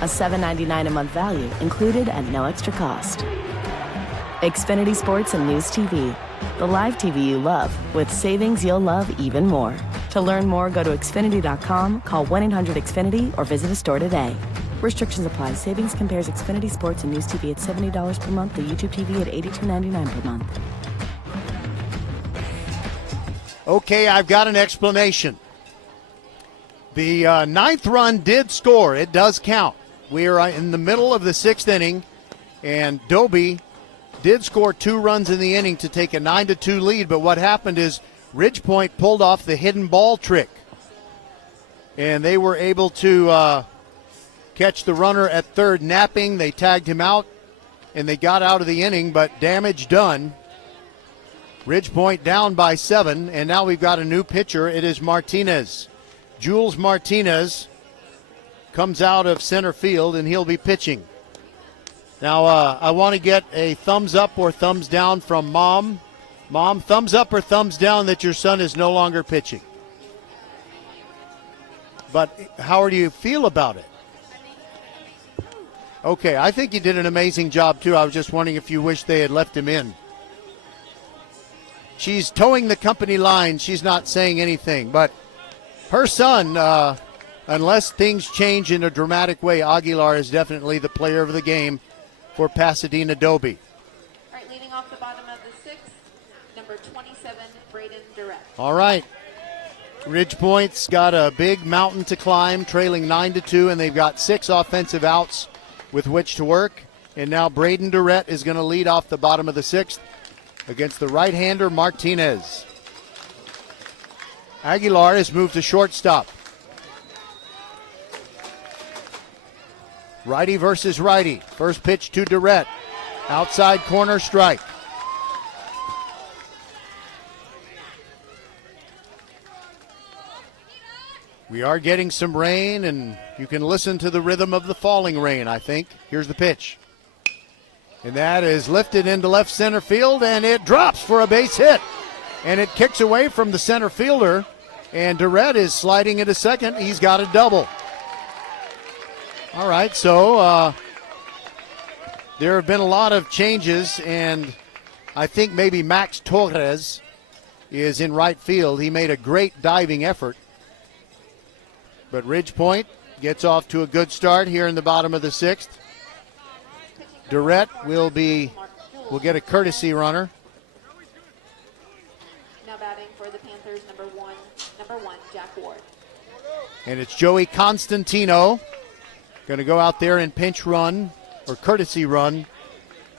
A $7.99 a month value included at no extra cost. Xfinity Sports and News TV. The live TV you love with savings you'll love even more. To learn more, go to Xfinity.com, call 1-800-XFINITY, or visit a store today. Restrictions apply. Savings compares Xfinity Sports and News TV at $70 per month to YouTube TV at $82.99 per month. Okay, I've got an explanation. The ninth run did score. It does count. We are in the middle of the sixth inning, and Dobie did score 2 runs in the inning to take a 9-2 lead, but what happened is Ridgepoint pulled off the hidden ball trick, and they were able to catch the runner at third napping. They tagged him out, and they got out of the inning, but damage done. Ridgepoint down by 7, and now we've got a new pitcher. It is Martinez. Jules Martinez comes out of center field, and he'll be pitching. Now, I want to get a thumbs up or thumbs down from Mom. Mom, thumbs up or thumbs down that your son is no longer pitching? But how do you feel about it? Okay, I think you did an amazing job, too. I was just wondering if you wish they had left him in. She's towing the company line. She's not saying anything. But her son, unless things change in a dramatic way, Aguilar is definitely the player of the game for Pasadena Dobie. All right, leading off the bottom of the 6th, number 27, Braden Durrett. All right. Ridgepoint's got a big mountain to climb, trailing 9-2, and they've got 6 offensive outs with which to work. And now Braden Durrett is going to lead off the bottom of the 6th against the right-hander Martinez. Aguilar has moved to shortstop. Righty versus righty. First pitch to Durrett. Outside corner strike. We are getting some rain, and you can listen to the rhythm of the falling rain, I think. Here's the pitch. And that is lifted into left center field, and it drops for a base hit. And it kicks away from the center fielder, and Durrett is sliding into second. He's got a double. All right, so there have been a lot of changes, and I think maybe Max Torres is in right field. He made a great diving effort. But Ridgepoint gets off to a good start here in the bottom of the 6th. Durrett will get a courtesy runner. Now batting for the Panthers, number one, Jack Ward. And it's Joey Constantino going to go out there and pinch run or courtesy run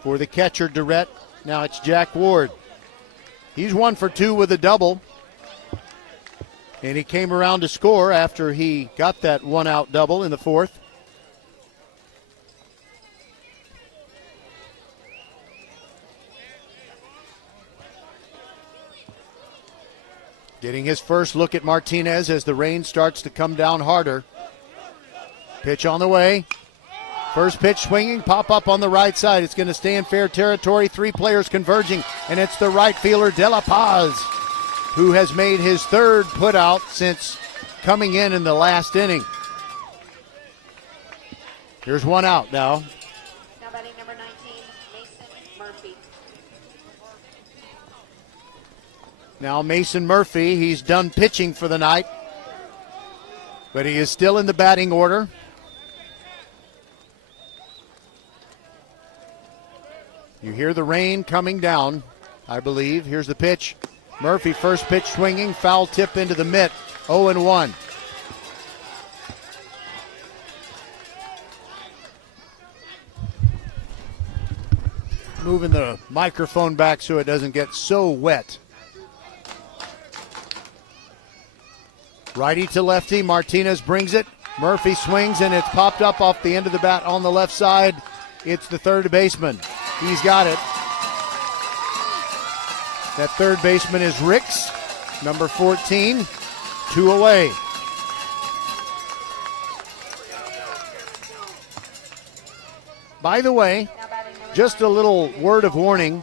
for the catcher Durrett. Now it's Jack Ward. He's 1 for 2 with a double. And he came around to score after he got that 1-out double in the 4th. Getting his first look at Martinez as the rain starts to come down harder. Pitch on the way. First pitch swinging, pop up on the right side. It's going to stay in fair territory. 3 players converging, and it's the right fielder, De La Paz, who has made his 3rd putout since coming in the last inning. Here's 1 out now. Now batting number 19, Mason Now Mason Murphy, he's done pitching for the night, but he is still in the batting order. You hear the rain coming down, I believe. Here's the pitch. Murphy, first pitch swinging, foul tip into the mitt, 0-1. Moving the microphone back so it doesn't get so wet. Righty to lefty, Martinez brings it. Murphy swings and it's popped up off the end of the bat on the left side. It's the third baseman. He's got it. That third baseman is Ricks, number 14, 2 away. By the way, just a little word of warning.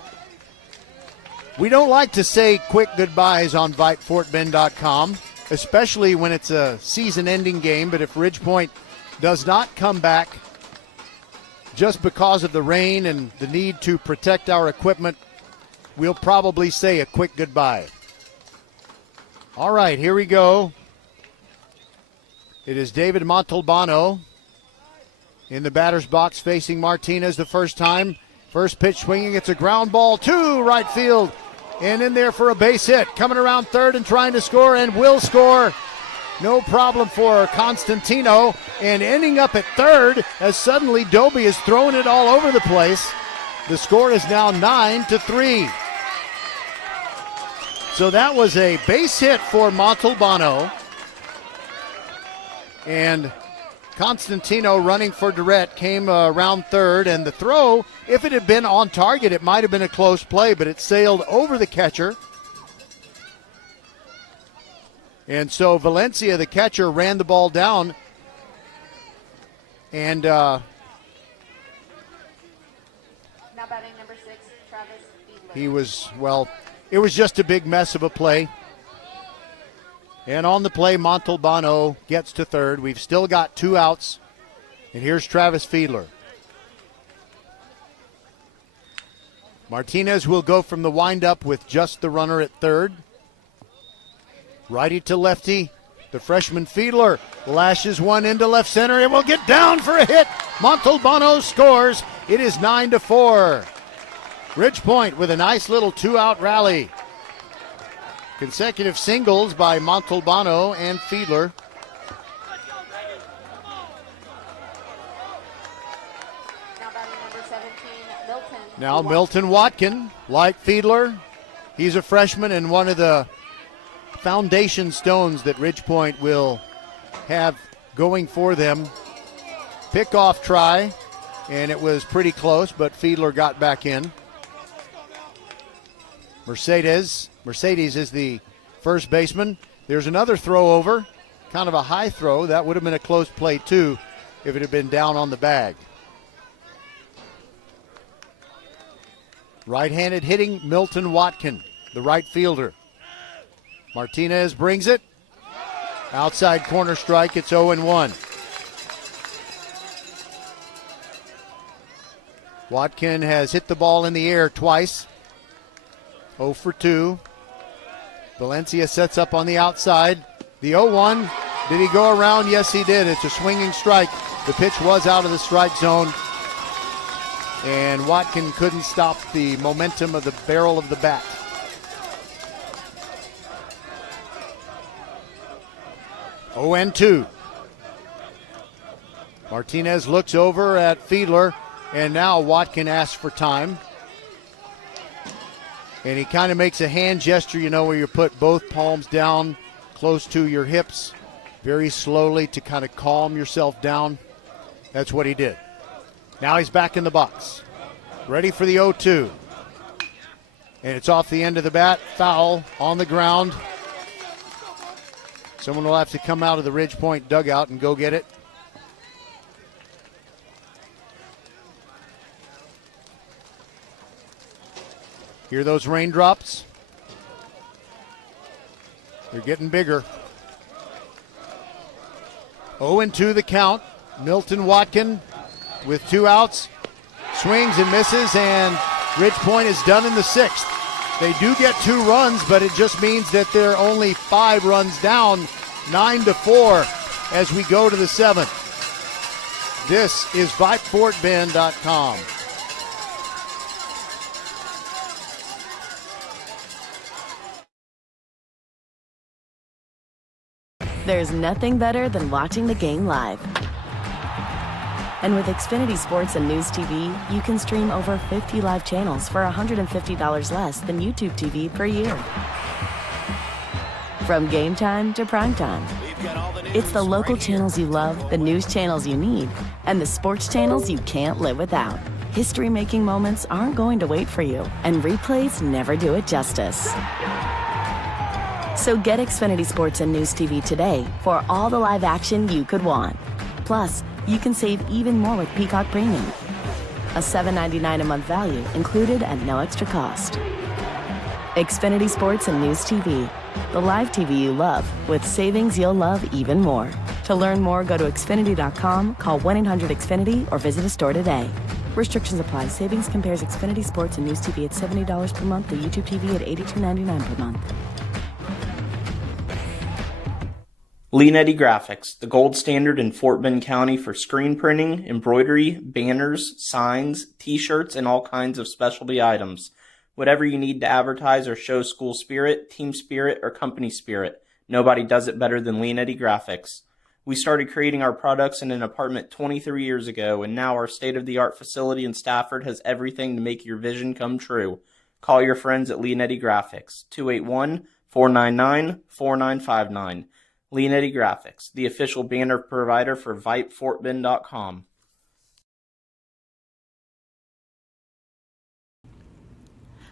We don't like to say quick goodbyes on VypeFortBend.com, especially when it's a season-ending game, but if Ridgepoint does not come back just because of the rain and the need to protect our equipment, we'll probably say a quick goodbye. All right, here we go. It is David Montalbano in the batter's box facing Martinez the first time. First pitch swinging, it's a ground ball to right field. And in there for a base hit. Coming around third and trying to score and will score. No problem for Constantino. And ending up at third as suddenly Dobie is throwing it all over the place. The score is now 9-3. So that was a base hit for Montalbano. And Constantino running for Durrett came around third. And the throw, if it had been on target, it might have been a close play, but it sailed over the catcher. And so Valencia, the catcher, ran the ball down. And now batting number 6, Travis Fiedler. he was, well, it was just a big mess of a play. And on the play, Montalbano gets to third. We've still got 2 outs. And here's Travis Fiedler. Martinez will go from the windup with just the runner at third. Righty to lefty. The freshman Fiedler lashes one into left center. It will get down for a hit. Montalbano scores. It is 9-4. Ridgepoint with a nice little 2-out rally. Consecutive singles by Montalbano and Fiedler. Now batting number 17, Milton. Now Milton Watkin, like Fiedler, he's a freshman and one of the foundation stones that Ridgepoint will have going for them. Pickoff try, and it was pretty close, but Fiedler got back in. Mercedes is the first baseman. There's another throw over, kind of a high throw. That would have been a close play too if it had been down on the bag. Right-handed hitting Milton Watkin, the right fielder. Martinez brings it. Outside corner strike, it's 0-1. Watkin has hit the ball in the air twice. 0 for 2. Valencia sets up on the outside. The 0-1. Did he go around? Yes, he did. It's a swinging strike. The pitch was out of the strike zone. And Watkin couldn't stop the momentum of the barrel of the bat. Oh, 2. Martinez looks over at Fiedler, and now Watkin asks for time. And he kind of makes a hand gesture, you know, where you put both palms down close to your hips very slowly to kind of calm yourself down. That's what he did. Now he's back in the box. Ready for the 0-2. And it's off the end of the bat. Foul on the ground. Someone will have to come out of the Ridgepoint dugout and go get it. Hear those raindrops? They're getting bigger. 0-2 the count. Milton Watkin with 2 outs. Swings and misses, and Ridgepoint is done in the 6th. They do get 2 runs, but it just means that they're only 5 runs down, 9-4 as we go to the 7th. This is VypeFortBend.com. There's nothing better than watching the game live. And with Xfinity Sports and News TV, you can stream over 50 live channels for $150 less than YouTube TV per year. From game time to prime time. It's the local channels you love, the news channels you need, and the sports channels you can't live without. History-making moments aren't going to wait for you, and replays never do it justice. So get Xfinity Sports and News TV today for all the live action you could want. Plus, you can save even more with Peacock Premium. A $7.99 a month value included at no extra cost. Xfinity Sports and News TV. The live TV you love with savings you'll love even more. To learn more, go to Xfinity.com, call 1-800-XFINITY, or visit a store today. Restrictions apply. Savings compares Xfinity Sports and News TV at $70 per month to YouTube TV at $82.99 per month. Lee and Eddie Graphics, the gold standard in Fort Bend County for screen printing, embroidery, banners, signs, t-shirts, and all kinds of specialty items. Whatever you need to advertise or show school spirit, team spirit, or company spirit, nobody does it better than Lee and Eddie Graphics. We started creating our products in an apartment 23 years ago, and now our state-of-the-art facility in Stafford has everything to make your vision come true. Call your friends at Lee and Eddie Graphics, 281-499-4959. Lee and Eddie Graphics, the official banner provider for VypeFortBend.com.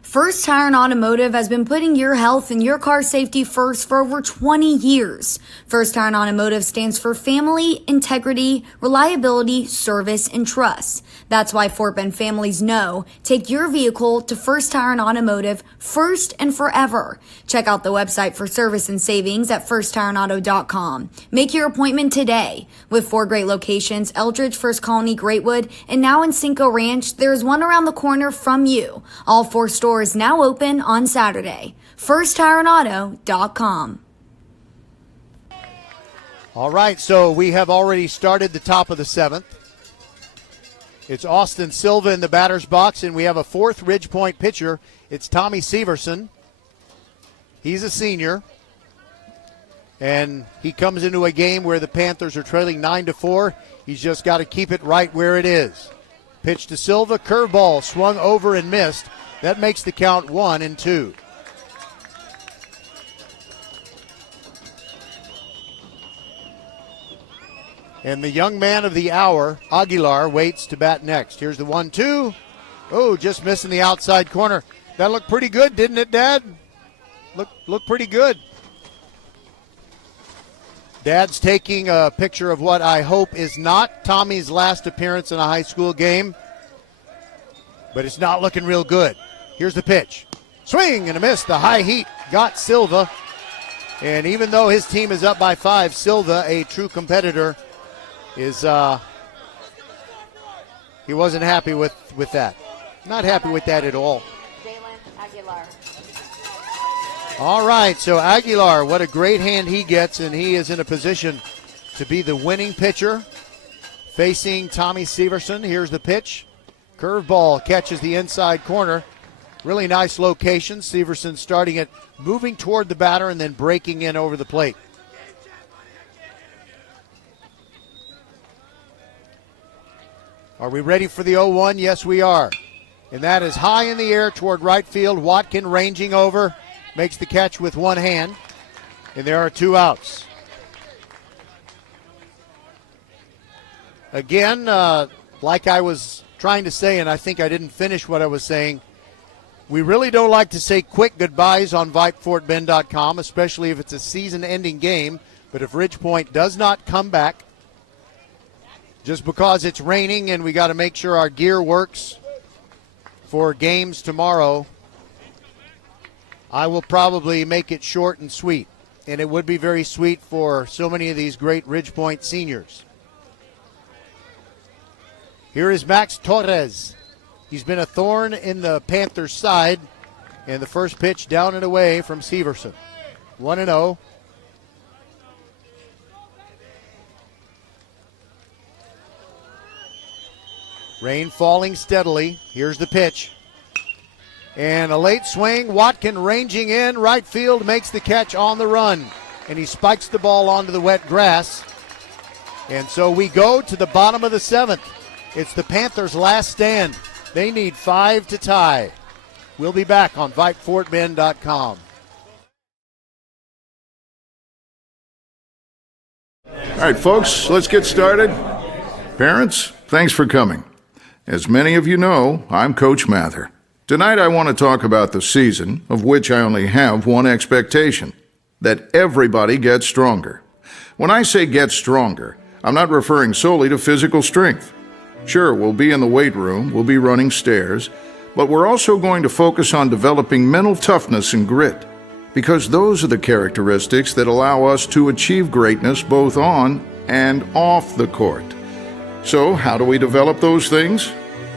First Tire and Automotive has been putting your health and your car safety first for over 20 years. First Tire and Automotive stands for family, integrity, reliability, service, and trust. That's why Fort Bend families know. Take your vehicle to First Tire and Automotive first and forever. Check out the website for service and savings at firsttireandauto.com. Make your appointment today. With 4 great locations, Eldridge, First Colony, Greatwood, and now in Cinco Ranch, there's one around the corner from you. All 4 stores now open on Saturday. FirstTireandAuto.com. All right, so we have already started the top of the 7th. It's Austin Silva in the batter's box, and we have a 4th Ridgepoint pitcher. It's Tommy Severson. He's a senior, and he comes into a game where the Panthers are trailing 9-4. He's just got to keep it right where it is. Pitch to Silva, curveball, swung over and missed. That makes the count 1-2. And the young man of the hour, Aguilar, waits to bat next. Here's the 1-2. Oh, just missing the outside corner. That looked pretty good, didn't it, Dad? Looked pretty good. Dad's taking a picture of what I hope is not Tommy's last appearance in a high school game, but it's not looking real good. Here's the pitch. Swing and a miss. The high heat got Silva. And even though his team is up by 5, Silva, a true competitor, is he wasn't happy with that. Not happy with that at all. Aguilar. All right, so Aguilar, what a great hand he gets, and he is in a position to be the winning pitcher facing Tommy Severson. Here's the pitch. Curveball catches the inside corner. Really nice location. Severson starting it, moving toward the batter, and then breaking in over the plate. Are we ready for the 0-1? Yes, we are. And that is high in the air toward right field. Watkin ranging over, makes the catch with one hand, and there are 2 outs. Again, like I was trying to say, and I think I didn't finish what I was saying, we really don't like to say quick goodbyes on VypeFortBend.com, especially if it's a season-ending game. But if Ridgepoint does not come back, just because it's raining and we got to make sure our gear works for games tomorrow, I will probably make it short and sweet. And it would be very sweet for so many of these great Ridgepoint seniors. Here is Max Torres. He's been a thorn in the Panthers' side And the first pitch down and away from Severson. 1-0. Rain falling steadily. Here's the pitch. And a late swing. Watkin ranging in. Right field makes the catch on the run. And he spikes the ball onto the wet grass. And so we go to the bottom of the 7th. It's the Panthers' last stand. They need 5 to tie. We'll be back on VypeFortBend.com. All right, folks, let's get started. Parents, thanks for coming. As many of you know, I'm Coach Mather. Tonight I want to talk about the season, of which I only have one expectation: that everybody gets stronger. When I say get stronger, I'm not referring solely to physical strength. Sure, we'll be in the weight room, we'll be running stairs, but we're also going to focus on developing mental toughness and grit, because those are the characteristics that allow us to achieve greatness both on and off the court. So, how do we develop those things?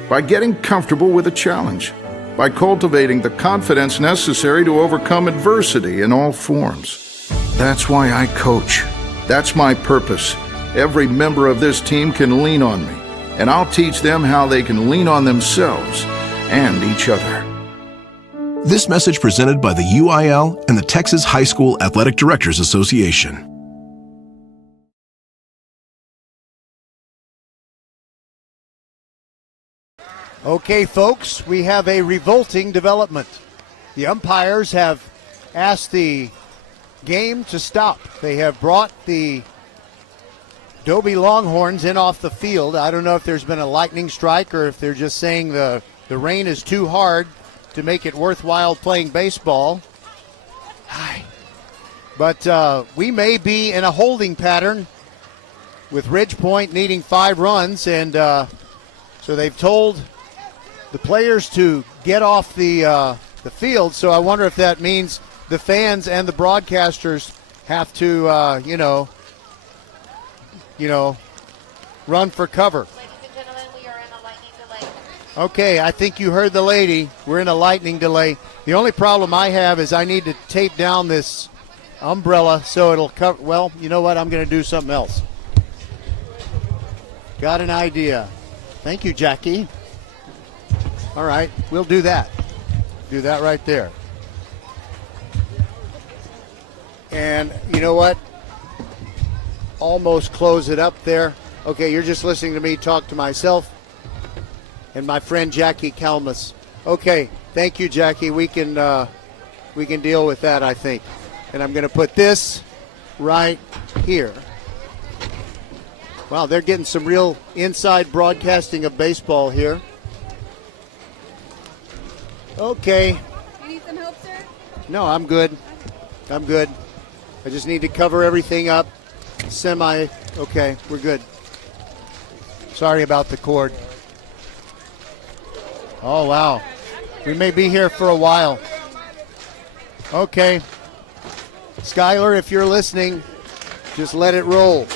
By getting comfortable with a challenge, by cultivating the confidence necessary to overcome adversity in all forms. That's why I coach. That's my purpose. Every member of this team can lean on me, and I'll teach them how they can lean on themselves and each other. This message presented by the UIL and the Texas High School Athletic Directors Association. Okay, folks, we have a revolting development. The umpires have asked the game to stop. They have brought the Dobie Longhorns in off the field. I don't know if there's been a lightning strike or if they're just saying the rain is too hard to make it worthwhile playing baseball. But we may be in a holding pattern with Ridge Point needing 5 runs, and so they've told the players to get off the field. So I wonder if that means the fans and the broadcasters have to, run for cover. Ladies and gentlemen, we are in a lightning delay. Okay, I think you heard the lady. We're in a lightning delay. The only problem I have is I need to tape down this umbrella so it'll cover. Well, you know what? I'm going to do something else. Got an idea. Thank you, Jackie. All right, we'll do that. Do that right there. And you know what? Almost close it up there. Okay, you're just listening to me talk to myself and my friend Jackie Kalmus. Okay, thank you, Jackie. We can deal with that, I think. And I'm going to put this right here. Wow, they're getting some real inside broadcasting of baseball here. Okay. You need some help, sir? No, I'm good. I'm good. I just need to cover everything up. Okay, we're good. Sorry about the cord. Oh, wow. We may be here for a while. Okay. Skylar, if you're listening, just let it roll.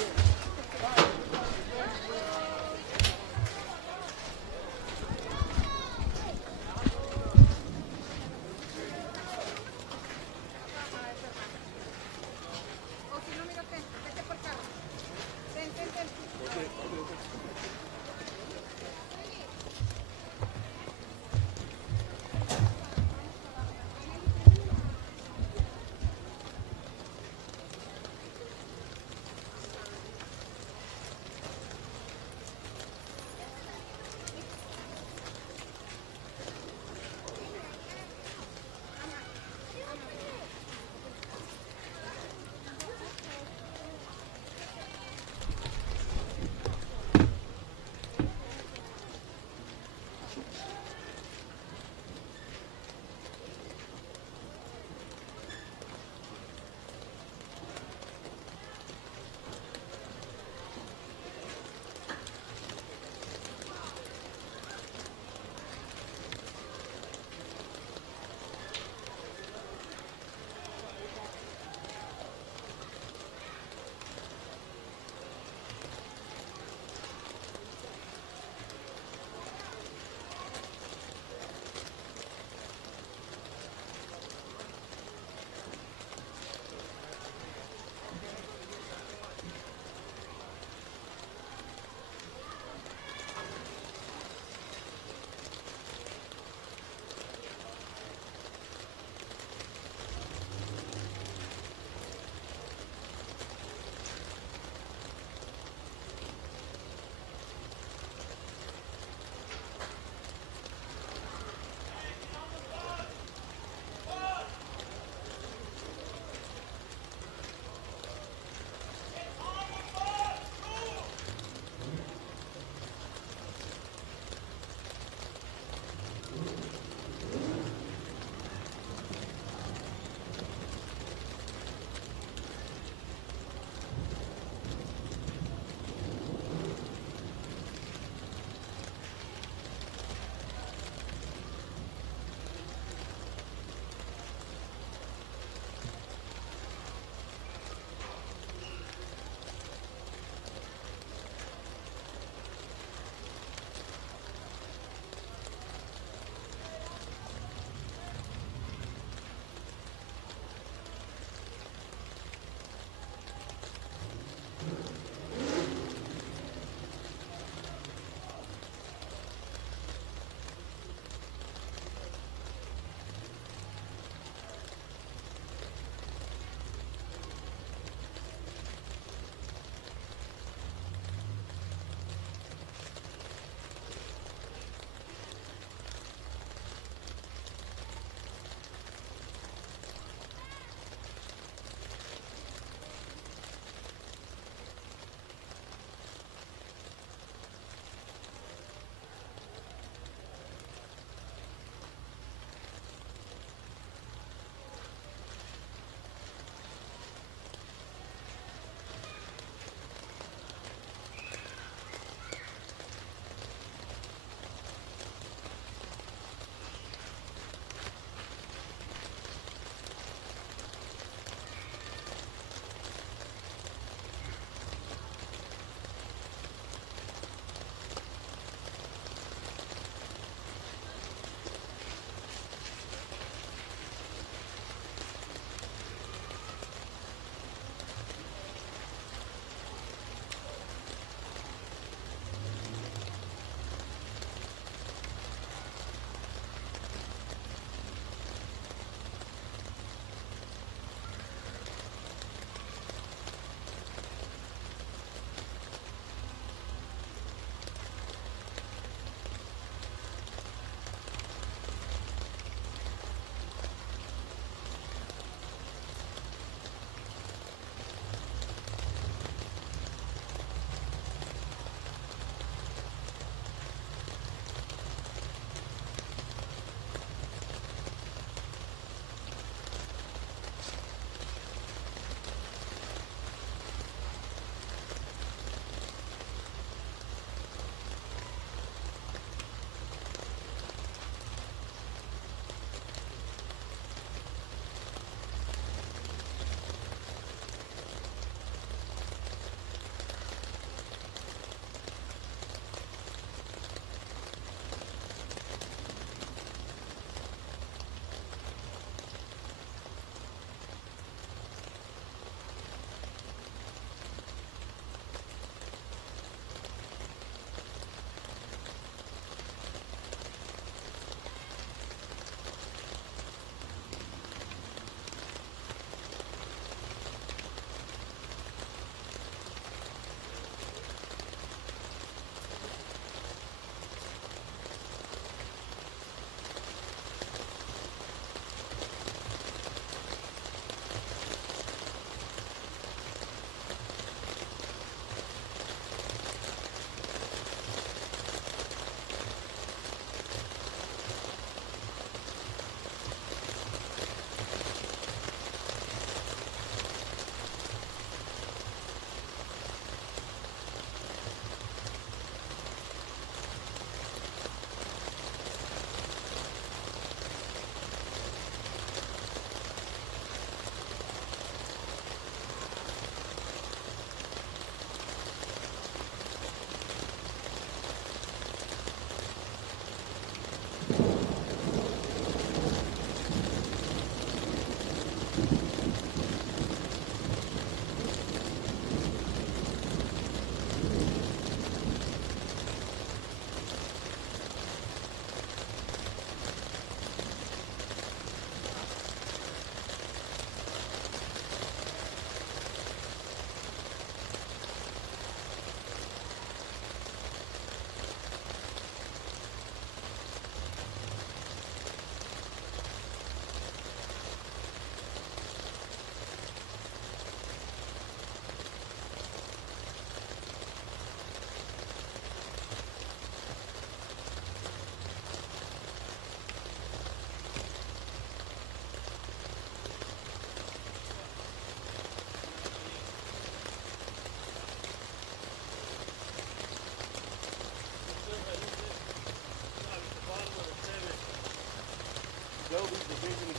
Dobie Division.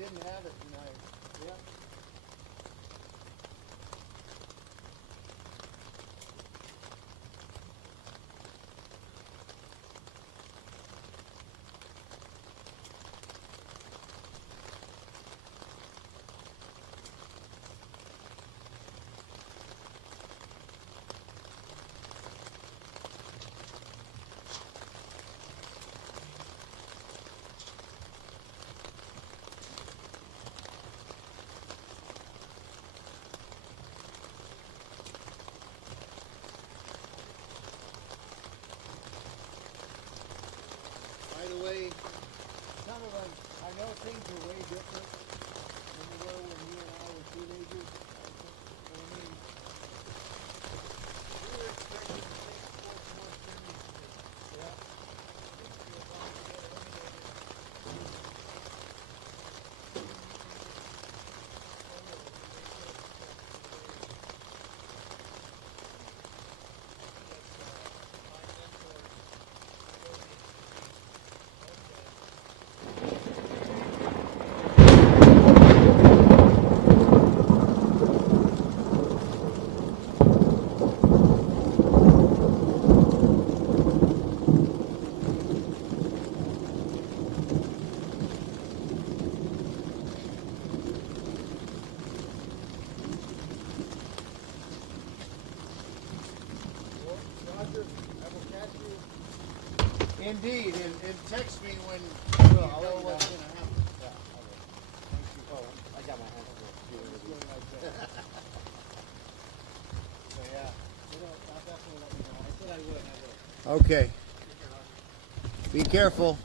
didn't have it tonight. Yep. By the way, I know things are way different than they were when you and I were teenagers. I mean, we were expecting to take sports more seriously. Yeah. Roger, I will catch you. Indeed, and text me when you know what's going to happen. Yeah, I will. Thank you. Oh, I got my hand on it. So yeah, I'll definitely let you know. I said I would. Okay. Be careful.